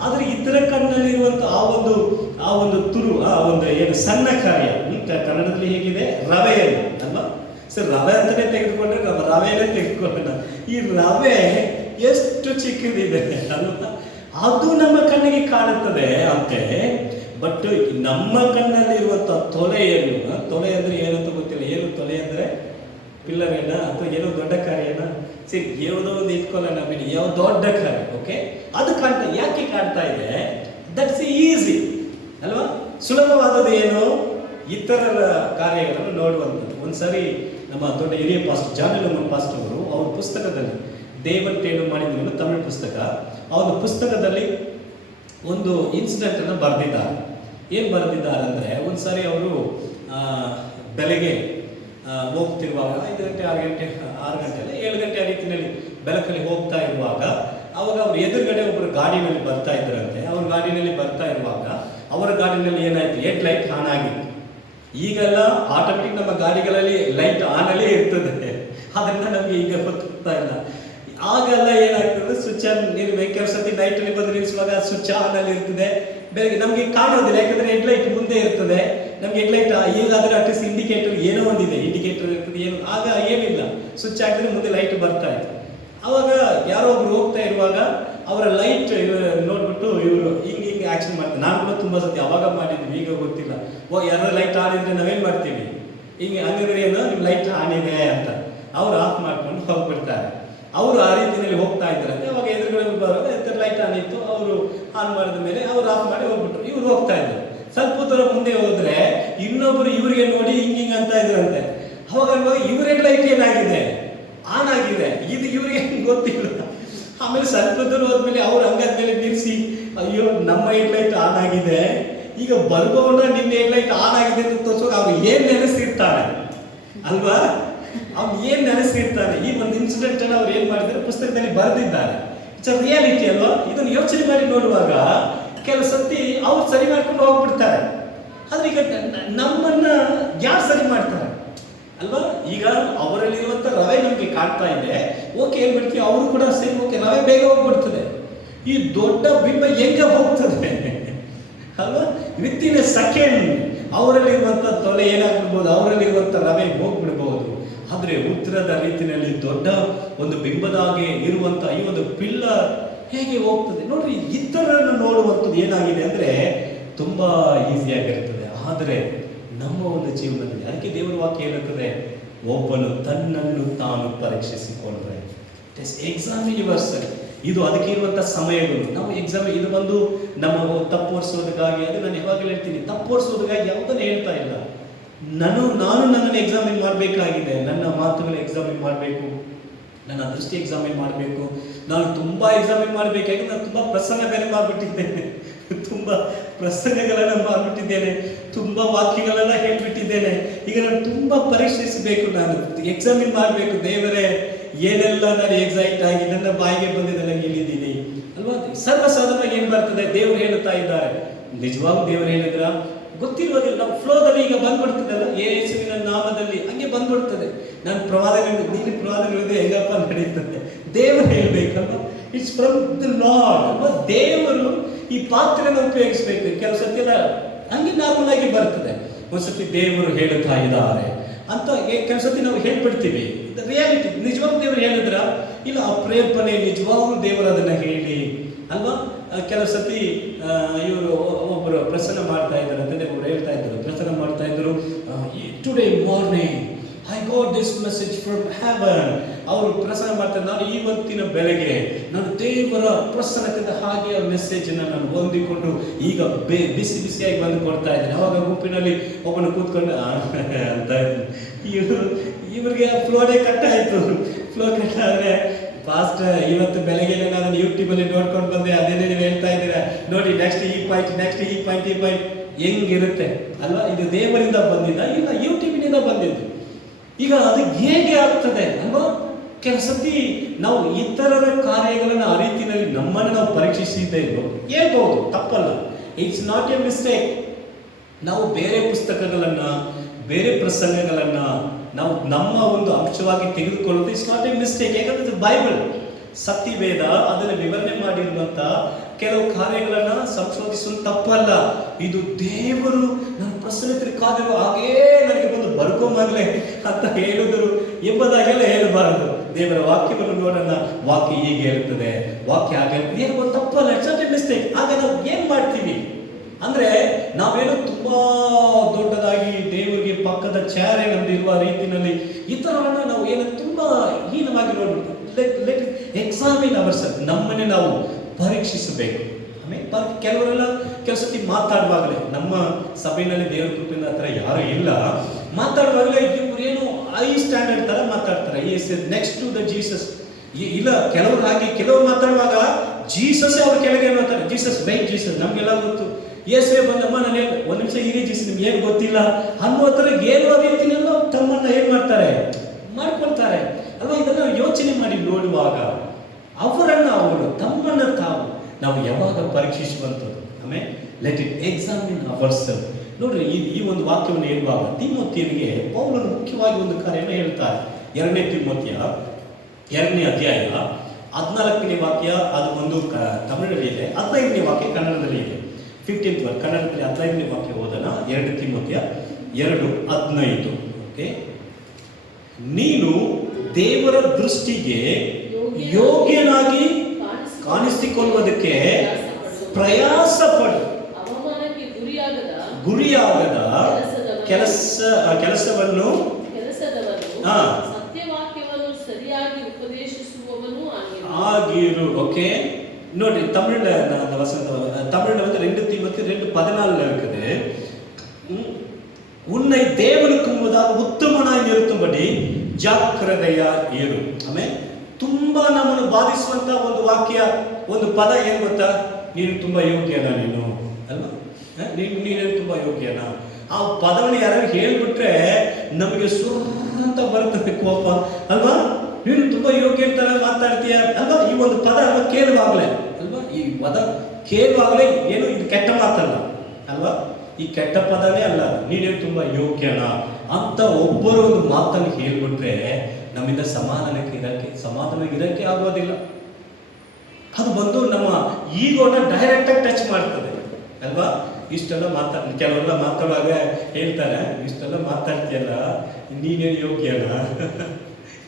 ಆದ್ರೆ ಇತರ ಕಣ್ಣಲ್ಲಿರುವಂತ ಆ ಒಂದು ತುರು, ಆ ಒಂದು ಏನು ಸಣ್ಣ ಕಾರ್ಯ, ಕನ್ನಡದಲ್ಲಿ ಹೇಗಿದೆ, ರವೆಯನ್ನು ಅಲ್ವಾ ಸರ್, ರವೆ ಅಂತಾನೆ ತೆಗೆದುಕೊಂಡ್ರೆ ರವೆನೇ ತೆಗೆದುಕೊಂಡ್ರೆ ಈ ರವೆ ಎಷ್ಟು ಚಿಕ್ಕದಿದೆ ಅಲ್ವಾ, ಅದು ನಮ್ಮ ಕಣ್ಣಿಗೆ ಕಾಣುತ್ತದೆ ಅಂತೆ. ಬಟ್ ನಮ್ಮ ಕಣ್ಣಲ್ಲಿರುವಂತ ತೊಲೆಯನ್ನು, ತೊಲೆ ಅಂದ್ರೆ ಏನಂತ ಗೊತ್ತಿಲ್ಲ, ಏನು ತೊಲೆ ಅಂದ್ರೆ ಪಿಲ್ಲರ್ ಏನ ಅಥವಾ ಏನೋ ದೊಡ್ಡ ಕಾರ್ಯನ, ಸರಿ ಯಾವುದೋ ಒಂದು ಇಟ್ಕೊಳ್ಳೋಣ ಬಿಡಿ, ಯಾವ ದೊಡ್ಡ ಕಾರ್ಯ, ಓಕೆ, ಅದು ಕಾಣ್ತಾ. ಯಾಕೆ ಕಾಣ್ತಾ ಇದೆ? ದಟ್ಸ್ ಈಸಿ ಅಲ್ವಾ, ಸುಲಭವಾದದ್ದು ಏನು, ಇತರರ ಕಾರ್ಯಗಳನ್ನು ನೋಡುವಂಥದ್ದು. ಒಂದ್ಸರಿ ನಮ್ಮ ದೊಡ್ಡ ಹಿರಿಯ ಪಾಸ್ಟರ್ ಜಾನಲಮ್ಮ ಪಾಸ್ಟರ್ ಅವರು ಅವ್ರ ಪುಸ್ತಕದಲ್ಲಿ ದೇವನ್ ಟೇನು ಮಾಡಿದ್ರು, ತಮಿಳು ಪುಸ್ತಕ, ಅವ್ರ ಪುಸ್ತಕದಲ್ಲಿ ಒಂದು ಇನ್ಸಿಡೆಂಟ್ ಅನ್ನು ಬರೆದಿದ್ದಾರೆ. ಏನು ಬರೆದಿದ್ದಾರೆ ಅಂದರೆ, ಒಂದ್ಸಾರಿ ಅವರು ಬೆಳಗ್ಗೆ ಹೋಗ್ತಿರುವಾಗ 5 ಗಂಟೆ 6 ಗಂಟೆ 7 ಗಂಟೆ ಆ ರೀತಿಯಲ್ಲಿ ಬೆಳಕಲ್ಲಿ ಹೋಗ್ತಾ ಇರುವಾಗ, ಅವಾಗ ಅವ್ರ ಎದುರುಗಡೆ ಒಬ್ಬರು ಗಾಡಿನಲ್ಲಿ ಬರ್ತಾ ಇದ್ರಂತೆ. ಅವ್ರ ಗಾಡಿನಲ್ಲಿ ಬರ್ತಾ ಇರುವಾಗ ಅವರ ಗಾಡಿನಲ್ಲಿ ಏನಾಯ್ತು, ಹೆಡ್ ಲೈಟ್ ಆನ್ ಆಗಿತ್ತು. ಈಗೆಲ್ಲ ಆಟೋಮೆಟಿಕ್ ನಮ್ಮ ಗಾಡಿಗಳಲ್ಲಿ ಲೈಟ್ ಆನ್ ಅಲ್ಲೇ ಇರ್ತದೆ, ಅದನ್ನ ನಮಗೆ ಈಗ ಗೊತ್ತಾಗ್ತಾ ಇಲ್ಲ. ಆಗೆಲ್ಲ ಏನಾಗ್ತದೆ, ಸ್ವಿಚ್ ಆನ್, ನೀವು ಕೆಲವು ಸತಿ ಲೈಟ್ ಅಲ್ಲಿ ಬಂದು ನಿಲ್ಲಿಸುವಾಗ ಸ್ವಿಚ್ ಆನ್ ಅಲ್ಲಿ ಇರ್ತದೆ, ಬೆಳಗ್ಗೆ ನಮಗೆ ಕಾಣೋದಿಲ್ಲ, ಯಾಕಂದ್ರೆ ಹೆಡ್ ಲೈಟ್ ಮುಂದೆ ಇರ್ತದೆ. ನಮ್ಗೆ ಹೆಡ್ ಲೈಟ್ ಈಗಾದ್ರೆ ಅಟ್ಲೀಸ್ಟ್ ಇಂಡಿಕೇಟರ್ ಏನೋ ಒಂದಿದೆ, ಇಂಡಿಕೇಟರ್ ಇರ್ತದೆ, ಏನು ಆಗ ಏನಿಲ್ಲ, ಸ್ವಿಚ್ ಹಾಕಿದ್ರೆ ಮುಂದೆ ಲೈಟ್ ಬರ್ತಾ ಇತ್ತು. ಅವಾಗ ಯಾರೋ ಒಬ್ರು ಹೋಗ್ತಾ ಇರುವಾಗ ಅವರ ಲೈಟ್ ನೋಡ್ಬಿಟ್ಟು ಇವರು ಹಿಂಗೆ ಆಕ್ಷನ್ ಮಾಡ್ತಾರೆ. ನಾನು ಕೂಡ ತುಂಬಾ ಸತಿ ಅವಾಗ ಮಾಡಿದ್ವಿ, ಈಗ ಗೊತ್ತಿಲ್ಲ. ಯಾರೋ ಲೈಟ್ ಆನ್ ಇದ್ರೆ ನಾವೇನ್ ಮಾಡ್ತೀವಿ, ಹಿಂಗೆ ಹಂಗಂದ್ರೆ ಏನು, ನಿಮ್ ಲೈಟ್ ಆನ್ ಇದೆ ಅಂತ ಅವ್ರು ಆಫ್ ಮಾಡ್ಕೊಂಡು ಹೋಗ್ಬಿಡ್ತಾರೆ. ಅವರು ಆ ರೀತಿಯಲ್ಲಿ ಹೋಗ್ತಾ ಇದ್ದಾರಂತೆ. ಅವಾಗ ಎದುರುಗಡೆ ಬರುವಾಗ ಲೈಟ್ ಆನ್ ಇತ್ತು, ಅವರು ಆನ್ ಮಾಡಿದ ಮೇಲೆ ಅವ್ರು ಆಫ್ ಮಾಡಿ ಹೋಗ್ಬಿಟ್ರು. ಇವ್ರು ಹೋಗ್ತಾ ಇದ್ರು. ಸ್ವಲ್ಪ ದೂರ ಮುಂದೆ ಹೋದ್ರೆ ಇನ್ನೊಬ್ರು ಇವ್ರಿಗೆ ನೋಡಿ ಹಿಂಗಿಂಗ್ ಅಂತ ಇದ್ರಂತೆ. ಅವಾಗ ಇವ್ರ ಲೈಟ್ ಏನಾಗಿದೆ, ಆನ್ ಆಗಿದೆ, ಇದು ಇವ್ರಿಗೆ ಗೊತ್ತಿಲ್ಲ. ಆಮೇಲೆ ಸ್ವಲ್ಪ ದೂರ ಹೋದ್ಮೇಲೆ ಅವ್ರು ಹಂಗದ ಮೇಲೆ ನಿಲ್ಸಿ, ಅಯ್ಯೋ ನಮ್ಮ ಹೆಡ್ ಲೈಟ್ ಆನ್ ಆಗಿದೆ, ಈಗ ಬರ್ಬೋಣ ನಿನ್ನ ಹೆಡ್ ಲೈಟ್ ಆನ್ ಆಗಿದೆ ಅಂತ ತೋರ್ಸೋಕೆ ಅವ್ರು ಏನ್ ನೆನೆಸಿರ್ತಾನೆ ಅಲ್ವಾ, ಅವ್ನು ಏನ್ ನೆನೆಸಿರ್ತಾನೆ. ಈ ಒಂದು ಇನ್ಸಿಡೆಂಟ್ ಅನ್ನು ಅವ್ರು ಏನ್ ಮಾಡಿದ್ದಾರೆ, ಪುಸ್ತಕದಲ್ಲಿ ಬರೆದಿದ್ದಾರೆ. ಇಟ್ಸ್ ಅ ರಿಯಾಲಿಟಿ ಅಲ್ವಾ. ಇದನ್ನು ಯೋಚನೆ ಮಾಡಿ ನೋಡುವಾಗ ಕೆಲವು ಸತಿ ಅವ್ರು ಸರಿ ಮಾಡ್ಕೊಂಡು ಹೋಗ್ಬಿಡ್ತಾರೆ. ಆದ್ರೆ ಈಗ ನಮ್ಮನ್ನ ಯಾರು ಸರಿ ಮಾಡ್ತಾರೆ ಅಲ್ವಾ. ಈಗ ಅವರಲ್ಲಿರುವಂತ ರವೆ ನಮ್ಗೆ ಕಾಣ್ತಾ ಇದೆ, ಓಕೆ ಹೇಳ್ಬಿಡ್ತೀವಿ, ಅವರು ಕೂಡ ಸರಿ, ಓಕೆ ರವೆ ಬೇಗ ಹೋಗ್ಬಿಡ್ತದೆ. ಈ ದೊಡ್ಡ ಬಿಂಬ ಹೆಂಗೆ ಹೋಗ್ತದೆ ಅಲ್ವಾ, ವಿತಿನ್ ಎ ಸೆಕೆಂಡ್ ಅವರಲ್ಲಿರುವಂತ ತೊಲೆ ಏನಾಗ್ಬಿಡ್ಬೋದು, ಅವರಲ್ಲಿರುವಂತ ರವೆ ಹೋಗ್ಬಿಡ್ಬಹುದು. ಆದ್ರೆ ಉತ್ತರದ ರೀತಿಯಲ್ಲಿ ದೊಡ್ಡ ಒಂದು ಬಿಂಬದಾಗೆ ಇರುವಂತ ಈ ಒಂದು ಪಿಲ್ಲರ್ ಹೇಗೆ ಹೋಗ್ತದೆ ನೋಡ್ರಿ. ಇತರರನ್ನು ನೋಡುವಂಥದ್ದು ಏನಾಗಿದೆ ಅಂದ್ರೆ ತುಂಬಾ ಈಸಿಯಾಗಿರ್ತದೆ. ಆದರೆ ನಮ್ಮ ಒಂದು ಜೀವನದಲ್ಲಿ, ಅದಕ್ಕೆ ದೇವರ ವಾಕ್ಯ ಹೇಳುತ್ತದೆ, ಒಬ್ಬನು ತನ್ನನ್ನು ತಾನು ಪರೀಕ್ಷಿಸಿಕೊಂಡ್ರೆ, ಎಕ್ಸಾಮಿನ್ ಯುವರ್ಸೆಲ್ಫ್. ಇದು ಅದಕ್ಕೆ ಇರುವಂತ ಸಮಯಗಳು. ನಾವು ಎಕ್ಸಾಮ್ ಇದು ಬಂದು ನಮ್ಮ ತಪ್ಪೋಡಿಸೋದಕ್ಕಾಗಿ, ಅದು ನಾನು ಯಾವಾಗಲೂ ಹೇಳ್ತೀನಿ, ತಪ್ಪೋಡಿಸೋದಕ್ಕಾಗಿ ಯಾವುದನ್ನು ಹೇಳ್ತಾ ಇಲ್ಲ. ನಾನು ನನ್ನನ್ನು ಎಕ್ಸಾಮಿನ್ ಮಾಡಬೇಕಾಗಿದೆ, ನನ್ನ ಮಾತುಗಳ ಎಕ್ಸಾಮಿನ್ ಮಾಡಬೇಕು, ನನ್ನ ದೃಷ್ಟಿ ಎಕ್ಸಾಮಿನ್ ಮಾಡಬೇಕು. ನಾನು ತುಂಬಾ ಎಕ್ಸಾಮಿನ್ ಮಾಡಬೇಕಾಗಿ ನಾನು ತುಂಬಾ ಪ್ರಸಂಗ ಬೇರೆ ಮಾಡಿಬಿಟ್ಟಿದ್ದೇನೆ, ತುಂಬಾ ಪ್ರಸಂಗಗಳನ್ನ ಮಾಡಿಬಿಟ್ಟಿದ್ದೇನೆ, ತುಂಬಾ ವಾಕ್ಯಗಳೆಲ್ಲ ಹೇಳ್ಬಿಟ್ಟಿದ್ದೇನೆ. ಈಗ ನಾನು ತುಂಬಾ ಪರೀಕ್ಷಿಸಬೇಕು, ನಾನು ಎಕ್ಸಾಮಿನ್ ಮಾಡಬೇಕು. ದೇವರೇ, ಏನೆಲ್ಲ ನಾನು ಎಕ್ಸೈಟ್ ಆಗಿ ನನ್ನ ಬಾಯಿಗೆ ಬಂದಿದ್ದೆಲ್ಲ ಹೇಳಿದ್ದೀನಿ ಅಲ್ವಾ. ಸರ್ವಸಾಧಾರಣವಾಗಿ ಏನ್ ಬರ್ತದೆ, ದೇವರು ಹೇಳುತ್ತಾ ಇದ್ದಾರೆ. ನಿಜವಾಗೂ ದೇವರು ಹೇಳಿದ್ರ, ಗೊತ್ತಿರುವುದಿಲ್ಲ. ನಾವು ಫ್ಲೋದಲ್ಲಿ ಈಗ ಬಂದ್ಬಿಡ್ತದಲ್ಲ, ಯೇಸುವಿನ ನಾಮದಲ್ಲಿ ಹಂಗೆ ಬಂದ್ಬಿಡ್ತದೆ. ನಾನು ಪ್ರವಾದನೆ ಹೆಂಗಪ್ಪ ನಡೀತದೆ, ದೇವರು ಹೇಳ್ಬೇಕಲ್ವ, ಇಟ್ಸ್ ಫ್ರಮ್ ದ ಲಾರ್ಡ್ ಅಲ್ವಾ. ದೇವರು ಈ ಪಾತ್ರೆನ ಉಪಯೋಗಿಸ್ಬೇಕು. ಕೆಲವು ಸತಿ ಎಲ್ಲ ಹಂಗೆ ನಾರ್ಮಲ್ ಆಗಿ ಬರ್ತದೆ, ಒಂದ್ಸತಿ ದೇವರು ಹೇಳುತ್ತಾ ಇದ್ದಾರೆ ಅಂತ ಕೆಲವು ಸತಿ ನಾವು ಹೇಳ್ಬಿಡ್ತೀವಿ. ರಿಯಾಲಿಟಿ ನಿಜವಾಗ್ಲೂ ದೇವರು ಹೇಳಿದ್ರ ಇಲ್ಲ, ಆ ಪ್ರೇರಣೆ ನಿಜವಾಗ್ಲೂ ದೇವರು ಅದನ್ನ ಹೇಳಿ ಅಲ್ವಾ. ಕೆಲವು ಸತಿ ಇವರು ಒಬ್ಬರು ಪ್ರಸನ್ನ ಮಾಡ್ತಾ ಇದ್ದಾರೆ ಅಂತ ಒಬ್ರು ಹೇಳ್ತಾ ಇದ್ರು, ಪ್ರಸನ್ನ ಮಾಡ್ತಾ ಇದ್ರು, today morning I got this message from haven. ಅವರು ಪ್ರಸನ್ನ ಮಾಡ್ತಾರೆ, ನಾನು ಇವತ್ತಿನ ಬೆಳಗ್ಗೆ ನಾನು ದೇವರ ಪ್ರಸನ್ನದಿಂದ ಹಾಗೆ ಆ ಮೆಸೇಜ್ ನಾನು ಹೊಂದಿಕೊಂಡು ಈಗ ಬಿಸಿ ಬಿಸಿಯಾಗಿ ಬಂದು ಕೊಡ್ತಾ ಇದ್ದೇನೆ. ಅವಾಗ ಗುಂಪಿನಲ್ಲಿ ಒಬ್ಬನು ಕೂತ್ಕೊಂಡು ಅಂತ ಇವ್ರಿಗೆ ಫ್ಲೋನೇ ಕಟ್ ಆಯ್ತು. ಫ್ಲೋ ಕಟ್ ಆದ್ರೆ ಫಾಸ್ಟ್ ಇವತ್ತು ಬೆಳಗ್ಗೆ ನಾನು ಯೂಟ್ಯೂಬಲ್ಲಿ ನೋಡ್ಕೊಂಡು ಬಂದೆ, ಅದೇನೇ ನೀವು ಹೇಳ್ತಾ ಇದ್ದೀರಾ ನೋಡಿ, ನೆಕ್ಸ್ಟ್ ಈ ಪಾಯಿಂಟ್ ಹೆಂಗಿರುತ್ತೆ ಅಲ್ವಾ. ಇದು ದೇವರಿಂದ ಬಂದಿದ್ದ ಇಲ್ಲ ಯೂಟ್ಯೂಬಿನಿಂದ ಬಂದಿದ್ದು. ಈಗ ಅದು ಹೇಗೆ ಆಗ್ತದೆ ಅಲ್ವಾ. ಕೆಲವು ಸತಿ ನಾವು ಇತರರ ಕಾರ್ಯಗಳನ್ನು ಆ ರೀತಿಯಲ್ಲಿ ನಮ್ಮನ್ನು ನಾವು ಪರೀಕ್ಷಿಸಿದ್ದೇ ಹೇಳ್ಬಹುದು, ತಪ್ಪಲ್ಲ, ಇಟ್ಸ್ ನಾಟ್ ಎ ಮಿಸ್ಟೇಕ್. ನಾವು ಬೇರೆ ಪುಸ್ತಕಗಳನ್ನ ಬೇರೆ ಪ್ರಸಂಗಗಳನ್ನ ನಾವು ನಮ್ಮ ಒಂದು ಅಂಶವಾಗಿ ತೆಗೆದುಕೊಳ್ಳೋದು ಇಟ್ಸ್ ನಾಟ್ ಎ ಮಿಸ್ಟೇಕ್. ಯಾಕಂದ್ರೆ ಬೈಬಲ್ ಸತ್ಯವೇದ ಅದನ್ನು ವಿವರಣೆ ಮಾಡಿರುವಂತ ಕೆಲವು ಕಾರ್ಯಗಳನ್ನ ಸಂಶೋಧಿಸುವುದು ತಪ್ಪಲ್ಲ. ಇದು ದೇವರು ನನ್ನ ಪ್ರಸನ್ನತೆ ಕಾದರು ಹಾಗೇ ನನಗೆ ಬಂದು ಬರ್ಕೊಂಬಾಗ್ಲೆ ಅಂತ ಹೇಳಿದರು ಎಂಬುದಾಗೆಲ್ಲ ಹೇಳಬಾರದು. ದೇವರ ವಾಕ್ಯವನ್ನು ನೋಡೋಣ, ವಾಕ್ಯ ಹೀಗೆ ಇರುತ್ತದೆ, ವಾಕ್ಯ ಹಾಗೆ ಏನು ತಪ್ಪಲ್ಲ, ಇಟ್ಸ್ ನಾಟ್ ಎ ಮಿಸ್ಟೇಕ್. ಆಗ ನಾವು ಏನ್ ಮಾಡ್ತೀವಿ ಅಂದ್ರೆ ನಾವೇನೋ ತುಂಬಾ ದೊಡ್ಡದಾಗಿ ದೇವರಿಗೆ ಪಕ್ಕದ ಚಾರೆ ನಮ್ದಿರುವ ರೀತಿಯಲ್ಲಿ ಈ ತರವನ್ನ ನಾವು ಏನೋ ತುಂಬಾ ಹೀನವಾಗಿ ನೋಡ್ಬಿಡ್ತೀವಿ. ಲೆಟ್ ಎಕ್ಸಾಮಿನ್ ಅವರ್ ಸೆಲ್ಫ್, ನಮ್ಮನ್ನೇ ನಾವು ಪರೀಕ್ಷಿಸಬೇಕು. ಆಮೇಲೆ ಕೆಲವರೆಲ್ಲ ಕೆಲಸತಿ ಮಾತಾಡುವಾಗಲೇ, ನಮ್ಮ ಸಭೆಯಲ್ಲಿ ದೇವರ ಕೃಪೆಯಿಂದ ಹತ್ರ ಯಾರು ಇಲ್ಲ, ಮಾತಾಡುವಾಗಲೇ ಇವ್ರೇನು ಹೈ ಸ್ಟ್ಯಾಂಡರ್ಡ್ ತರ ಮಾತಾಡ್ತಾರೆ, ನೆಕ್ಸ್ಟ್ ಟು ದ ಜೀಸಸ್. ಇಲ್ಲ ಕೆಲವರು ಹಾಗೆ, ಕೆಲವರು ಮಾತಾಡುವಾಗ ಜೀಸಸ್ ಅವ್ರ ಕೆಳಗೆ ಮಾತಾಡ್ತಾರೆ, ಜೀಸಸ್ ಬೈಕ್ ಜೀಸಸ್ ನಮ್ಗೆಲ್ಲ ಗೊತ್ತು, ಯೇಸುವೆ ಬಂದಮ್ಮ ನಾನು ಒಂದ್ ನಿಮಿಷ ಇರಿ ಜೀಸಸ್ ನಿಮ್ಗೆ ಏನು ಗೊತ್ತಿಲ್ಲ ಅನ್ನೋ ತರ ಏನೋ ರೀತಿಯಲ್ಲ ತಮ್ಮನ್ನ ಏನ್ ಮಾಡ್ತಾರೆ ಮಾಡ್ಕೊಳ್ತಾರೆ ಅಲ್ವಾ. ಇದನ್ನ ಯೋಚನೆ ಮಾಡಿ ನೋಡುವಾಗ ಅವರನ್ನ ಅವರು ತಮ್ಮನ್ನ ತಾವು ನಾವು ಯಾವಾಗ ಪರೀಕ್ಷಿಸುವಂಥದ್ದು. ಆಮೇಲೆ let it examine our self. ನೋಡ್ರಿ, ಈ ಒಂದು ವಾಕ್ಯವನ್ನು ಹೇಳುವಾಗ ತಿಮೋಥಿಯನಿಗೆ ಪೌಲನು ಮುಖ್ಯವಾಗಿ ಒಂದು ಕಾರ್ಯವನ್ನು ಹೇಳ್ತಾರೆ. 2 ತಿಮೋಥಿಯ 2ನೇ ಅಧ್ಯಾಯ 14ನೇ ವಾಕ್ಯ, ಅದು ಒಂದು ತಮಿಳಲ್ಲಿ ಇದೆ, 15ನೇ ವಾಕ್ಯ ಕನ್ನಡದಲ್ಲಿ ಇದೆ. 15th ವರ್ಡ್ ಕನ್ನಡದಲ್ಲಿ 15ನೇ ವಾಕ್ಯ ಓದೋಣ. 2 ತಿಮೋಥಿಯ 2:15. ಓಕೆ, ನೀನು ದೇವರ ದೃಷ್ಟಿಗೆ ಯೋಗ್ಯನಾಗಿ ಕಾಣಿಸಿಕೊಳ್ಳುವುದಕ್ಕೆ ಪ್ರಯಾಸ ಪಡು, ಗುರಿಯಾಗದ ಕೆಲಸವನ್ನು ಆಗಿರು. ಓಕೆ, ನೋಡಿ தமிழ்ல அந்த வசனத்தை தமிழ்ல வந்து 2 தீமோத்தேயு 2:14 இருக்குது. உன்னை தேவனுக்கு முன்பாக உத்தமனாய் நிறுத்தும்படி ಜಾಗ್ರತೆಯ ಇರು. ಆಮೇಲೆ ತುಂಬಾ ನಮ್ಮನ್ನು ಬಾಧಿಸುವಂತ ಒಂದು ವಾಕ್ಯ, ಒಂದು ಪದ ಏನ್ ಗೊತ್ತಾ, ನೀನು ತುಂಬಾ ಯೋಗ್ಯನಾ ನೀನು ಅಲ್ವಾ, ನೀನೇನು ತುಂಬಾ ಯೋಗ್ಯನಾ. ಆ ಪದವನ್ನು ಯಾರು ಹೇಳ್ಬಿಟ್ರೆ ನಮಗೆ ಸುರಂತ ಬರ್ತದೆ ಕೋಪ ಅಲ್ವಾ. ನೀನು ತುಂಬಾ ಯೋಗ್ಯ ತರ ಮಾತಾಡ್ತೀಯ ಅಲ್ವಾ. ಈ ಒಂದು ಪದ ಕೇಳುವಾಗ್ಲೇ ಅಲ್ವಾ, ಈ ಪದ ಕೇಳುವಾಗ್ಲೇ ಏನು ಇದು ಕೆಟ್ಟ ಮಾತಲ್ಲ ಅಲ್ವಾ, ಈ ಕೆಟ್ಟ ಪದನೇ ಅಲ್ಲ. ನೀನೇನು ತುಂಬಾ ಯೋಗ್ಯನಾ ಅಂತ ಒಬ್ಬರು ಒಂದು ಮಾತನ್ನು ಹೇಳ್ಬಿಟ್ರೆ ನಮ್ಮಿಂದ ಸಮಾಧಾನ ಇರಕ್ಕೆ ಆಗೋದಿಲ್ಲ. ಅದು ಬಂದು ನಮ್ಮ ಈಗೋನ ಡೈರೆಕ್ಟ್ ಆಗಿ ಟಚ್ ಮಾಡ್ತದೆ ಅಲ್ವಾ. ಇಷ್ಟೆಲ್ಲ ಕೆಲವೆಲ್ಲ ಮಾತಾಡುವಾಗ ಹೇಳ್ತಾರೆ, ಇಷ್ಟೆಲ್ಲ ಮಾತಾಡ್ತೀಯಲ್ಲ ನೀನೇನು ಯೋಗ್ಯನ,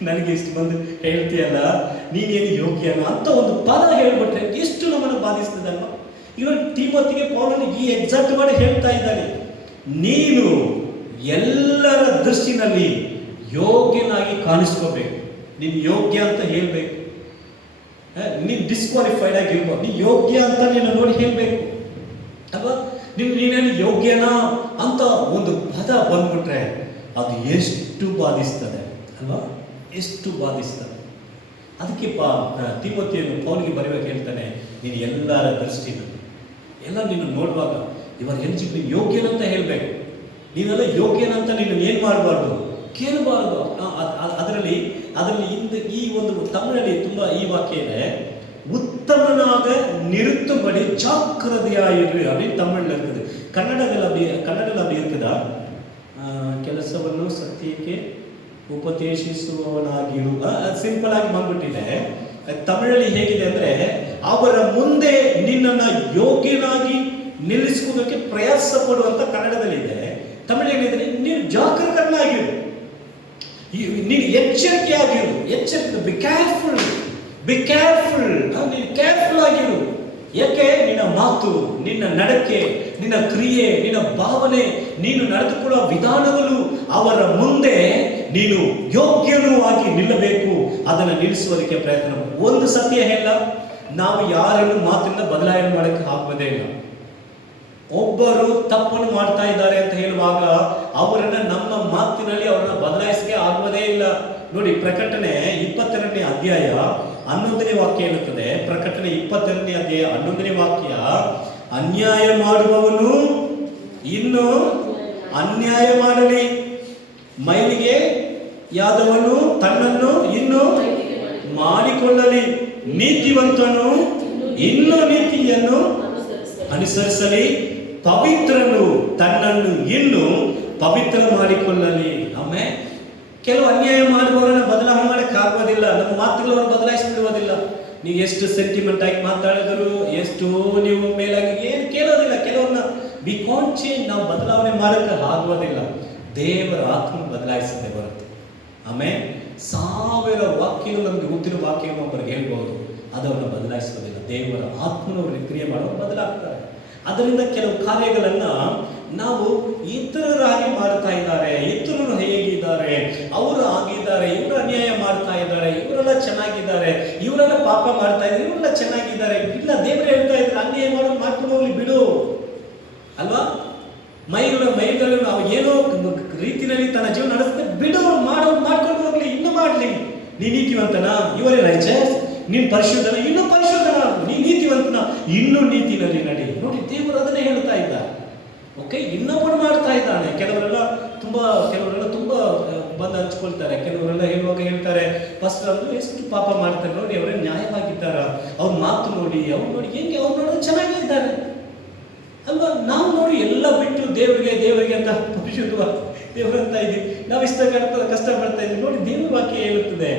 ನನಗೆ ಇಷ್ಟು ಬಂದು ಹೇಳ್ತೀಯಲ್ಲ ನೀನೇನು ಯೋಗ್ಯನ ಅಂತ ಒಂದು ಪದ ಹೇಳ್ಬಿಟ್ರೆ ಎಷ್ಟು ನಮ್ಮನ್ನು ಬಾಧಿಸ್ತದಲ್ವ. ಇವಾಗ ತಿಮೋಥಿಗೆ ಪೌಲನು ಈ ಎಕ್ಸಾಕ್ಟ್ ಮಾಡಿ ಹೇಳ್ತಾ ಇದ್ದಾನೆ, ನೀನು ಎಲ್ಲರ ದೃಷ್ಟಿನಲ್ಲಿ ಯೋಗ್ಯನಾಗಿ ಕಾಣಿಸ್ಕೋಬೇಕು. ನೀನು ಯೋಗ್ಯ ಅಂತ ಹೇಳ್ಬೇಕು, ನೀನು ಡಿಸ್ಕ್ವಾಲಿಫೈಡ್ ಆಗಿರ್ಬೋದು, ನೀನು ಯೋಗ್ಯ ಅಂತ ನೀನು ನೋಡಿ ಹೇಳ್ಬೇಕು ಅಲ್ವಾ. ನೀನೇನು ಯೋಗ್ಯನಾ ಅಂತ ಒಂದು ಪದ ಬಂದ್ಬಿಟ್ರೆ ಅದು ಎಷ್ಟು ಬಾಧಿಸ್ತದೆ ಅಲ್ವಾ, ಎಷ್ಟು ಬಾಧಿಸ್ತದೆ. ಅದಕ್ಕೆ ತಿಮೋಥಿಯನ್ನು ಪೌಲಿಗೆ ಬರೀಬೇಕು ಹೇಳ್ತಾನೆ, ನೀನು ಎಲ್ಲರ ದೃಷ್ಟಿನಲ್ಲಿ ಎಲ್ಲ ನೀನು ನೋಡುವಾಗ ಇವಾಗ ಎಲಿಜಿಬಲ್ ಯೋಗ್ಯನಂತ ಹೇಳ್ಬೇಕು. ನೀವೆಲ್ಲ ಯೋಗ್ಯನಂತ ನೀನು ಏನ್ ಮಾಡಬಾರ್ದು, ಕೇಳಬಾರ್ದು. ಅದರಲ್ಲಿ ಈ ಒಂದು ತಮಿಳಲ್ಲಿ ತುಂಬಾ ಈ ವಾಕ್ಯ ಇದೆ, ಉತ್ತಮನಾಗ ನಿರುತ್ತುಂಬಡಿ ಜಾಗ್ರತೆಯಾಗಿರು அப்படின்னு தமிழ்ல இருக்குது. ಕನ್ನಡದಲ್ಲಿ ಅಭಿ ಇರ್ತದ ಕೆಲಸವನ್ನು ಸತ್ಯಕ್ಕೆ ಉಪದೇಶಿಸುವವನಾಗಿರು. ಸಿಂಪಲ್ ಆಗಿ ಬಂದ್ಬಿಟ್ಟಿದೆ. ತಮಿಳಲ್ಲಿ ಹೇಗಿದೆ ಅಂದ್ರೆ, ಅವರ ಮುಂದೆ ನಿನ್ನನ್ನು ಯೋಗ್ಯನಾಗಿ ನಿಲ್ಲಿಸುವುದಕ್ಕೆ ಪ್ರಯಾಸ ಪಡುವಂತ ಕನ್ನಡದಲ್ಲಿದೆ. ತಮಿಳೇನಿದ್ರೆ, ನೀನು ಜಾಗರೂಕನಾಗಿರು, ನೀನು ಎಚ್ಚರಿಕೆಯಾಗಿರು, ಬಿ ಕೇರ್ಫುಲ್, ನೀನು ಕೇರ್ಫುಲ್ ಆಗಿರು. ಯಾಕೆ? ನಿನ್ನ ಮಾತು, ನಿನ್ನ ನಡಕೆ, ನಿನ್ನ ಕ್ರಿಯೆ, ನಿನ್ನ ಭಾವನೆ, ನೀನು ನಡೆದುಕೊಳ್ಳುವ ವಿಧಾನಗಳು ಅವರ ಮುಂದೆ ನೀನು ಯೋಗ್ಯನೂ ಆಗಿ ನಿಲ್ಲಬೇಕು. ಅದನ್ನು ನಿಲ್ಲಿಸುವುದಕ್ಕೆ ಪ್ರಯತ್ನ. ಒಂದು ಸತ್ಯ ಹೇಳ, ನಾವು ಯಾರನ್ನು ಮಾತಿನಿಂದ ಬದಲಾವಣೆ ಮಾಡಕ್ಕೆ ಆಗುವುದೇ ಇಲ್ಲ. ಒಬ್ಬರು ತಪ್ಪನ್ನು ಮಾಡ್ತಾ ಇದ್ದಾರೆ ಅಂತ ಹೇಳುವಾಗ ಅವರನ್ನ ನಮ್ಮ ಮಾತಿನಲ್ಲಿ ಅವರನ್ನ ಬದಲಾಯಿಸಕ್ಕೆ ಆಗುವುದೇ ಇಲ್ಲ. ನೋಡಿ, ಪ್ರಕಟಣೆ 22ನೇ ಅಧ್ಯಾಯ 11ನೇ ವಾಕ್ಯ ಹೇಳುತ್ತದೆ. ಪ್ರಕಟಣೆ 22ನೇ ಅಧ್ಯಾಯ 11ನೇ ವಾಕ್ಯ, ಅನ್ಯಾಯ ಮಾಡುವವನು ಇನ್ನು ಅನ್ಯಾಯ ಮಾಡಲಿ, ಮೈಲಿಗೆ ಯಾದವನು ತನ್ನನ್ನು ಇನ್ನು ಮಾಡಿಕೊಳ್ಳಲಿ, ನೀತಿವಂತನು ಇನ್ನು ನೀತಿಯನ್ನು ಅನುಸರಿಸಲಿ, ಪವಿತ್ರನು ತನ್ನನ್ನು ಇನ್ನು ಪವಿತ್ರ ಮಾಡಿಕೊಳ್ಳಲಿ. ಆಮೇಲೆ ಕೆಲವು ಅನ್ಯಾಯ ಮಾಡುವವರನ್ನ ಬದಲಾವಣೆ ಮಾಡಕ್ಕೆ ಆಗೋದಿಲ್ಲ. ನಮ್ಮ ಮಾತುಗಳನ್ನು ಬದಲಾಯಿಸಿಬಿಡುವುದಿಲ್ಲ. ನೀವು ಎಷ್ಟು ಸೆಂಟಿಮೆಂಟ್ ಆಗಿ ಮಾತಾಡಿದ್ರು, ಎಷ್ಟು ನೀವು ಮೇಲಾಗಿ ಏನು ಕೇಳೋದಿಲ್ಲ. ಕೆಲವನ್ನ ವಿ ಕಾಂಟ್ ಚೇಂಜ್, ನಾವು ಬದಲಾವಣೆ ಮಾಡಕ್ಕೆ ಆಗುವುದಿಲ್ಲ. ದೇವರ ಆತ್ಮ ಬದಲಾಯಿಸದೆ ಬರುತ್ತೆ. ಆಮೇಲೆ 1000 ವಾಕ್ಯಗಳು ನಮ್ಗೆ ಗೊತ್ತಿರೋ ವಾಕ್ಯವನ್ನು ಒಬ್ಬರಿಗೆ ಹೇಳ್ಬಹುದು, ಅದನ್ನು ಬದಲಾಯಿಸೋದಿಲ್ಲ. ದೇವರ ಆತ್ಮನವರು ಕ್ರಿಯೆ ಮಾಡೋರು ಬದಲಾಗ್ತಾರೆ. ಅದರಿಂದ ಕೆಲವು ಕಾರ್ಯಗಳನ್ನ ನಾವು ಇತರರಾಗಿ ಮಾಡ್ತಾ ಇದ್ದಾರೆ, ಇತರರು ಹೇಗಿದ್ದಾರೆ, ಅವರು ಆಗಿದ್ದಾರೆ, ಇವರು ಅನ್ಯಾಯ ಮಾಡ್ತಾ ಇದ್ದಾರೆ, ಇವರೆಲ್ಲ ಚೆನ್ನಾಗಿದ್ದಾರೆ, ಇವರೆಲ್ಲ ಪಾಪ ಮಾಡ್ತಾ ಇದ್ದಾರೆ, ಇವರೆಲ್ಲ ಚೆನ್ನಾಗಿದ್ದಾರೆ. ಇಲ್ಲ, ದೇವರು ಹೇಳ್ತಾ ಇದ್ದಾರೆ, ಅನ್ಯಾಯ ಮಾಡೋದು ಮಾಡ್ಕೊಂಡು ಹೋಗ್ಲಿ ಬಿಡು ಅಲ್ವಾ. ಮೈಗಳು ನಾವು ಏನೋ ರೀತಿಯಲ್ಲಿ ತನ್ನ ಜೀವನ ನಡೆಸ್ತೇವೆ, ಬಿಡು, ಮಾಡ್ಕೊಂಡು ಹೋಗ್ಲಿ, ಇನ್ನು ಮಾಡ್ಲಿ. ನೀ ನೀತಿವಂತನ, ಇವರೇ ರೈಚಸ್, ನೀನ್ ಪರಿಶುದ್ಧನ, ಇನ್ನೂ ಪರಿಶುದ್ಧನ, ನೀ ನೀತಿವಂತನ, ಇನ್ನೂ ನೀತಿನಲ್ಲಿ ನಡಿ. ನೋಡಿ, ದೇವರು ಅದನ್ನೇ ಹೇಳ್ತಾ ಇದ್ದ. ಓಕೆ, ಇನ್ನೊಬ್ಬರು ಮಾಡ್ತಾ ಇದ್ದಾನೆ. ಕೆಲವರೆಲ್ಲ ತುಂಬಾ ಬಂದು ಹಂಚ್ಕೊಳ್ತಾರೆ. ಕೆಲವರೆಲ್ಲ ಹೇಳುವಾಗ ಹೇಳ್ತಾರೆ, ಫಸ್ಟ್ ಅವರು ಎಷ್ಟು ಪಾಪ ಮಾಡ್ತಾರೆ ನೋಡಿ, ಅವರೇ ನ್ಯಾಯವಾಗಿದ್ದಾರ, ಅವ್ರ ಮಾತು ನೋಡಿ, ಅವ್ರು ನೋಡಿ ಹೆಂಗೆ, ಅವ್ರು ನೋಡೋದು ಚೆನ್ನಾಗಿದ್ದಾರೆ ಅಲ್ವಾ. ನಾವು ನೋಡಿ ಎಲ್ಲ ಬಿಟ್ಟು ದೇವರಿಗೆ ಅಂತ ಪರಿಶುದ್ಧ ದೇವರು ಅಂತ ಇದ್ದೀವಿ. ನಾವು ಇಷ್ಟ ಕಷ್ಟ ಪಡ್ತಾ ಇದ್ದೀವಿ. ನೋಡಿ, ದೇವ್ರ ವಾಕ್ಯ ಹೇಳುತ್ತದೆ,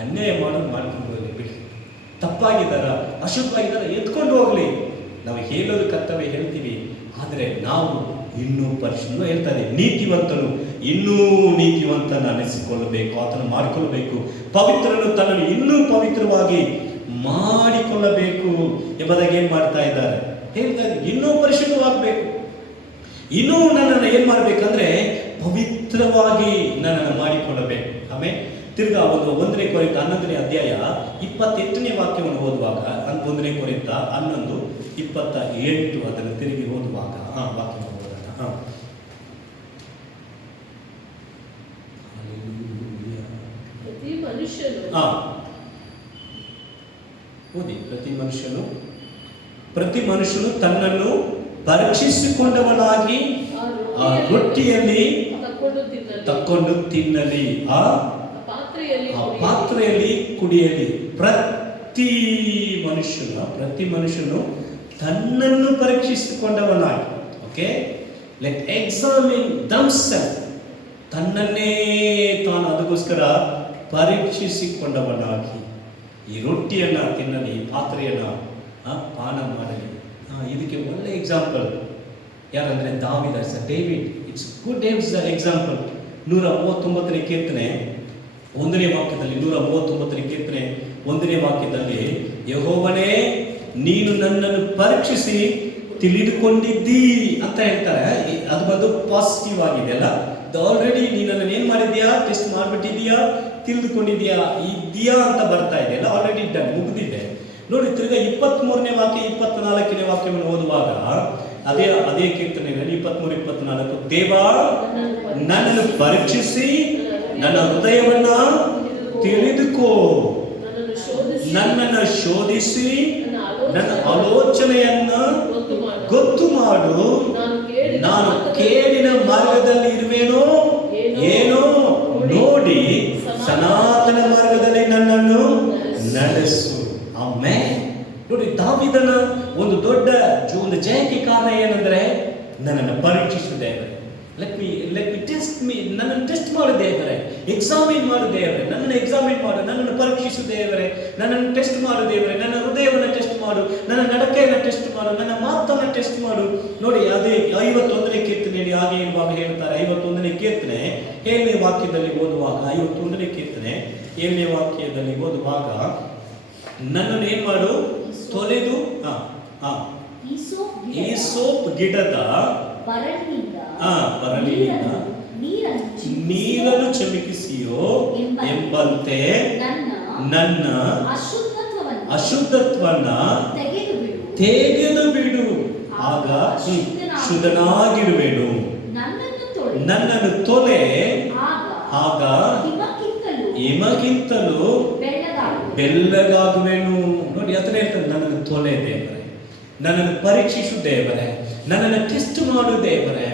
ಅನ್ಯಾಯ ಮಾಡೋದು ಮಾಡ್ಕೊಂಡು ಹೋಗ್ಲಿ ಬಿಡಿ, ತಪ್ಪಾಗಿದ್ದಾರ, ಅಶುದ್ಧವಾಗಿದ್ದಾರ, ಎತ್ಕೊಂಡು ಹೋಗ್ಲಿ. ನಾವು ಹೇಳೋದು ಕರ್ತವ್ಯ ಹೇಳ್ತೀವಿ, ಆದರೆ ನಾವು ಇನ್ನೂ ಪರಿಶುದ್ಧ ಹೇಳ್ತಾರೆ, ನೀತಿವಂತನು ಇನ್ನೂ ನೀತಿವಂತನ ಅನಿಸಿಕೊಳ್ಳಬೇಕು, ಆತನು ಮಾಡಿಕೊಳ್ಳಬೇಕು, ಪವಿತ್ರನು ತನ್ನನ್ನು ಇನ್ನೂ ಪವಿತ್ರವಾಗಿ ಮಾಡಿಕೊಳ್ಳಬೇಕು ಎಂಬುದಾಗಿ ಏನ್ ಮಾಡ್ತಾ ಇದ್ದಾರೆ, ಹೇಳ್ತಾರೆ. ಇನ್ನೂ ಪರಿಶುದ್ಧವಾಗಬೇಕು, ಇನ್ನೂ ನನ್ನನ್ನು ಏನ್ ಮಾಡ್ಬೇಕಂದ್ರೆ ಪವಿತ್ರವಾಗಿ ನನ್ನನ್ನು ಮಾಡಿಕೊಳ್ಳಬೇಕು. ಆಮೇಲೆ ತಿರ್ಗಾ 1 ಕೊರಿಂಥ 11ನೇ ಅಧ್ಯಾಯ 28ನೇ ವಾಕ್ಯವನ್ನು ಓದುವಾಗ, 1 ಕೊರಿಂಥ 11:27 ಅದನ್ನು ತಿರುಗಿ ಓದುವಾಗ ವಾಕ್ಯ ಓದೋಣ. ಓದಿ. ಪ್ರತಿ ಮನುಷ್ಯನು ತನ್ನನ್ನು ಪರೀಕ್ಷಿಸಿಕೊಂಡವನಾಗಿ ಆ ರೊಟ್ಟಿಯಲ್ಲಿ ತಕ್ಕೊಂಡು ತಿನ್ನಲಿ, ಆ ಪಾತ್ರೆಯಲ್ಲಿ ಕುಡಿಯಲಿ. ಪ್ರತಿ ಮನುಷ್ಯನು ತನ್ನನ್ನು ಪರೀಕ್ಷಿಸಿಕೊಂಡವನಾಗಿ, ಓಕೆ, ಲೆಟ್ ಎಕ್ಸಾಮಿನ್ ದಮ್ಸೆಲ್ಫ್, ತನ್ನನ್ನೇ ತಾನು ಅದಕ್ಕೋಸ್ಕರ ಪರೀಕ್ಷಿಸಿಕೊಂಡವನಾಗಿ ಈ ರೊಟ್ಟಿಯನ್ನ ತಿನ್ನಲಿ, ಈ ಪಾತ್ರೆಯನ್ನ ಪಾನ ಮಾಡಲಿ. ಇದಕ್ಕೆ ಒಳ್ಳೆ ಎಕ್ಸಾಂಪಲ್ ಯಾರಂದ್ರೆ ದಾವೀದ, ಡೇವಿಡ್. It's good example. 139ನೇ ಕೀರ್ತನೆ 1ನೇ ವಾಕ್ಯದಲ್ಲಿ, 139ನೇ ಕೀರ್ತನೆ 1ನೇ ವಾಕ್ಯದಲ್ಲಿ, ಯೆಹೋವನೇ ನೀನು ನನ್ನನ್ನು ಪರೀಕ್ಷಿಸಿ ತಿಳಿದುಕೊಂಡಿದ್ದೀ ಅಂತ ಹೇಳ್ತಾರೆ. ಅದು ಬಂದು ಪಾಸಿಟಿವ್ ಆಗಿದೆ ಅಲ್ಲ. ಆಲ್ರೆಡಿ ನೀನನ್ನು ಏನ್ ಮಾಡಿದ್ಯಾ, ಟೆಸ್ಟ್ ಮಾಡ್ಬಿಟ್ಟಿದ್ಯಾ, ತಿಳಿದುಕೊಂಡಿದ್ಯಾ, ಇದೆಯಾ ಅಂತ ಬರ್ತಾ ಇದೆಯಲ್ಲ, ಆಲ್ರೆಡಿ ಡನ್, ಮುಗಿದಿದೆ. ನೋಡಿ, ತಿರ್ಗಾ 23ನೇ ವಾಕ್ಯ 24ನೇ ವಾಕ್ಯವನ್ನು ಓದುವಾಗ ಅದೇ ಕೀರ್ತನೆಯಲ್ಲಿ 23-24, ದೇವಾ ನನ್ನನ್ನು ಪರೀಕ್ಷಿಸಿ ನನ್ನ ಹೃದಯವನ್ನ ತಿಳಿದುಕೋ, ನನ್ನನ್ನು ಶೋಧಿಸಿ ನನ್ನ ಆಲೋಚನೆಯನ್ನ ಗೊತ್ತು ಮಾಡು, ನಾನು ಕೇಡಿನ ಮಾರ್ಗದಲ್ಲಿ ಇರುವೇನೋ ಏನೋ ನೋಡಿ ಸನಾತನ ಮಾರ್ಗದಲ್ಲಿ ನನ್ನನ್ನು ನಡೆಸು. ಆಮೇಲೆ ನೋಡಿ, ದಾವೀದನ ಒಂದು ದೊಡ್ಡ ಒಂದು ಜಯಕ್ಕೆ ಕಾರಣ ಏನಂದ್ರೆ ನನ್ನನ್ನು ಪರೀಕ್ಷಿಸು ದೇವರೇ. ಲೆಟ್ ಮಿ ಟೆಸ್ಟ್ ಮೀ, ನನ್ನನ್ನು ಟೆಸ್ಟ್ ಮಾಡು ದೇವರೇ, ಎಕ್ಸಾಮಿನ್ ಮಾಡು ದೇವರೇ, ನನ್ನನ್ನು ಎಕ್ಸಾಮಿನ್ ಮಾಡು, ನನ್ನನ್ನು ಪರೀಕ್ಷಿಸು ದೇವರೇ, ನನ್ನನ್ನು ಟೆಸ್ಟ್ ಮಾಡು ದೇವರೇ, ನನ್ನ ಹೃದಯವನ್ನು ಟೆಸ್ಟ್ ಮಾಡು, ನನ್ನ ನಡಕೆಯನ್ನು ಟೆಸ್ಟ್ ಮಾಡು, ನನ್ನ ಮಾತನ್ನು ಟೆಸ್ಟ್ ಮಾಡು. ನೋಡಿ, ಅದೇ 51ನೇ ಕೀರ್ತನೆಯಲ್ಲಿ ಹಾಗೆ ಇರುವಾಗ ಹೇಳ್ತಾರೆ. 51ನೇ ಕೀರ್ತನೆ 7ನೇ ವಾಕ್ಯದಲ್ಲಿ ಓದುವಾಗ, 51ನೇ ಕೀರ್ತನೆ 7ನೇ ವಾಕ್ಯದಲ್ಲಿ ಓದುವಾಗ, ನನ್ನನ್ನು ಏನ್ ಮಾಡು, ತೊಳೆದು ಈಸೋಪ್ ಗಿಡದ ಬರಲಿನಿಂದ ನೀರನ್ನು ಚಿಮುಕಿಸಿಯೋ ಎಂಬಂತೆ ನನ್ನ ಅಶುದ್ಧತ್ವನ್ನ ತೆಗೆದು ಬಿಡು, ಆಗ ಶುದ್ಧನಾಗಿರುವೆನು. ನನ್ನನ್ನು ತೊಲೆ, ಆಗ ಹಿಮಕ್ಕಿಂತಲೂ ಬೆಳ್ಳಗಾಗುವೆನು. ನೋಡಿ, ಅದನ್ನ ಹೇಳ್ತಾರೆ, ನನ್ನನ್ನು ತೊಲೆ ದೇವರೇ, ನನ್ನನ್ನು ಪರೀಕ್ಷಿಸು ದೇವರೇ, ನನ್ನನ್ನು ಟೆಸ್ಟ್ ಮಾಡು ದೇವರೇ,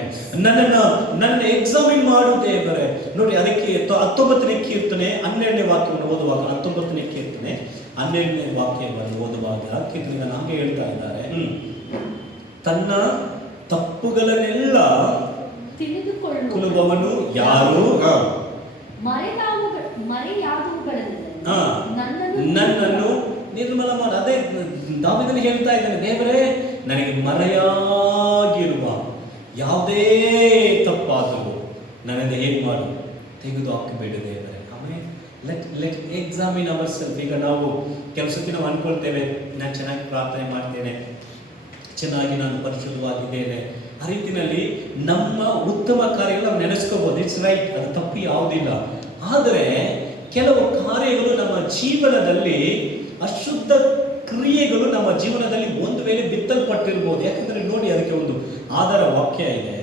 ನನ್ನನ್ನು ಎಕ್ಸಾಮಿನ್ ಮಾಡು ದೇವರೇ. ನೋಡಿ, ಅದಕ್ಕೆ 19ನೇ ಕೀರ್ತನೆ 12ನೇ ವಾಕ್ಯವನ್ನು ಓದುವಾಗ, 19ನೇ ಕೀರ್ತನೆ 12ನೇ ವಾಕ್ಯವನ್ನು ಓದುವಾಗ ಕೀರ್ತನೆಗಳನ್ನು ಹಾಗೆ ಹೇಳ್ತಾ ಇದ್ದಾರೆ. ತನ್ನ ತಪ್ಪುಗಳನ್ನೆಲ್ಲ ತಿಳಿದುಕೊಳ್ಳುವವನು ಯಾರು? ನನ್ನನ್ನು ನಿರ್ಮಲ ಮಾಡು. ಅದೇ ದಾವೀದನು ಹೇಳ್ತಾ ಇದ್ದಾನೆ, ದೇವರೇ, ನನಗೆ ಮರೆಯಾಗಿರುವ ಯಾವುದೇ ತಪ್ಪಾದರೂ ನನ್ನನ್ನು ಹೇಗೆ ಮಾಡು, ತೆಗೆದು ಹಾಕಬೇಡ ದೇವರೇ. ಆಮೇಲೆ ಲೆಟ್ ಎಕ್ಸಾಮಿನ್ ಅವರ್ ಸೆಲ್ಫ್. ಈಗ ನಾವು ಕೆಲಸಕ್ಕೆ ನಾವು ಅನ್ಕೊಳ್ತೇವೆ, ನಾನು ಚೆನ್ನಾಗಿ ಪ್ರಾರ್ಥನೆ ಮಾಡ್ತೇನೆ, ಚೆನ್ನಾಗಿ ನಾನು ಪರಿಶುದ್ಧವಾಗಿದ್ದೇನೆ, ಆ ರೀತಿಯಲ್ಲಿ ನಮ್ಮ ಉತ್ತಮ ಕಾರ್ಯಗಳು ನಾವು ನೆನೆಸ್ಕೋಬಹುದು. ಇಟ್ಸ್ ರೈಟ್, ಅದು ತಪ್ಪು ಯಾವುದಿಲ್ಲ. ಆದರೆ ಕೆಲವು ಕಾರ್ಯಗಳು ನಮ್ಮ ಜೀವನದಲ್ಲಿ, ಅಶುದ್ಧ ಕ್ರಿಯೆಗಳು ನಮ್ಮ ಜೀವನದಲ್ಲಿ ಒಂದು ವೇಳೆ ಬಿತ್ತಲ್ಪಟ್ಟಿರ್ಬೋದು. ಯಾಕಂದ್ರೆ ನೋಡಿ, ಅದಕ್ಕೆ ಒಂದು ಆಧಾರ ವಾಕ್ಯ ಇದೆ.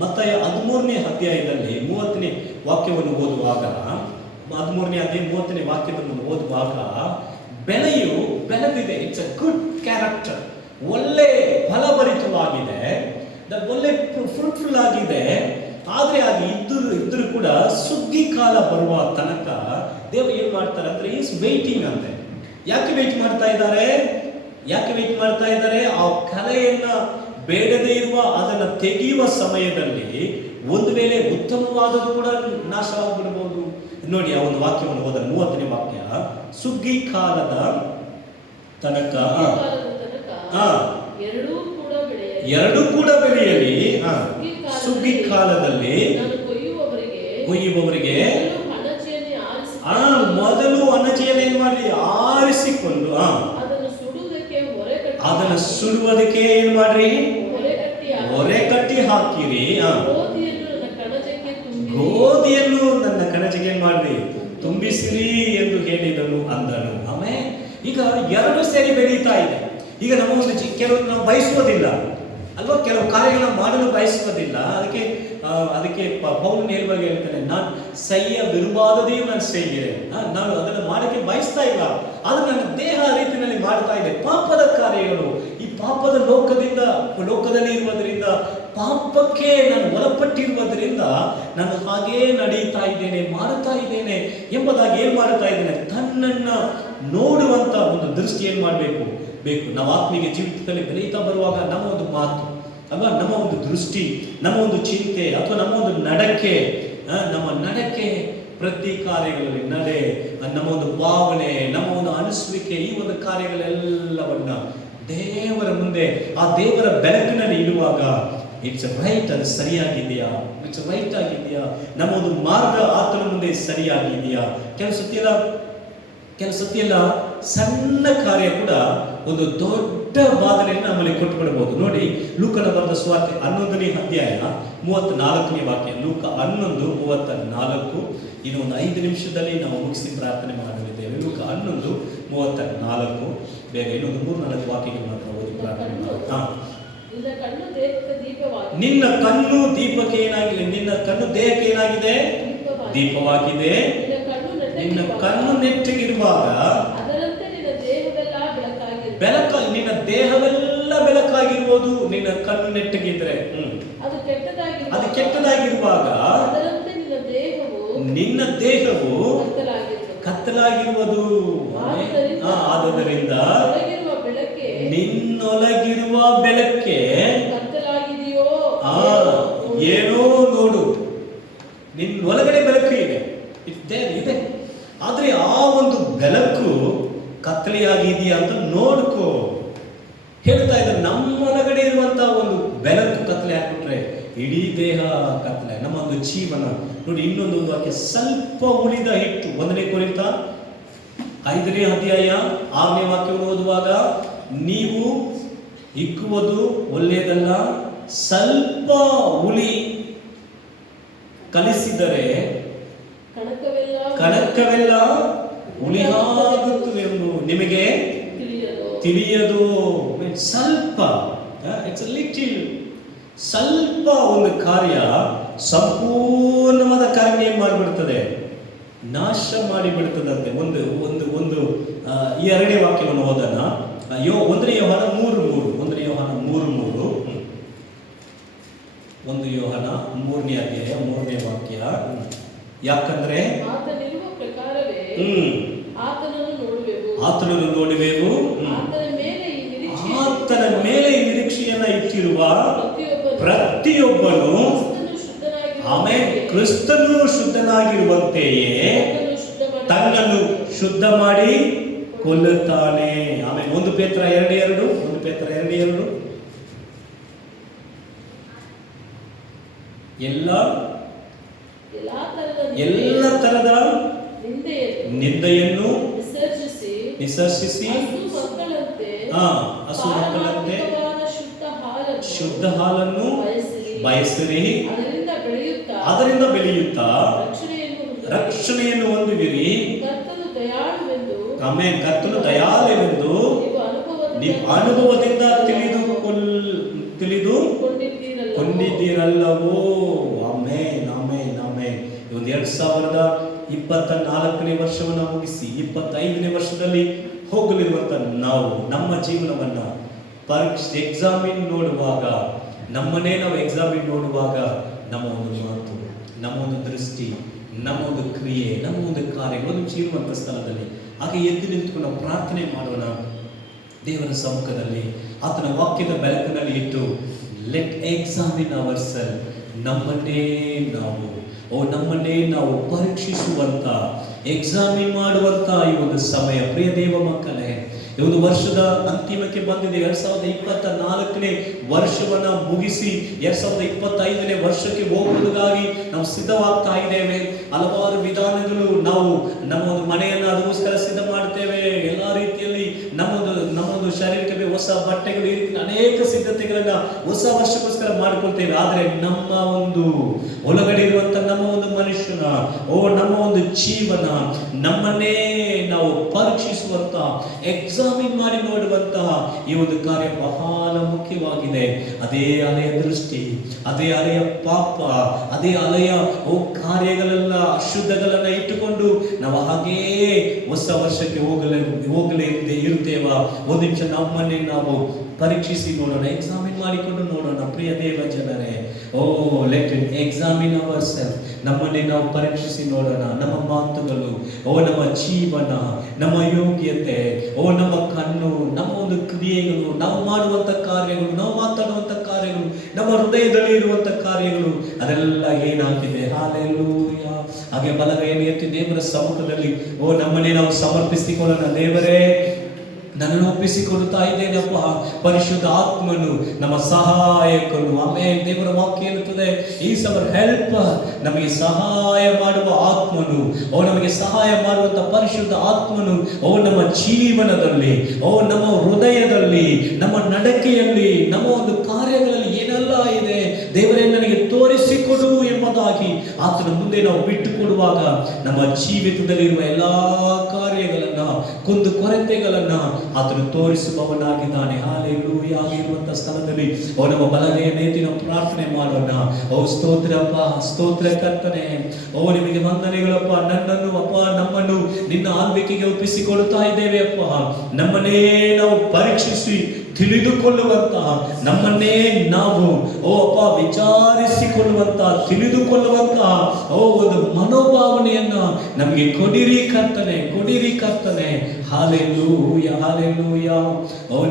ಮತ್ತಾಯ 13ನೇ ಅಧ್ಯಾಯದಲ್ಲಿ 30ನೇ ವಾಕ್ಯವನ್ನು ಓದುವಾಗ, 13ನೇ ಅಧ್ಯಾಯ 30ನೇ ವಾಕ್ಯವನ್ನು ಓದುವಾಗ, ಬೆಳೆದಿದೆ. ಇಟ್ಸ್ ಅ ಗುಡ್ ಕ್ಯಾರೆಕ್ಟರ್, ಒಳ್ಳೆ ಫಲಭರಿತವಾಗಿದೆ, ಒಳ್ಳೆ ಫ್ರೂಟ್ಫುಲ್ ಆಗಿದೆ. ಆದ್ರೆ ಅದು ಇದ್ರೂ ಕೂಡ ಸುಗ್ಗಿ ಕಾಲ ಬರುವ ತನಕ ದೇವರು ಏನ್ ಮಾಡ್ತಾರೆ ಅಂದ್ರೆ, ಈಸ್ ವೇಟಿಂಗ್ ಅಂತೆ. ಯಾಕೆ ವೇಟ್ ಮಾಡ್ತಾ ಇದ್ದಾರೆ? ಆ ಕಲೆಯನ್ನ ಬೇಡದೇ ಇರುವ, ಅದನ್ನ ತೆಗೆಯುವ ಸಮಯದಲ್ಲಿ ಒಂದು ವೇಳೆ ಉತ್ತಮವಾದದ್ದು ಕೂಡ ನಾಶವಾಗ್ಬಿಡ್ಬೋದು. ನೋಡಿ, ಆ ಒಂದು ವಾಕ್ಯವನ್ನು ಓದ, 30ನೇ ವಾಕ್ಯ, ಸುಗ್ಗಿ ಕಾಲದ ತನಕ ಎರಡೂ ಕೂಡ ಬೆಳೆಯಲಿ. ಸುಗ್ಗಿ ಕಾಲದಲ್ಲಿ ಕೊಯ್ಯುವವರಿಗೆ ಮೊದಲು ಅಣಜೆಯನ್ನು ಏನ್ ಮಾಡಿ ಆರಿಸಿಕೊಂಡು ಅದನ್ನು ಸುಡುವುದಕ್ಕೆ ಏನ್ ಮಾಡ್ರಿ, ಹೊರೆ ಕಟ್ಟಿ ಹಾಕಿರಿ. ಗೋಧಿಯನ್ನು ನನ್ನ ಕಣಜಕ್ಕೆ ಏನ್ ಮಾಡ್ರಿ, ತುಂಬಿಸಿರಿ ಎಂದು ಹೇಳಿದನು ಅಂದನು. ಆಮೇಲೆ ಈಗ ಎರಡು ಸೇರಿ ಬೆಳೀತಾ ಇದೆ. ಈಗ ನಮ್ಮ ಒಂದು ಕೆಲವು ನಾವು ಬಯಸುವುದಿಲ್ಲ ಅಲ್ವಾ, ಕೆಲವು ಕಾರ್ಯಗಳನ್ನ ಮಾಡಲು ಬಯಸುವುದಿಲ್ಲ. ಅದಕ್ಕೆ ಪೌಲನು ಹೇಳುವಾಗ ಹೇಳ್ತಾನೆ, ನಾನು ಸಹ್ಯ ವಿರುವಾದದೇ ನಾನು ಸಹಿರೆ. ನಾನು ಅದನ್ನು ಮಾಡಕ್ಕೆ ಬಯಸ್ತಾ ಇಲ್ಲ, ಆದ್ರೆ ನನ್ನ ದೇಹ ರೀತಿಯಲ್ಲಿ ಮಾಡ್ತಾ ಇದೆ. ಪಾಪದ ಕಾರ್ಯಗಳು, ಈ ಪಾಪದ ಲೋಕದಲ್ಲಿ ಇರುವುದರಿಂದ, ಪಾಪಕ್ಕೆ ನಾನು ಒಳಪಟ್ಟಿರುವುದರಿಂದ ನಾನು ಹಾಗೇ ನಡೀತಾ ಇದ್ದೇನೆ, ಮಾಡುತ್ತಾ ಇದ್ದೇನೆ ಎಂಬುದಾಗಿ ಏನ್ ಮಾಡುತ್ತಾ ಇದ್ದೇನೆ, ತನ್ನನ್ನ ನೋಡುವಂತ ಒಂದು ದೃಷ್ಟಿ ಏನ್ ಮಾಡಬೇಕು. ನಾವು ಆತ್ಮೀಯ ಜೀವಿತದಲ್ಲಿ ಬೆಳೀತಾ ಬರುವಾಗ ನಮ್ಮ ಒಂದು ಮಾತು ಅಲ್ವಾ, ನಮ್ಮ ಒಂದು ದೃಷ್ಟಿ, ನಮ್ಮ ಒಂದು ಚಿಂತೆ ಅಥವಾ ನಮ್ಮ ಒಂದು ನಡಕೆ ಪ್ರತಿ ಕಾರ್ಯಗಳಲ್ಲಿ ನಮ್ಮ ಒಂದು ಭಾವನೆ, ನಮ್ಮ ಒಂದು ಅನಿಸುವಿಕೆ, ಈ ಒಂದು ಕಾರ್ಯಗಳೆಲ್ಲವನ್ನ ದೇವರ ಮುಂದೆ, ಆ ದೇವರ ಬೆಳಕಿನಲ್ಲಿ ಇಡುವಾಗ, ಇಟ್ಸ್ ರೈಟ್, ಅದು ಸರಿಯಾಗಿದೆಯಾ, ಇಟ್ಸ್ ರೈಟ್ ಆಗಿದೆಯಾ, ನಮ್ಮ ಒಂದು ಮಾರ್ಗ ಆತನ ಮುಂದೆ ಸರಿಯಾಗಿದೆಯಾ. ಕೆಲವು ಸತಿ ಎಲ್ಲ ಸಣ್ಣ ಕಾರ್ಯ ಕೂಡ ಒಂದು ದೊಡ್ಡ ಬಾಧನೆಯನ್ನು ನಮ್ಮಲ್ಲಿ ಕೊಟ್ಟುಬಿಡಬಹುದು. ನೋಡಿ, ಲೂಕನ ಬರೆದ ಸುವಾರ್ತೆ 11ನೇ ಅಧ್ಯಾಯ 34ನೇ ವಾಕ್ಯ, ಲೂಕ 11:34. ಇನ್ನು ಒಂದು 5 ನಿಮಿಷದಲ್ಲಿ ನಾವು ಮುಗಿಸಿ ಪ್ರಾರ್ಥನೆ ಮಾಡಲಿದ್ದೇವೆ. ಲೂಕ 11:34. ಬೇಗ ಇನ್ನೊಂದು 3-4 ವಾಕ್ಯಗಳು ಮಾತ್ರ ಓದಿ ಪ್ರಾರ್ಥನೆ ಮಾಡೋಣ. ನಿನ್ನ ಕಣ್ಣು ದೀಪಕ್ಕೆ ಏನಾಗಿದೆ, ನಿನ್ನ ಕಣ್ಣು ದೇಹಕ್ಕೆ ಏನಾಗಿದೆ, ದೀಪವಾಗಿದೆ. ನಿನ್ನ ಕಣ್ಣು ನೆಟ್ಟಗಿರುವಾಗ ನಿನ್ನ ದೇಹವೆಲ್ಲ ಬೆಳಕಾಗಿರುವುದು. ನಿನ್ನ ಕಣ್ಣು ನೆಟ್ಟಗಿದ್ರೆ ಅದು ಕೆಟ್ಟದಾಗಿರುವಾಗ ನಿನ್ನ ದೇಹವು ಕತ್ತಲಾಗಿರುವುದು. ಆದ್ದರಿಂದ ನಿನ್ನೊಳಗಿರುವ ಬೆಳಕೆ ಇದೆ. ಆದರೆ ಆ ಒಂದು ಬೆಳಕು ಕತ್ತಲೆಯಾಗಿದೆಯಾ ಅಂತ ನೋಡ್ಕೋ ಹೇಳ್ತಾ ಇದ್ದಾರೆ. ನಮ್ಮೊಳಗಡೆ ಇರುವಂತಹ ಒಂದು ಬೆಳಕು ಕತ್ತಲೆ ಹಾಕ್ಬಿಟ್ರೆ ಇಡೀ ದೇಹ ಕತ್ತಲೆ, ನಮ್ಮ ಒಂದು ಜೀವನ. ನೋಡಿ ಇನ್ನೊಂದು ವಾಕ್ಯ, ಸ್ವಲ್ಪ ಉಳಿದ ಹಿಟ್ಟು. 1 ಕೊರಿಂಥ 5ನೇ ಅಧ್ಯಾಯ 6ನೇ ವಾಕ್ಯವನ್ನು ಓದುವಾಗ, ನೀವು ಇಕ್ಕುವುದು ಒಳ್ಳೆಯದಲ್ಲ, ಸ್ವಲ್ಪ ಹುಳಿ ಕಲಿಸಿದರೆ ಕಣಕವೆಲ್ಲ ಹುಳಿಯಾಗುತ್ತದೆ ಎಂದು ನಿಮಗೆ ತಿಳಿಯದು. ಸ್ವಲ್ಪ, ಇಟ್ಸ್ ಲಿಟಿಲ್, ಸ್ವಲ್ಪ ಒಂದು ಕಾರ್ಯ ಸಂಪೂರ್ಣವಾದ ಕಾರ್ಯ ಏನ್ ಮಾಡಿಬಿಡ್ತದೆ, ನಾಶ ಮಾಡಿಬಿಡ್ತದಂತೆ. ಒಂದು ಒಂದು ಒಂದು ಈ 2ನೇ ವಾಕ್ಯವನ್ನು ಓದೋಣ. 1 ಯೋಹಾನ 3:3. 1 ಯೋಹಾನ 3:3. 1 ಯೋಹಾನ 3ನೇ ಅಧ್ಯಾಯ 3ನೇ ವಾಕ್ಯ. ಯಾಕಂದ್ರೆ ಆತನನ್ನು ನೋಡುವೆವು, ಆತನ ಮೇಲೆ ಈ ನಿರೀಕ್ಷೆಯನ್ನ ಇಟ್ಟಿರುವ ಪ್ರತಿಯೊಬ್ಬನು ಆಮೇಲೆ ಕ್ರಿಸ್ತನು ಶುದ್ಧನಾಗಿರುವಂತೆಯೇ ತನ್ನನ್ನು ಶುದ್ಧ ಮಾಡಿ ಕೊಲ್ಲುತ್ತಾನೆ. ಆಮೇಲೆ 1 ಪೇತ್ರ 2:2. 1 ಪೇತ್ರ 2:2. ಎಲ್ಲ ತರದ ನಿಂದೆಯನ್ನು ವಿಸರ್ಜಿಸಿ ಹಸು ಮಕ್ಕಳಂತೆ ಶುದ್ಧ ಹಾಲನ್ನು ಬಯಸಿರಿ, ಅದರಿಂದ ಬೆಳೆಯುತ್ತಾ ರಕ್ಷಣೆಯನ್ನು ಹೊಂದುವಿರಿ. ಆಮೇಲೆ ಕರ್ತನು ದಯಾಳುವೆಂದು ನೀವು ಅನುಭವದಿಂದ ತಿಳಿದುಕೊಂಡಿದ್ದೀರಲ್ಲವೋ. ಆಮೇನ್ ಆಮೇನ್ ಆಮೇನ್. ಒಂದು 2024ನೇ ವರ್ಷವನ್ನು ಮುಗಿಸಿ 25ನೇ ವರ್ಷದಲ್ಲಿ ಹೋಗಲಿರುವಂತ ನಾವು ನಮ್ಮ ಜೀವನವನ್ನ ಎಕ್ಸಾಮಿನ್ ನೋಡುವಾಗ, ನಮ್ಮನ್ನೇ ನಾವು ಎಕ್ಸಾಮಿನ್ ನೋಡುವಾಗ, ನಮ್ಮ ಒಂದು ಮಾತು, ನಮ್ಮ ಒಂದು ದೃಷ್ಟಿ, ನಮ್ಮ ಒಂದು ಕ್ರಿಯೆ, ನಮ್ಮ ಒಂದು ಕಾರ್ಯ ಒಂದು ಜೀವಂತ ಸ್ಥಳದಲ್ಲಿ ಹಾಗೆ ಎದ್ದು ನಿಂತುಕೊಂಡು ನಾವು ಪ್ರಾರ್ಥನೆ ಮಾಡೋಣ ದೇವರ ಸಮ್ಮುಖದಲ್ಲಿ, ಆತನ ವಾಕ್ಯದ ಬೆಳಕಿನಲ್ಲಿ ಇಟ್ಟು ಲೆಟ್ ಎಕ್ಸಾಮಿನ್ ಅವರ್ ಸೆಲ್ಫ್. ನಮ್ಮನ್ನೇ ನಾವು ಪರೀಕ್ಷಿಸುವಂತ, ಎಕ್ಸಾಮಿನ್ ಮಾಡುವಂತ ಈ ಒಂದು ಸಮಯ. ಪ್ರಿಯ ದೇವ ಮಕ್ಕಳೇ, ಈ ಒಂದು ವರ್ಷದ ಅಂತಿಮಕ್ಕೆ ಬಂದಿದೆ. 2024ನೇ ವರ್ಷವನ್ನ ಮುಗಿಸಿ 2025ನೇ ವರ್ಷಕ್ಕೆ ಹೋಗುವುದಕ್ಕಾಗಿ ನಾವು ಸಿದ್ಧವಾಗ್ತಾ ಇದ್ದೇವೆ. ಹಲವಾರು ವಿಧಾನಗಳು, ನಾವು ನಮ್ಮ ಒಂದು ಮನೆಯನ್ನು ಅದಕ್ಕೋಸ್ಕರ ಸಿದ್ಧ ಮಾಡ್ತೇವೆ. ಎಲ್ಲಾ ರೀತಿಯಲ್ಲಿ ನಮ್ಮೊಂದು ಶರೀರಕ್ಕೆ ಹೊಸ ಬಟ್ಟೆಗಳು, ಈ ರೀತಿ ಅನೇಕ ಸಿದ್ಧತೆಗಳನ್ನ ಹೊಸ ವರ್ಷಕ್ಕೋಸ್ಕರ ಮಾಡಿಕೊಳ್ತೇವೆ. ಆದ್ರೆ ನಮ್ಮ ಒಂದು ಒಳಗಡೆ ಇರುವಂತ ನಮ್ಮ ಒಂದು ಮನುಷ್ಯನ ನಮ್ಮ ಒಂದು ಜೀವನ, ನಮ್ಮನ್ನೇ ನಾವು ಪರೀಕ್ಷಿಸುವಂತ, ಎಕ್ಸಾಮಿನ್ ಮಾಡಿ ನೋಡುವಂತಹ ಈ ಒಂದು ಕಾರ್ಯ ಬಹಳ ಮುಖ್ಯವಾಗಿದೆ. ಅದೇ ಹಳೆಯ ದೃಷ್ಟಿ, ಅದೇ ಹಳೆಯ ಪಾಪ, ಅದೇ ಹಳೆಯ ಕಾರ್ಯಗಳೆಲ್ಲ ಅಶುದ್ಧಗಳನ್ನ ಇಟ್ಟುಕೊಂಡು ನಾವು ಹಾಗೇ ಹೊಸ ವರ್ಷಕ್ಕೆ ಹೋಗಲೇ ಇರುತ್ತೇವ. ಒಂದು ನಿಮಿಷ ನಮ್ಮನ್ನೇ ನಾವು ಪರೀಕ್ಷಿಸಿ ನೋಡೋಣ, ಎಕ್ಸಾಮಿನ್ ಮಾಡಿಕೊಂಡು ನೋಡೋಣ. ಪ್ರಿಯ ದೇವ ಜನರೇ, let it examine our self. ನಮ್ಮನ್ನೇ ನಾವು ಪರೀಕ್ಷಿಸಿ ನೋಡೋಣ. ನಮ್ಮ ಮಾತುಗಳು, ನಮ್ಮ ಜೀವನ, ನಮ್ಮ ಯೋಗ್ಯತೆ, ನಮ್ಮ ಕಣ್ಣು, ನಮ್ಮ ಒಂದು ಕ್ರಿಯೆಗಳು, ನಾವು ಮಾಡುವಂತ ಕಾರ್ಯಗಳು, ನಾವು ಮಾತಾಡುವಂತ ಕಾರ್ಯಗಳು, ನಮ್ಮ ಹೃದಯದಲ್ಲಿ ಇರುವಂತ ಕಾರ್ಯಗಳು, ಅದೆಲ್ಲ ಏನಾಗಿದೆ. ಹಾಲೆಲೂಯಾ. ಹಾಗೆ ಬಲಗೈಯನ್ನು ಎತ್ತಿ ದೇವರ ಸಮ್ಮುಖದಲ್ಲಿ ನಮ್ಮನ್ನೇ ನಾವು ಸಮರ್ಪಿಸಿಕೊಳ್ಳೋಣ. ದೇವರೇ, ನನ್ನನ್ನು ಒಪ್ಪಿಸಿಕೊಡುತ್ತಾ ಇದ್ದೇನಪ್ಪ. ಪರಿಶುದ್ಧ ಆತ್ಮನು ನಮ್ಮ ಸಹಾಯಕನು. ಆಮೇಲೆ ದೇವರ ವಾಕ್ಯ ಹೇಳುತ್ತದೆ, ಈಸ್ ಅವರ್ ಹೆಲ್ಪ್. ನಮಗೆ ಸಹಾಯ ಮಾಡುವ ಆತ್ಮನು, ನಮಗೆ ಸಹಾಯ ಮಾಡುವಂತ ಪರಿಶುದ್ಧ ಆತ್ಮನು ನಮ್ಮ ಜೀವನದಲ್ಲಿ, ನಮ್ಮ ಹೃದಯದಲ್ಲಿ, ನಮ್ಮ ನಡಕೆಯಲ್ಲಿ, ನಮ್ಮ ಒಂದು ಕಾರ್ಯಗಳಲ್ಲಿ ಏನೆಲ್ಲ ಇದೆ ದೇವರೇ ನನಗೆ ತೋರಿಸಿಕೊಡು ಎಂಬುದಾಗಿ ಆತನ ಮುಂದೆ ನಾವು ಬಿಟ್ಟು ಕೊಡುವಾಗ ನಮ್ಮ ಜೀವಿತದಲ್ಲಿರುವ ಎಲ್ಲಾ ಕಾರ್ಯಗಳನ್ನ, ಕುಂದು ಕೊರತೆಗಳನ್ನ ಆತನು ತೋರಿಸುವವನಾಗಿದ್ದಾನೆ. ಹಾಲೆಲೂಯಾ. ಆಗಿರುವಂತ ಸ್ಥಳದಲ್ಲಿ ನಮ್ಮ ಬಲಗೈಯ ನೇತಿ ನಾವು ಪ್ರಾರ್ಥನೆ ಮಾಡೋಣ. ಸ್ತೋತ್ರಪ್ಪ, ಸ್ತೋತ್ರ ಕರ್ತನೆ. ನಿಮಗೆ ವಂದನೆಗಳಪ್ಪ. ನನ್ನನ್ನು ಅಪ್ಪ, ನಮ್ಮನ್ನು ನಿನ್ನ ಆಳ್ವಿಕೆಗೆ ಒಪ್ಪಿಸಿಕೊಡುತ್ತಾ ಇದ್ದೇವೆ ಅಪ್ಪ. ನಮ್ಮನ್ನೇ ನಾವು ಪರೀಕ್ಷಿಸಿ ತಿಳಿದುಕೊಳ್ಳುವಂತಹ, ನಮ್ಮನ್ನೇ ನಾವು ಅಪ್ಪ ವಿಚಾರಿಸಿಕೊಳ್ಳುವಂತ, ತಿಳಿದುಕೊಳ್ಳುವಂತಹ ಒಂದು ಮನೋಭಾವನೆಯನ್ನ ನಮಗೆ ಕೊಡಿರಿ ಕರ್ತನೆ, ಕೊಡಿರಿ ಕರ್ತನೆ. Hallelujah, hallelujah.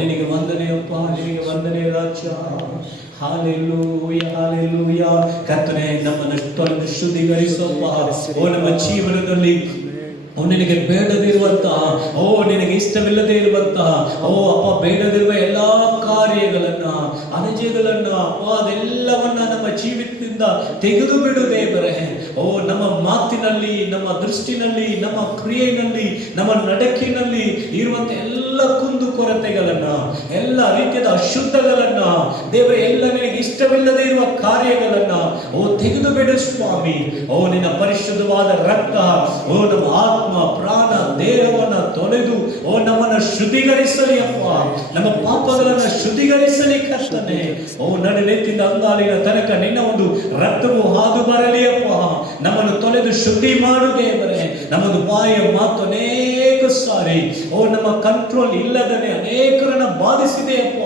ನಿನಗೆ ವಂದನೆಯಪ್ಪ, ನಿನಗೆ ವಂದನೆ ರಾಜ. Hallelujah hallelujah. ಕರ್ತನೇ, ನಮ್ಮನ್ನು ತೊಳೆದು ಶುದ್ಧೀಕರಿಸಪ್ಪ. ಓ ನಮ್ಮ ಜೀವನದಲ್ಲಿ ನಿನಗೆ ಬೇಡದಿರುವಂತ, ನಿನಗೆ ಇಷ್ಟವಿಲ್ಲದೆ ಇರುವಂತ, ಅಪ್ಪ ಬೇಡದಿರುವ ಎಲ್ಲಾ ಕಾರ್ಯಗಳನ್ನ, ಅನಜಗಳನ್ನ, ಅದೆಲ್ಲವನ್ನ ನಮ್ಮ ಜೀವಿತದಿಂದ ತೆಗೆದು ಬಿಡು ದೇವರೇ. ನಮ್ಮ ಮಾತಿನಲ್ಲಿ, ನಮ್ಮ ದೃಷ್ಟಿನಲ್ಲಿ, ನಮ್ಮ ಕ್ರಿಯೆಯಲ್ಲಿ, ನಮ್ಮ ನಡಕಿನಲ್ಲಿ ಇರುವಂತ ಎಲ್ಲ ಕುಂದು ಕೊರತೆಗಳನ್ನ, ಎಲ್ಲ ರೀತಿಯಾದ ಅಶುದ್ಧಗಳನ್ನ ದೇವರೇ, ಎಲ್ಲ ನಿನಗೆ ಇಷ್ಟವಿಲ್ಲದೆ ಇರುವ ಕಾರ್ಯಗಳನ್ನ ತೆಗೆದು ಬಿಡು ಸ್ವಾಮಿ. ನಿನ್ನ ಪರಿಶುದ್ಧವಾದ ರಕ್ತ ನಮ್ಮ ಆತ್ಮ ಪ್ರಾಣ ದೇಹವನ್ನ ತೊಳೆದು ನಮ್ಮನ್ನ ಶುದ್ಧೀಕರಿಸಲಿ ಅಪ್ಪ. ನಮ್ಮ ಪಾಪಗಳನ್ನ ಶುದ್ಧೀಕರಿಸಲಿ ಕರ್ತನೇ. ನಡುನೆತ್ತಿಂದ ಅಂಗಾಲಿನ ತನಕ ನಿನ್ನ ಒಂದು ರಕ್ತವು ಹಾದು ಬರಲಿ ಅಪ್ಪ. ನಮ್ಮನ್ನು ತೊಳೆದು ಶುದ್ಧಿ ಮಾಡು ದೇವರೇ. ನಮ್ಮದು ಬಾಯಿಯ ಮಾತು ಅನೇಕ ಸಾರಿ ನಮ್ಮ ಕಂಟ್ರೋಲ್ ಇಲ್ಲದನೆ ಅನೇಕರನ್ನ ಬಾಧಿಸಿದೆ ಅಪ್ಪ.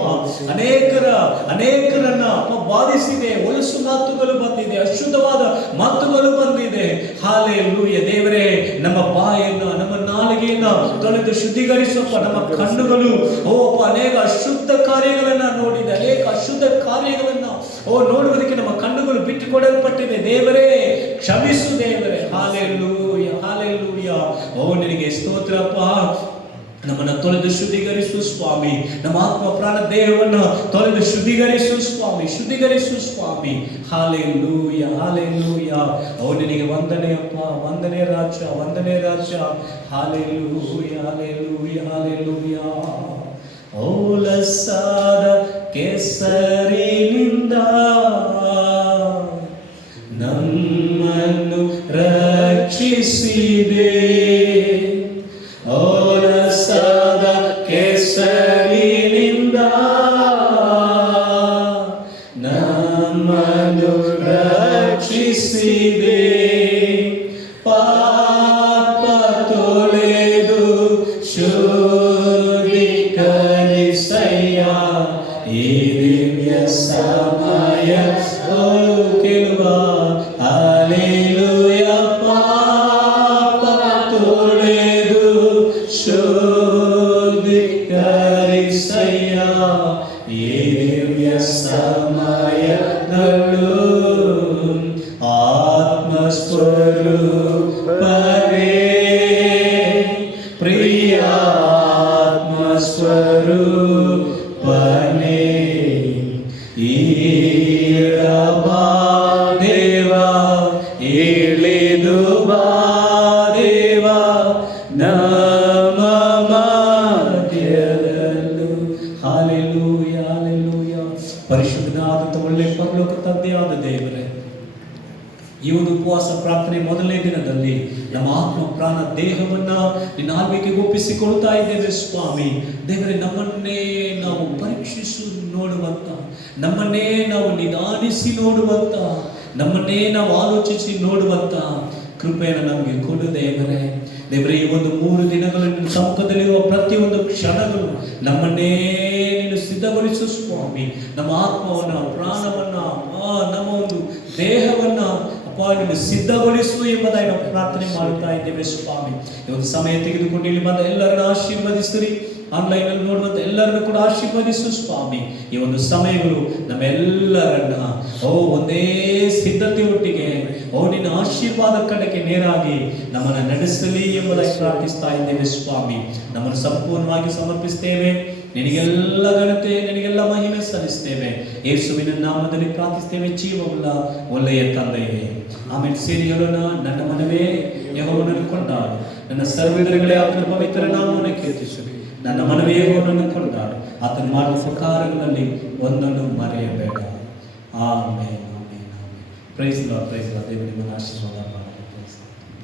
ಅನೇಕರನ್ನ ಬಾಧಿಸಿದೆ. ಹೊಲಸು ಮಾತುಗಳು ಬಂದಿದೆ, ಅಶುದ್ಧವಾದ ಮಾತುಗಳು ಬಂದಿದೆ. ಹಾಲೆಲೂಯ ದೇವರೇ, ನಮ್ಮ ಬಾಯನ್ನು, ನಮ್ಮ ನಾಲಿಗೆಯನ್ನ ತೊಳೆದು ಶುದ್ಧೀಕರಿಸಪ್ಪ. ನಮ್ಮ ಕಣ್ಣುಗಳು ಅನೇಕ ಅಶುದ್ಧ ಕಾರ್ಯಗಳನ್ನ ನೋಡಿದೆ, ಅನೇಕ ಅಶುದ್ಧ ಕಾರ್ಯಗಳನ್ನ ನೋಡುವುದಕ್ಕೆ ನಮ್ಮ ಕಣ್ಣುಗಳು ಬಿಟ್ಟುಕೊಡಲ್ಪಟ್ಟಿದೆ ದೇವರೇ. ಕ್ಷಮಿಸು ದೇವರೇ. Hallelujah hallelujah. ನಿನಗೆ ಸ್ತೋತ್ರಪ್ಪ. ನಮ್ಮನ್ನು ತೊಳೆದು ಶುದ್ಧೀಕರಿಸು ಸ್ವಾಮಿ. ನಮ್ಮ ಆತ್ಮ ಪ್ರಾಣ ದೇಹವನ್ನು ತೊಳೆದು ಶುದ್ಧೀಕರಿಸು ಸ್ವಾಮಿ, ಶುದ್ಧೀಕರಿಸು ಸ್ವಾಮಿ. Hallelujah hallelujah. ನಿನಗೆ ವಂದನೆಯಪ್ಪ, ವಂದನೆ ರಾಜ, ವಂದನೆ ರಾಜ. Hallelujah hallelujah hallelujah. ಓಲಸಾದ ಕೆಸರಿನಿಂದ ನಮ್ಮನ್ನು ರಕ್ಷಿಸಿದೆ. ಓಲಸಾದ ಕೆಸರಿನಿಂದ ನಮ್ಮನ್ನು ರಕ್ಷಿಸಿದೆ. ಪಾಪ ತೊಳೆದು ಶುದ್ಧೀಕರಿಸಯ್ಯ. ಈ ದಿವ್ಯ ಸಮಯ ಕೇಳುವ. ಹಾಲೆಲೂಯ. ಪಾಪ ತೊಳೆದು ಶುದ್ಧೀಕರಿಸಯ್ಯ. ಈ ದಿವ್ಯ ಸಮಯದಲ್ಲೂ ಆತ್ಮಸ್ವರೂಪನೇ, ಪ್ರಿಯ ಆತ್ಮಸ್ವರೂಪನೇ, ಈರಬಾ ದೇವ, ಇಳಿದು ಬಾ ದೇವ, ನಮ್ಮ ಮಧ್ಯದಲ್ಲೂ. Hallelujah hallelujah. ಪರಿಶುದ್ಧನಾದಂಥ ಒಳ್ಳೆ ಪರಲೋಕ ತಂದೆಯಾದ ದೇವರೇ, ಈ ಒಂದು ಉಪವಾಸ ಪ್ರಾರ್ಥನೆ ಮೊದಲನೇ ದಿನದಲ್ಲಿ ನಮ್ಮ ಆತ್ಮ ಪ್ರಾಣ ದೇಹವನ್ನ ನಿನ್ನ ಆಳ್ವಿಕೆಗೆ ಒಪ್ಪಿಸಿಕೊಳ್ತಾ ಇದ್ದೇವೆ ಸ್ವಾಮಿ. ದೇವರೇ, ನಮ್ಮನ್ನೇ ನಾವು ಪರೀಕ್ಷಿಸಿ ನೋಡುವಂತ, ನಮ್ಮನ್ನೇ ನಾವು ನಿಧಾನಿಸಿ ನೋಡುವಂತ, ನಮ್ಮನ್ನೇ ನಾವು ಆಲೋಚಿಸಿ ನೋಡುವಂತ ಕೃಪೆಯನ್ನು ನಮಗೆ ಕೊಡು ದೇವರೇ. ದೇವರೇ, ಈ ಒಂದು 3 ದಿನಗಳು ನಿನ್ನ ಸಮ್ಮುಖದಲ್ಲಿರುವ ಪ್ರತಿಯೊಂದು ಕ್ಷಣಗಳು ನಮ್ಮನ್ನೇ ನೀನು ಸಿದ್ಧಗೊಳಿಸು ಸ್ವಾಮಿ. ನಮ್ಮ ಆತ್ಮವನ್ನ, ಪ್ರಾಣವನ್ನ, ನಮ್ಮ ಒಂದು ದೇಹವನ್ನ ನೀನು ಸಿದ್ಧಗೊಳಿಸು ಎಂಬುದಾಗಿ ನಾವು ಪ್ರಾರ್ಥನೆ ಮಾಡುತ್ತಾ ಇದ್ದೇವೆ ಸ್ವಾಮಿ. ಈ ಒಂದು ಸಮಯ ತೆಗೆದುಕೊಂಡು ಇಲ್ಲಿ ಬಂದ ಎಲ್ಲರನ್ನ ಆಶೀರ್ವದಿಸಿರಿ. ಆನ್ಲೈನ್ ಅಲ್ಲಿ ನೋಡುವಂತ ಎಲ್ಲರನ್ನು ಕೂಡ ಆಶೀರ್ವದಿಸು ಸ್ವಾಮಿ. ಈ ಒಂದು ಸಮಯಗಳು ನಮ್ಮೆಲ್ಲರನ್ನ ಒಂದೇ ಸಿದ್ಧತೆಯೊಟ್ಟಿಗೆ ನಿನ್ನ ಆಶೀರ್ವಾದ ಕಡೆಗೆ ನೇರಾಗಿ ನಮ್ಮನ್ನು ನಡೆಸಲಿ ಎಂಬುದಾಗಿ ಪ್ರಾರ್ಥಿಸ್ತಾ ಇದ್ದೇವೆ ಸ್ವಾಮಿ. ನಮ್ಮನ್ನು ಸಂಪೂರ್ಣವಾಗಿ ಸಮರ್ಪಿಸ್ತೇವೆ. ನಿನಗೆಲ್ಲ ಘನತೆ, ನಿನಗೆಲ್ಲ ಮಹಿಮೆ ಸಲ್ಲಿಸ್ತೇವೆ. ಯೇಸುವಿನ ನಾಮದಲ್ಲಿ ಪ್ರಾರ್ಥಿಸ್ತೇವೆ ಜೀವವುಳ್ಳ ಒಳ್ಳೆಯ ತಂದೆಯೇ, ಆಮೇಲೆ ಸೇರಿ ಹೇಳೋಣ. ನನ್ನ ಮನವೇ ಯೆಹೋವನನ್ನು ಕೊಂಡಾಡು, ನನ್ನ ಸರ್ವದಗಳೇ ಆತನ ಪವಿತ್ರ ನಾಮವನ್ನು ಕೀರ್ತಿಸಲಿ. ನನ್ನ ಮನವೇ ಯೆಹೋವನನ್ನು ಕೊಂಡಾಡು, ಆತನ ಮಾಡುವ ಉಪಕಾರಗಳಲ್ಲಿ ಒಂದನ್ನು ಮರೆಯಬೇಡ. Amen amen amen. Praise Lord, praise Lord. ದೇವರು ನಿಮ್ಮನ್ನು ಆಶೀರ್ವಾದ ಮಾಡಿ.